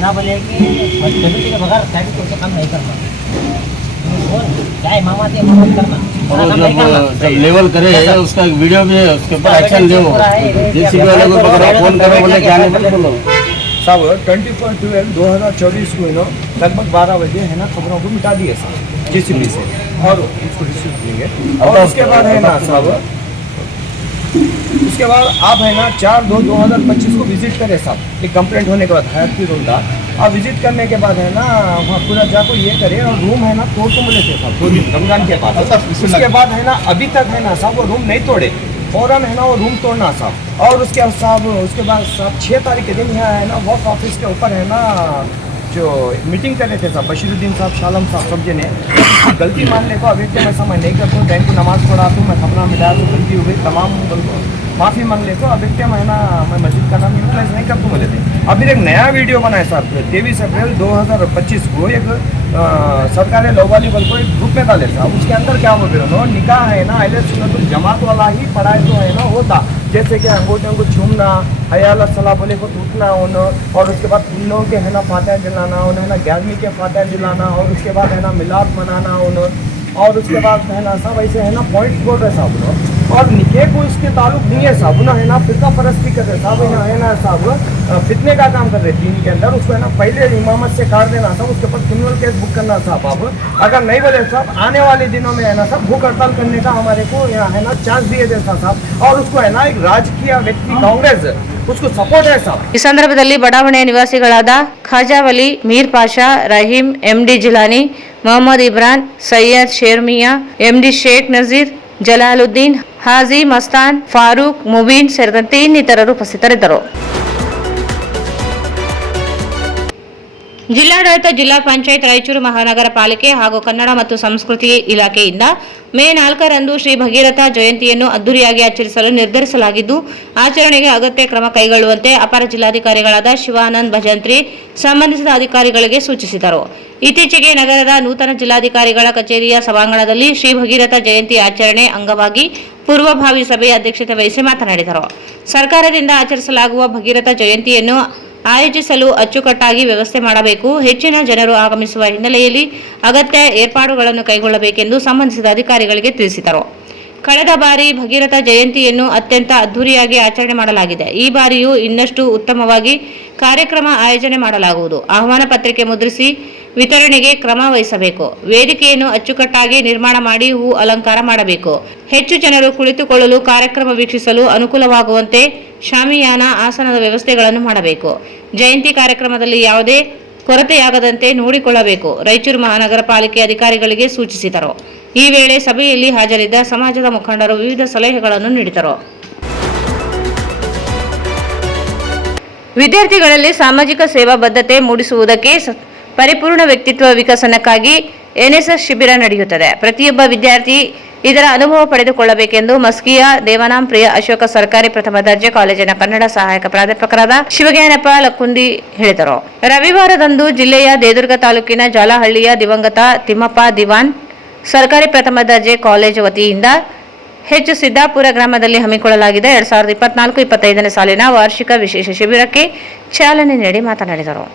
ना बोले कि डेप्यूटी के बगैर प्राइवेट कोई काम नहीं करना, चाहे मामा से मदद करना, जब लेवल करे उसका वीडियो भी उसके ऊपर एक्शन लो, जेसीबी वाले को पकड़ो, फोन करो, बोले क्या नहीं बोलो। साहब 24/12/2024 को लगभग 12 बजे है ना खबरों को मिटा दिए साहब जेसीबी से, और उसको रिसीव करेंगे। और उसके बाद है ना साहब, उसके बाद आप है ना 4/2/2025 को विजिट करें साहब, एक कंप्लेंट होने के बाद हयाती रोडा आप विजिट करने के बाद है ना वहाँ पूरा जाको ये करे, और रूम है ना तोड़ तो मिले थे साहब 2 दिन रमजान के बाद। उसके बाद है ना अभी तक है ना साहब वो रूम नहीं तोड़े, फौरन है ना वो रूम तोड़ना साहब। और उसके बाद साहब 6 तारीख के दिन यहाँ है ना वक्फ ऑफिस के ऊपर है ना जो मीटिंग कर रहे थे साहब बशीरुद्दीन साहब, शालम साहब, सब जने गलती मान ले को अभी मैं समझ नहीं करता हूँ, बैंक को नमाज पढ़ा तो मैं खबरा मिला तो गलती हो गई, तमाम माफ़ी मांग ले को अभी मैं ना मैं मस्जिद का नाम यूटिलाइज नहीं करता मुझे थे। अभी एक नया वीडियो बनाया साहब 23 अप्रैल 2025 को एक सरकारी लोवाली बल को एक ग्रुप में डाले साहब, उसके अंदर क्या बोल रहे हो निकाह है ना अहले सुन्नतुल जमात वाला ही पढ़ाई तो है ना होता, जैसे कि अंगूठे को छूमना, हयाल सलाह बोले को टूटना उन्हें, और उसके बाद उन लोगों के है ना फातिहा दिलाना उन्हें, है ना 11वीं के फातिहा दिलाना, और उसके बाद है ना मिलाद मनाना उन्हें, और उसके बाद है ना साहब ऐसे है ना पॉइंट्स बोल रहे साहब उन्होंने, और निके को इसके ताल्लुक नहीं है साहब ना, है ना फिरका परस्ती कर रहे साहब, है ना साहब फितने का काम कर रहे दीन के अंदर, उसको है ना पहले इमामत से काट देना साहब, उसके ऊपर क्रिमिनल केस बुक करना साहब। आप अगर नहीं बोले साहब आने वाले दिनों में है ना साहब भूख हड़ताल करने का हमारे को है ना चांस दिए देता साहब, और उसको है ना एक राजकीय व्यक्ति कांग्रेस उसको सपोर्ट है साहब। ಈ ಸಂದರ್ಭದಲ್ಲಿ ಬಡಾವಣೆಯ ನಿವಾಸಿಗಳಾದ ಖಾಜಾ ವಲಿ, ಮೀರ್ ಪಾಷಾ, ರಹೀಂ, ಎಂಡಿ ಜಿಲಾನಿ, ಮೊಹಮ್ಮದ್ ಇಬ್ರಾನ್, ಸೈಯದ್ ಶೇರ್ಮಿಯಾ, ಎಂಡಿ ಶೇಖ್ ನಜೀರ್, ಜಲಾಲುದ್ದೀನ್, ಹಾಜಿ ಮಸ್ತಾನ್, ಫಾರೂಕ್, ಮುಬೀನ್ ಸೇರಿದಂತೆ ಇನ್ನಿತರರು ಉಪಸ್ಥಿತರಿದ್ದರು. ಜಿಲ್ಲಾಡಳಿತ, ಜಿಲ್ಲಾ ಪಂಚಾಯತ್, ರಾಯಚೂರು ಮಹಾನಗರ ಪಾಲಿಕೆ ಹಾಗೂ ಕನ್ನಡ ಮತ್ತು ಸಂಸ್ಕೃತಿ ಇಲಾಖೆಯಿಂದ ಮೇ 4ರಂದು ಶ್ರೀ ಭಗೀರಥ ಜಯಂತಿಯನ್ನು ಅದ್ದೂರಿಯಾಗಿ ಆಚರಿಸಲು ನಿರ್ಧರಿಸಲಾಗಿದ್ದು, ಆಚರಣೆಗೆ ಅಗತ್ಯ ಕ್ರಮ ಕೈಗೊಳ್ಳುವಂತೆ ಅಪರ ಜಿಲ್ಲಾಧಿಕಾರಿಗಳಾದ ಶಿವಾನಂದ್ ಭಜಂತ್ರಿ ಸಂಬಂಧಿಸಿದ ಅಧಿಕಾರಿಗಳಿಗೆ ಸೂಚಿಸಿದರು. ಇತ್ತೀಚೆಗೆ ನಗರದ ನೂತನ ಜಿಲ್ಲಾಧಿಕಾರಿಗಳ ಕಚೇರಿಯ ಸಭಾಂಗಣದಲ್ಲಿ ಶ್ರೀ ಭಗೀರಥ ಜಯಂತಿ ಆಚರಣೆ ಅಂಗವಾಗಿ ಪೂರ್ವಭಾವಿ ಸಭೆಯ ಅಧ್ಯಕ್ಷತೆ ವಹಿಸಿ ಮಾತನಾಡಿದರು. ಸರ್ಕಾರದಿಂದ ಆಚರಿಸಲಾಗುವ ಭಗೀರಥ ಜಯಂತಿಯನ್ನು ಆಯೋಜಿಸಲು ಅಚ್ಚುಕಟ್ಟಾಗಿ ವ್ಯವಸ್ಥೆ ಮಾಡಬೇಕು, ಹೆಚ್ಚಿನ ಜನರು ಆಗಮಿಸುವ ಹಿನ್ನೆಲೆಯಲ್ಲಿ ಅಗತ್ಯ ಏರ್ಪಾಡುಗಳನ್ನು ಕೈಗೊಳ್ಳಬೇಕೆಂದು ಸಂಬಂಧಿಸಿದ ಅಧಿಕಾರಿಗಳಿಗೆ ತಿಳಿಸಿದರು. ಕಳೆದ ಬಾರಿ ಭಗೀರಥ ಜಯಂತಿಯನ್ನು ಅತ್ಯಂತ ಅದ್ದೂರಿಯಾಗಿ ಆಚರಣೆ ಮಾಡಲಾಗಿದೆ. ಈ ಬಾರಿಯೂ ಇನ್ನಷ್ಟು ಉತ್ತಮವಾಗಿ ಕಾರ್ಯಕ್ರಮ ಆಯೋಜನೆ ಮಾಡಲಾಗುವುದು. ಆಹ್ವಾನ ಪತ್ರಿಕೆ ಮುದ್ರಿಸಿ ವಿತರಣೆಗೆ ಕ್ರಮ ವಹಿಸಬೇಕು. ವೇದಿಕೆಯನ್ನು ಅಚ್ಚುಕಟ್ಟಾಗಿ ನಿರ್ಮಾಣ ಮಾಡಿ ಹೂ ಅಲಂಕಾರ ಮಾಡಬೇಕು. ಹೆಚ್ಚು ಜನರು ಕುಳಿತುಕೊಳ್ಳಲು, ಕಾರ್ಯಕ್ರಮ ವೀಕ್ಷಿಸಲು ಅನುಕೂಲವಾಗುವಂತೆ ಶಾಮಿಯಾನ, ಆಸನದ ವ್ಯವಸ್ಥೆಗಳನ್ನು ಮಾಡಬೇಕು. ಜಯಂತಿ ಕಾರ್ಯಕ್ರಮದಲ್ಲಿ ಯಾವುದೇ ಕೊರತೆಯಾಗದಂತೆ ನೋಡಿಕೊಳ್ಳಬೇಕು. ರಾಯಚೂರು ಮಹಾನಗರ ಪಾಲಿಕೆ ಅಧಿಕಾರಿಗಳಿಗೆ ಸೂಚಿಸಿದರು. ಈ ವೇಳೆ ಸಭೆಯಲ್ಲಿ ಹಾಜರಿದ್ದ ಸಮಾಜದ ಮುಖಂಡರು ವಿವಿಧ ಸಲಹೆಗಳನ್ನು ನೀಡಿದರು. ವಿದ್ಯಾರ್ಥಿಗಳಲ್ಲಿ ಸಾಮಾಜಿಕ ಸೇವಾ ಬದ್ಧತೆ ಮೂಡಿಸುವುದಕ್ಕೆ ಪರಿಪೂರ್ಣ ವ್ಯಕ್ತಿತ್ವ ವಿಕಸನಕ್ಕಾಗಿ ಎನ್ಎಸ್ಎಸ್ ಶಿಬಿರ ನಡೆಯುತ್ತದೆ. ಪ್ರತಿಯೊಬ್ಬ ವಿದ್ಯಾರ್ಥಿ ಇದರ ಅನುಭವ ಪಡೆದುಕೊಳ್ಳಬೇಕೆಂದು ಮಸ್ಕಿಯ ದೇವನಾಂ ಪ್ರಿಯ ಅಶೋಕ ಸರ್ಕಾರಿ ಪ್ರಥಮ ದರ್ಜೆ ಕಾಲೇಜಿನ ಕನ್ನಡ ಸಹಾಯಕ ಪ್ರಾಧ್ಯಾಪಕರಾದ ಶಿವಜ್ಞಾನಪ್ಪ ಲಕ್ಕುಂದಿ ಹೇಳಿದರು. ರವಿವಾರದಂದು ಜಿಲ್ಲೆಯ ದೇದುರ್ಗ ತಾಲೂಕಿನ ಜಾಲಹಳ್ಳಿಯ ದಿವಂಗತ ತಿಮ್ಮಪ್ಪ ದಿವಾನ್ ಸರ್ಕಾರಿ ಪ್ರಥಮ ದರ್ಜೆ ಕಾಲೇಜು ವತಿಯಿಂದ ಹೆಚ್ಚು ಸಿದ್ದಾಪುರ ಗ್ರಾಮದಲ್ಲಿ ಹಮ್ಮಿಕೊಳ್ಳಲಾಗಿದೆ 2024-25ನೇ ಸಾಲಿನ ವಾರ್ಷಿಕ ವಿಶೇಷ ಶಿಬಿರಕ್ಕೆ ಚಾಲನೆ ನೀಡಿ ಮಾತನಾಡಿದರು.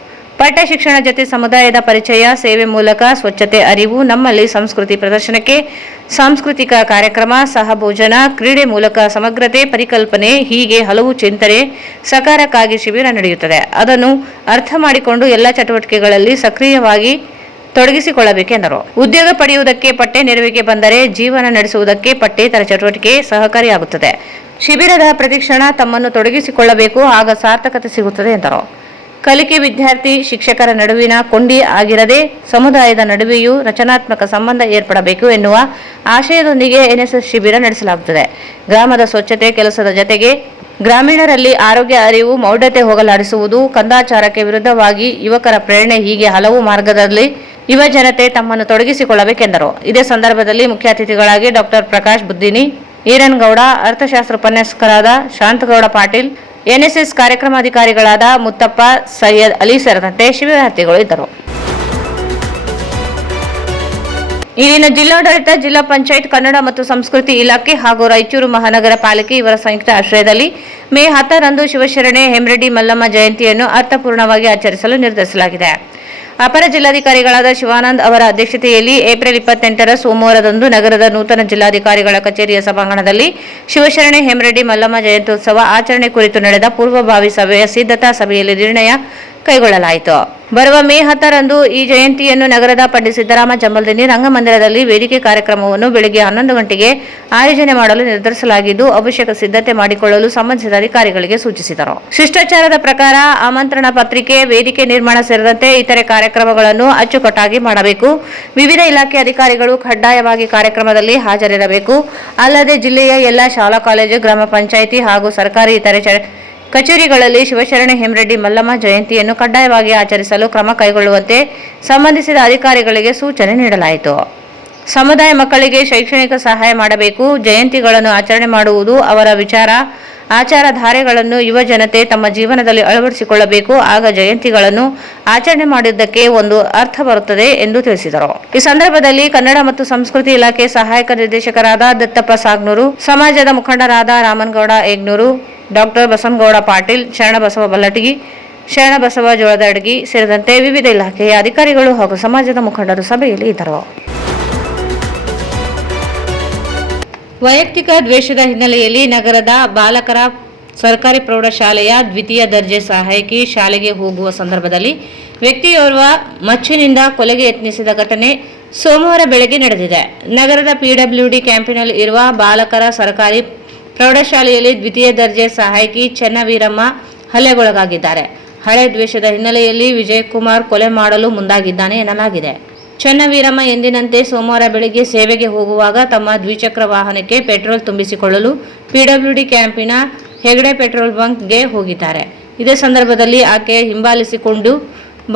ಪಠ್ಯ ಶಿಕ್ಷಣ ಜೊತೆ ಸಮುದಾಯದ ಪರಿಚಯ, ಸೇವೆ ಮೂಲಕ ಸ್ವಚ್ಛತೆ ಅರಿವು, ನಮ್ಮಲ್ಲಿ ಸಂಸ್ಕೃತಿ ಪ್ರದರ್ಶನಕ್ಕೆ ಸಾಂಸ್ಕೃತಿಕ ಕಾರ್ಯಕ್ರಮ, ಸಹಭೋಜನ, ಕ್ರೀಡೆ ಮೂಲಕ ಸಮಗ್ರತೆ ಪರಿಕಲ್ಪನೆ, ಹೀಗೆ ಹಲವು ಚಿಂತನೆ ಸಕಾರಕ್ಕಾಗಿ ಶಿಬಿರ ನಡೆಯುತ್ತದೆ. ಅದನ್ನು ಅರ್ಥ ಮಾಡಿಕೊಂಡು ಎಲ್ಲ ಚಟುವಟಿಕೆಗಳಲ್ಲಿ ಸಕ್ರಿಯವಾಗಿ ತೊಡಗಿಸಿಕೊಳ್ಳಬೇಕೆಂದರು. ಉದ್ಯೋಗ ಪಡೆಯುವುದಕ್ಕೆ ಪಠ್ಯ ನೆರವಿಗೆ ಬಂದರೆ ಜೀವನ ನಡೆಸುವುದಕ್ಕೆ ಪಠ್ಯೇತರ ಚಟುವಟಿಕೆ ಸಹಕಾರಿಯಾಗುತ್ತದೆ. ಶಿಬಿರದ ಪ್ರತಿಕ್ಷಣ ತಮ್ಮನ್ನು ತೊಡಗಿಸಿಕೊಳ್ಳಬೇಕು, ಆಗ ಸಾರ್ಥಕತೆ ಸಿಗುತ್ತದೆ ಎಂದರು. ಕಲಿಕೆ ವಿದ್ಯಾರ್ಥಿ ಶಿಕ್ಷಕರ ನಡುವಿನ ಕೊಂಡಿ ಆಗಿರದೆ ಸಮುದಾಯದ ನಡುವೆಯೂ ರಚನಾತ್ಮಕ ಸಂಬಂಧ ಏರ್ಪಡಬೇಕು ಎನ್ನುವ ಆಶಯದೊಂದಿಗೆ ಎನ್ಎಸ್ಎಸ್ ಶಿಬಿರ ನಡೆಸಲಾಗುತ್ತದೆ. ಗ್ರಾಮದ ಸ್ವಚ್ಛತೆ ಕೆಲಸದ ಜತೆಗೆ ಗ್ರಾಮೀಣರಲ್ಲಿ ಆರೋಗ್ಯ ಅರಿವು, ಮೌಢ್ಯತೆ ಹೋಗಲಾಡಿಸುವುದು, ಕಂದಾಚಾರಕ್ಕೆ ವಿರುದ್ಧವಾಗಿ ಯುವಕರ ಪ್ರೇರಣೆ, ಹೀಗೆ ಹಲವು ಮಾರ್ಗದಲ್ಲಿ ಯುವ ಜನತೆ ತಮ್ಮನ್ನು ತೊಡಗಿಸಿಕೊಳ್ಳಬೇಕೆಂದರು. ಇದೇ ಸಂದರ್ಭದಲ್ಲಿ ಮುಖ್ಯ ಅತಿಥಿಗಳಾಗಿ ಡಾಕ್ಟರ್ ಪ್ರಕಾಶ್ ಬುದ್ದಿನಿ, ಈರನ್ಗೌಡ, ಅರ್ಥಶಾಸ್ತ್ರ ಉಪನ್ಯಾಸಕರಾದ ಶಾಂತಗೌಡ ಪಾಟೀಲ್, ಎನ್ಎಸ್ಎಸ್ ಕಾರ್ಯಕ್ರಮಾಧಿಕಾರಿಗಳಾದ ಮುತ್ತಪ್ಪ, ಸೈಯದ್ ಅಲಿ ಸೇರಿದಂತೆ ಶಿಬಿರಾರ್ಥಿಗಳು ಇದ್ದರು. ಇಲ್ಲಿನ ಜಿಲ್ಲಾಡಳಿತ, ಜಿಲ್ಲಾ ಪಂಚಾಯತ್, ಕನ್ನಡ ಮತ್ತು ಸಂಸ್ಕೃತಿ ಇಲಾಖೆ ಹಾಗೂ ರಾಯಚೂರು ಮಹಾನಗರ ಪಾಲಿಕೆ ಇವರ ಸಂಯುಕ್ತ ಆಶ್ರಯದಲ್ಲಿ ಮೇ 10ರಂದು ಶಿವಶರಣೆ ಹೇಮರೆಡ್ಡಿ ಮಲ್ಲಮ್ಮ ಜಯಂತಿಯನ್ನು ಅರ್ಥಪೂರ್ಣವಾಗಿ ಆಚರಿಸಲು ನಿರ್ಧರಿಸಲಾಗಿದೆ. ಅಪರ ಜಿಲ್ಲಾಧಿಕಾರಿಗಳಾದ ಶಿವಾನಂದ್ ಅವರ ಅಧ್ಯಕ್ಷತೆಯಲ್ಲಿ ಏಪ್ರಿಲ್ 28ರ ಸೋಮವಾರದಂದು ನಗರದ ನೂತನ ಜಿಲ್ಲಾಧಿಕಾರಿಗಳ ಕಚೇರಿಯ ಸಭಾಂಗಣದಲ್ಲಿ ಶಿವಶರಣೆ ಹೇಮರೆಡ್ಡಿ ಮಲ್ಲಮ್ಮ ಜಯಂತ್ಯೋತ್ಸವ ಆಚರಣೆ ಕುರಿತು ನಡೆದ ಪೂರ್ವಭಾವಿ ಸಭೆಯ ಸಿದ್ಧತಾ ಸಭೆಯಲ್ಲಿ ನಿರ್ಣಯ ಕೈಗೊಳ್ಳಲಾಯಿತು. ಬರುವ ಮೇ 10ರಂದು ಈ ಜಯಂತಿಯನ್ನು ನಗರದ ಪಂಡಿತ್ ಸಿದ್ದರಾಮ ಜಂಬಲ್ದಿನ್ನಿ ರಂಗಮಂದಿರದಲ್ಲಿ ವೇದಿಕೆ ಕಾರ್ಯಕ್ರಮವನ್ನು ಬೆಳಗ್ಗೆ 11 ಗಂಟೆಗೆ ಆಯೋಜನೆ ಮಾಡಲು ನಿರ್ಧರಿಸಲಾಗಿದ್ದು, ಅವಶ್ಯಕ ಸಿದ್ಧತೆ ಮಾಡಿಕೊಳ್ಳಲು ಸಂಬಂಧಿಸಿದ ಅಧಿಕಾರಿಗಳಿಗೆ ಸೂಚಿಸಿದರು. ಶಿಷ್ಟಾಚಾರದ ಪ್ರಕಾರ ಆಮಂತ್ರಣ ಪತ್ರಿಕೆ, ವೇದಿಕೆ ನಿರ್ಮಾಣ ಸೇರಿದಂತೆ ಇತರೆ ಕಾರ್ಯಕ್ರಮಗಳನ್ನು ಅಚ್ಚುಕಟ್ಟಾಗಿ ಮಾಡಬೇಕು. ವಿವಿಧ ಇಲಾಖೆ ಅಧಿಕಾರಿಗಳು ಕಡ್ಡಾಯವಾಗಿ ಕಾರ್ಯಕ್ರಮದಲ್ಲಿ ಹಾಜರಿರಬೇಕು. ಅಲ್ಲದೆ ಜಿಲ್ಲೆಯ ಎಲ್ಲ ಶಾಲಾ ಕಾಲೇಜು, ಗ್ರಾಮ ಪಂಚಾಯಿತಿ ಹಾಗೂ ಸರ್ಕಾರಿ ಇತರೆ ಕಚೇರಿಗಳಲ್ಲಿ ಶಿವಶರಣೆ ಹೇಮರೆಡ್ಡಿ ಮಲ್ಲಮ್ಮ ಜಯಂತಿಯನ್ನು ಕಡ್ಡಾಯವಾಗಿ ಆಚರಿಸಲು ಕ್ರಮ ಕೈಗೊಳ್ಳುವಂತೆ ಸಂಬಂಧಿಸಿದ ಅಧಿಕಾರಿಗಳಿಗೆ ಸೂಚನೆ ನೀಡಲಾಯಿತು. ಸಮುದಾಯ ಮಕ್ಕಳಿಗೆ ಶೈಕ್ಷಣಿಕ ಸಹಾಯ ಮಾಡಬೇಕು. ಜಯಂತಿಗಳನ್ನು ಆಚರಣೆ ಮಾಡುವುದು ಅವರ ವಿಚಾರ, ಆಚಾರ ಧಾರೆಗಳನ್ನು ಯುವ ಜನತೆ ತಮ್ಮ ಜೀವನದಲ್ಲಿ ಅಳವಡಿಸಿಕೊಳ್ಳಬೇಕು. ಆಗ ಜಯಂತಿಗಳನ್ನು ಆಚರಣೆ ಮಾಡಿದ್ದಕ್ಕೆ ಒಂದು ಅರ್ಥ ಬರುತ್ತದೆ ಎಂದು ತಿಳಿಸಿದರು. ಈ ಸಂದರ್ಭದಲ್ಲಿ ಕನ್ನಡ ಮತ್ತು ಸಂಸ್ಕೃತಿ ಇಲಾಖೆ ಸಹಾಯಕ ನಿರ್ದೇಶಕರಾದ ದತ್ತಪ್ಪ ಸಾಗ್ನೂರು, ಸಮಾಜದ ಮುಖಂಡರಾದ ರಾಮನಗೌಡ ಏಗ್ನೂರು, ಡಾಕ್ಟರ್ ಬಸನಗೌಡ ಪಾಟೀಲ್, ಶರಣಬಸವ ಬಲ್ಲಟಗಿ, ಶರಣಬಸವ ಜೋಳದಡ್ಗಿ ಸೇರಿದಂತೆ ವಿವಿಧ ಇಲಾಖೆಯ ಅಧಿಕಾರಿಗಳು ಹಾಗೂ ಸಮಾಜದ ಮುಖಂಡರು ಸಭೆಯಲ್ಲಿ ಇದ್ದರು. ವೈಯಕ್ತಿಕ ದ್ವೇಷದ ಹಿನ್ನೆಲೆಯಲ್ಲಿ ನಗರದ ಬಾಲಕರ ಸರ್ಕಾರಿ ಪ್ರೌಢಶಾಲೆಯ ದ್ವಿತೀಯ ದರ್ಜೆ ಸಹಾಯಕಿ ಶಾಲೆಗೆ ಹೋಗುವ ಸಂದರ್ಭದಲ್ಲಿ ವ್ಯಕ್ತಿಯೋರ್ವ ಮಚ್ಚಿನಿಂದ ಕೊಲೆಗೆ ಯತ್ನಿಸಿದ ಘಟನೆ ಸೋಮವಾರ ಬೆಳಗ್ಗೆ ನಡೆದಿದೆ. ನಗರದ ಪಿಡಬ್ಲ್ಯೂಡಿ ಕ್ಯಾಂಪಿನಲ್ಲಿ ಇರುವ ಬಾಲಕರ ಸರ್ಕಾರಿ ಪ್ರೌಢಶಾಲೆಯಲ್ಲಿ ದ್ವಿತೀಯ ದರ್ಜೆ ಸಹಾಯಕಿ ಚೆನ್ನವೀರಮ್ಮ ಹಲ್ಲೆಗೊಳಗಾಗಿದ್ದಾರೆ. ಹಳೆ ದ್ವೇಷದ ಹಿನ್ನೆಲೆಯಲ್ಲಿ ವಿಜಯಕುಮಾರ್ ಕೊಲೆ ಮಾಡಲು ಮುಂದಾಗಿದ್ದಾನೆ ಎನ್ನಲಾಗಿದೆ. ಚೆನ್ನವೀರಮ್ಮ ಎಂದಿನಂತೆ ಸೋಮವಾರ ಬೆಳಗ್ಗೆ ಸೇವೆಗೆ ಹೋಗುವಾಗ ತಮ್ಮ ದ್ವಿಚಕ್ರ ವಾಹನಕ್ಕೆ ಪೆಟ್ರೋಲ್ ತುಂಬಿಸಿಕೊಳ್ಳಲು ಪಿಡಬ್ಲ್ಯೂಡಿ ಕ್ಯಾಂಪಿನ ಹೆಗಡೆ ಪೆಟ್ರೋಲ್ ಬಂಕ್ಗೆ ಹೋಗಿದ್ದಾರೆ. ಇದೇ ಸಂದರ್ಭದಲ್ಲಿ ಆಕೆ ಹಿಂಬಾಲಿಸಿಕೊಂಡು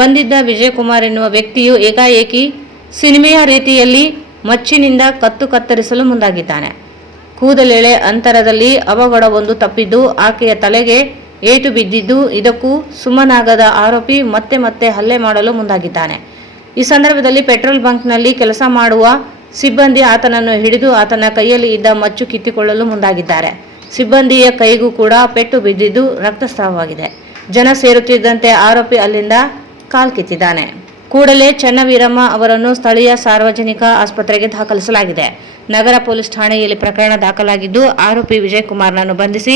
ಬಂದಿದ್ದ ವಿಜಯಕುಮಾರ್ ಎನ್ನುವ ವ್ಯಕ್ತಿಯು ಏಕಾಏಕಿ ಸಿನಿಮೆಯ ರೀತಿಯಲ್ಲಿ ಮಚ್ಚಿನಿಂದ ಕತ್ತು ಕತ್ತರಿಸಲು ಮುಂದಾಗಿದ್ದಾನೆ. ಕೂದಲೆಳೆ ಅಂತರದಲ್ಲಿ ಅವಘಡವೊಂದು ತಪ್ಪಿದ್ದು ಆಕೆಯ ತಲೆಗೆ ಏಟು ಬಿದ್ದಿದ್ದು, ಇದಕ್ಕೂ ಸುಮ್ಮನಾಗದ ಆರೋಪಿ ಮತ್ತೆ ಮತ್ತೆ ಹಲ್ಲೆ ಮಾಡಲು ಮುಂದಾಗಿದ್ದಾನೆ. ಈ ಸಂದರ್ಭದಲ್ಲಿ ಪೆಟ್ರೋಲ್ ಬಂಕ್ನಲ್ಲಿ ಕೆಲಸ ಮಾಡುವ ಸಿಬ್ಬಂದಿ ಆತನನ್ನು ಹಿಡಿದು ಆತನ ಕೈಯಲ್ಲಿ ಇದ್ದ ಮಚ್ಚು ಕಿತ್ತಿಕೊಳ್ಳಲು ಮುಂದಾಗಿದ್ದಾರೆ. ಸಿಬ್ಬಂದಿಯ ಕೈಗೂ ಕೂಡ ಪೆಟ್ಟು ಬಿದ್ದಿದ್ದು ರಕ್ತಸ್ರಾವವಾಗಿದೆ. ಜನ ಸೇರುತ್ತಿದ್ದಂತೆ ಆರೋಪಿ ಅಲ್ಲಿಂದ ಕಾಲ್ಕಿತ್ತಿದ್ದಾನೆ. ಕೂಡಲೇ ಚೆನ್ನವೀರಮ್ಮ ಅವರನ್ನು ಸ್ಥಳೀಯ ಸಾರ್ವಜನಿಕ ಆಸ್ಪತ್ರೆಗೆ ದಾಖಲಿಸಲಾಗಿದೆ. ನಗರ ಪೊಲೀಸ್ ಠಾಣೆಯಲ್ಲಿ ಪ್ರಕರಣ ದಾಖಲಾಗಿದ್ದು, ಆರೋಪಿ ವಿಜಯಕುಮಾರ್ನನ್ನು ಬಂಧಿಸಿ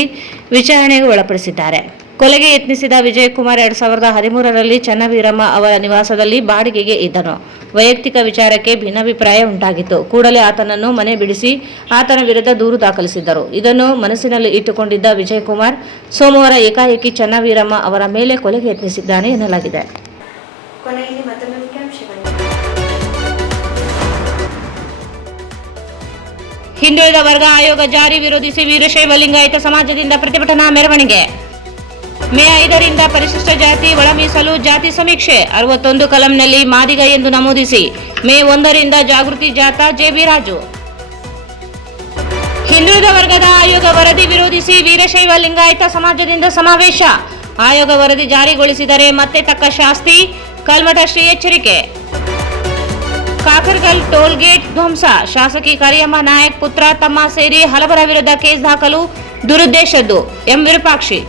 ವಿಚಾರಣೆಗೆ ಒಳಪಡಿಸಿದ್ದಾರೆ. ಕೊಲೆಗೆ ಯತ್ನಿಸಿದ ವಿಜಯಕುಮಾರ್ 2013ರಲ್ಲಿ ಚೆನ್ನವೀರಮ್ಮ ಅವರ ನಿವಾಸದಲ್ಲಿ ಬಾಡಿಗೆಗೆ ಇದ್ದನು. ವೈಯಕ್ತಿಕ ವಿಚಾರಕ್ಕೆ ಭಿನ್ನಾಭಿಪ್ರಾಯ ಉಂಟಾಗಿತ್ತು. ಕೂಡಲೇ ಆತನನ್ನು ಮನೆ ಬಿಡಿಸಿ ಆತನ ವಿರುದ್ಧ ದೂರು ದಾಖಲಿಸಿದ್ದರು. ಇದನ್ನು ಮನಸ್ಸಿನಲ್ಲಿ ಇಟ್ಟುಕೊಂಡಿದ್ದ ವಿಜಯಕುಮಾರ್ ಸೋಮವಾರ ಏಕಾಏಕಿ ಚೆನ್ನವೀರಮ್ಮ ಅವರ ಮೇಲೆ ಕೊಲೆಗೆ ಯತ್ನಿಸಿದ್ದಾನೆ ಎನ್ನಲಾಗಿದೆ. ಕೊನೆಯಲ್ಲಿ ಮತ್ತೊಮ್ಮೆ ಮುಖ್ಯಾಂಶಗಳು. ಹಿಂದುಳಿದ ವರ್ಗ ಆಯೋಗ ಜಾರಿ ವಿರೋಧಿಸಿ ವೀರಶೈವ ಲಿಂಗಾಯತ ಸಮಾಜದಿಂದ ಪ್ರತಿಭಟನಾ ಮೆರವಣಿಗೆ. ಮೇ 5ರಿಂದ ಪರಿಶಿಷ್ಟ ಜಾತಿ ಒಳ ಮೀಸಲು ಜಾತಿ ಸಮೀಕ್ಷೆ. 61 ಕಲಂನಲ್ಲಿ ಮಾದಿಗ ಎಂದು ನಮೂದಿಸಿ. ಮೇ 1ರಿಂದ ಜಾಗೃತಿ ಜಾಥಾ. ಜೆಬಿ ರಾಜು. ಹಿಂದುಳಿದ ವರ್ಗದ ಆಯೋಗ ವರದಿ ವಿರೋಧಿಸಿ ವೀರಶೈವ ಲಿಂಗಾಯತ ಸಮಾಜದಿಂದ ಸಮಾವೇಶ. ಆಯೋಗ ವರದಿ ಜಾರಿಗೊಳಿಸಿದರೆ ಮತ್ತೆ ತಕ್ಕ ಶಾಸ್ತಿ. ಕಲ್ಮಠ ಶ್ರೀ ಎಚ್ಚರಿಕೆ. ಕಾಕರ್ಗಲ್ ಟೋಲ್ ಗೇಟ್ ಧ್ವಂಸ. ಶಾಸಕಿ ಕರಿಯಮ್ಮ ನಾಯಕ್ ಪುತ್ರ ತಮ್ಮ ಸೇರಿ ಹಲವರ ವಿರುದ್ಧ ಕೇಸ್ ದಾಖಲು. ದುರುದ್ದೇಶದ್ದು. ಎಂ ವಿರೂಪಾಕ್ಷಿ.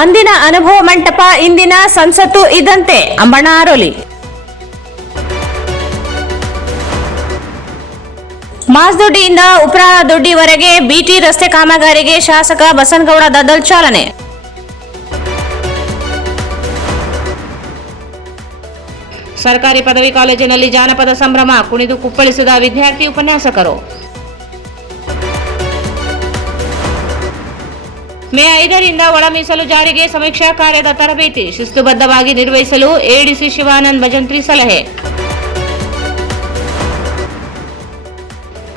ಅಂದಿನ ಅನುಭವ ಮಂಟಪ, ಇಂದಿನ ಸಂಸತ್ತು ಇದ್ದಂತೆ. ಅಂಬಣ್ಣ ಆರೋಲಿ. ಮಾಸ್ದೊಡ್ಡಿಯಿಂದ ಉಪ್ರಾದೊಡ್ಡಿವರೆಗೆ ಬಿಟಿ ರಸ್ತೆ ಕಾಮಗಾರಿಗೆ ಶಾಸಕ ಬಸನಗೌಡ ದದ್ದಲ್ ಚಾಲನೆ. ಸರ್ಕಾರಿ ಪದವಿ ಕಾಲೇಜಿನಲ್ಲಿ ಜಾನಪದ ಸಂಭ್ರಮ. ಕುಣಿದು ಕುಪ್ಪಳಿಸಿದ ವಿದ್ಯಾರ್ಥಿ ಉಪನ್ಯಾಸಕರು. ಮೇ 5ರಿಂದ ಒಳ ಮೀಸಲು ಜಾರಿಗೆ ಸಮೀಕ್ಷಾ ಕಾರ್ಯದ ತರಬೇತಿ. ಶಿಸ್ತುಬದ್ಧವಾಗಿ ನಿರ್ವಹಿಸಲು ಎಡಿಸಿ ಶಿವಾನಂದ್ ಭಜಂತ್ರಿ ಸಲಹೆ.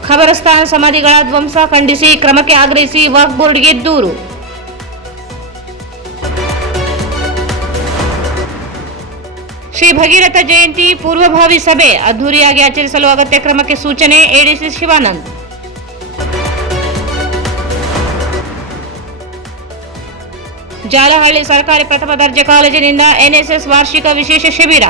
ಖಬರಸ್ತಾನ್ ಸಮಾಧಿಗಳ ಧ್ವಂಸ ಖಂಡಿಸಿ ಕ್ರಮಕ್ಕೆ ಆಗ್ರಹಿಸಿ ವಕ್ಫ್ ಬೋರ್ಡ್ಗೆ ದೂರು. ಶ್ರೀ ಭಗೀರಥ ಜಯಂತಿ ಪೂರ್ವಭಾವಿ ಸಭೆ. ಅದ್ದೂರಿಯಾಗಿ ಆಚರಿಸಲು ಅಗತ್ಯ ಕ್ರಮಕ್ಕೆ ಸೂಚನೆ. ಎಡಿಸಿ ಶಿವಾನಂದ್. ಜಾಲಹಳ್ಳಿ ಸರ್ಕಾರಿ ಪ್ರಥಮ ದರ್ಜೆ ಕಾಲೇಜಿನಿಂದ ಎನ್ಎಸ್ಎಸ್ ವಾರ್ಷಿಕ ವಿಶೇಷ ಶಿಬಿರ.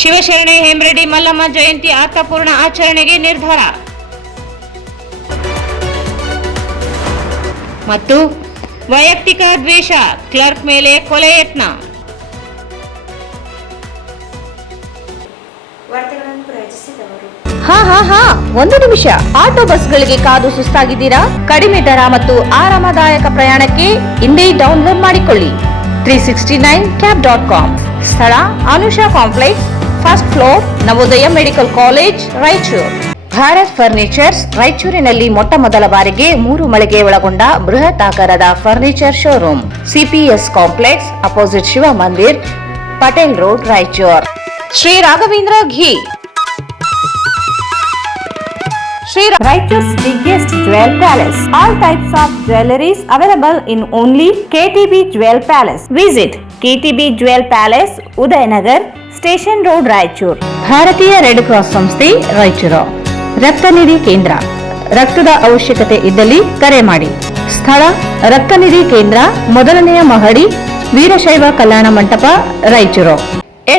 ಶಿವಶರಣೆ ಹೇಮರೆಡ್ಡಿ ಮಲ್ಲಮ್ಮ ಜಯಂತಿ ಅರ್ಥಪೂರ್ಣ ಆಚರಣೆಗೆ ನಿರ್ಧಾರ. ಮತ್ತು ವೈಯಕ್ತಿಕ ದ್ವೇಷ, ಕ್ಲರ್ಕ್ ಮೇಲೆ ಕೊಲೆ ಯತ್ನ. ವಾರ್ತೆಗಳನ್ನು ಪ್ರಯೋಜಿಸಿದವರು ಒಂದು ನಿಮಿಷ. ಆಟೋ ಬಸ್ಗಳಿಗೆ ಕಾದು ಸುಸ್ತಾಗಿದ್ದೀರಾ? ಕಡಿಮೆ ದರ ಮತ್ತು ಆರಾಮದಾಯಕ ಪ್ರಯಾಣಕ್ಕೆ ಇಂದೇ ಡೌನ್ಲೋಡ್ ಮಾಡಿಕೊಳ್ಳಿ 369cab.com. ಸ್ಥಳ Anusha complex, first floor, Navodaya medical college, Raichur. Bharat furnitures ರಾಯಚೂರಿನಲ್ಲಿ ಮೊಟ್ಟ ಮೊದಲ ಬಾರಿಗೆ 3 ಮಳಿಗೆ ಒಳಗೊಂಡ ಬೃಹತ್ ಆಕಾರದ furniture showroom. CPS complex, opposite Shiva Mandir, Patel road, Raichur. Sri Raghavendra ghee, Sri Raichur's biggest jewel palace. All types of jewelries available in only KTB Jewel Palace. Visit KTB Jewel Palace, Udayanagar, Station Road, Raichur. ಭಾರತೀಯ ರೆಡ್ ಕ್ರಾಸ್ ಸಂಸ್ಥೆ ರಾಯಚೂರು. ರಕ್ತನಿಧಿ ಕೇಂದ್ರ. ರಕ್ತದ ಅವಶ್ಯಕತೆ ಇದ್ದಲ್ಲಿ ಕರೆ ಮಾಡಿ. ಸ್ಥಳ ರಕ್ತನಿಧಿ ಕೇಂದ್ರ, ಮೊದಲನೆಯ ಮಹಡಿ, Veerashaiva Kalyana Mantapa, Raichur.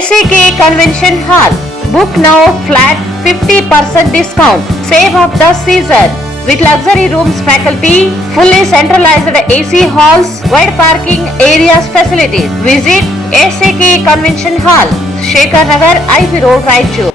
SAK Convention Hall. Book now, flat 50% discount. Save of the season with luxury rooms, faculty, fully centralized AC halls, wide parking areas, facilities. Visit SAK Convention Hall, Shekhar Nagar, IV Road, Raichur.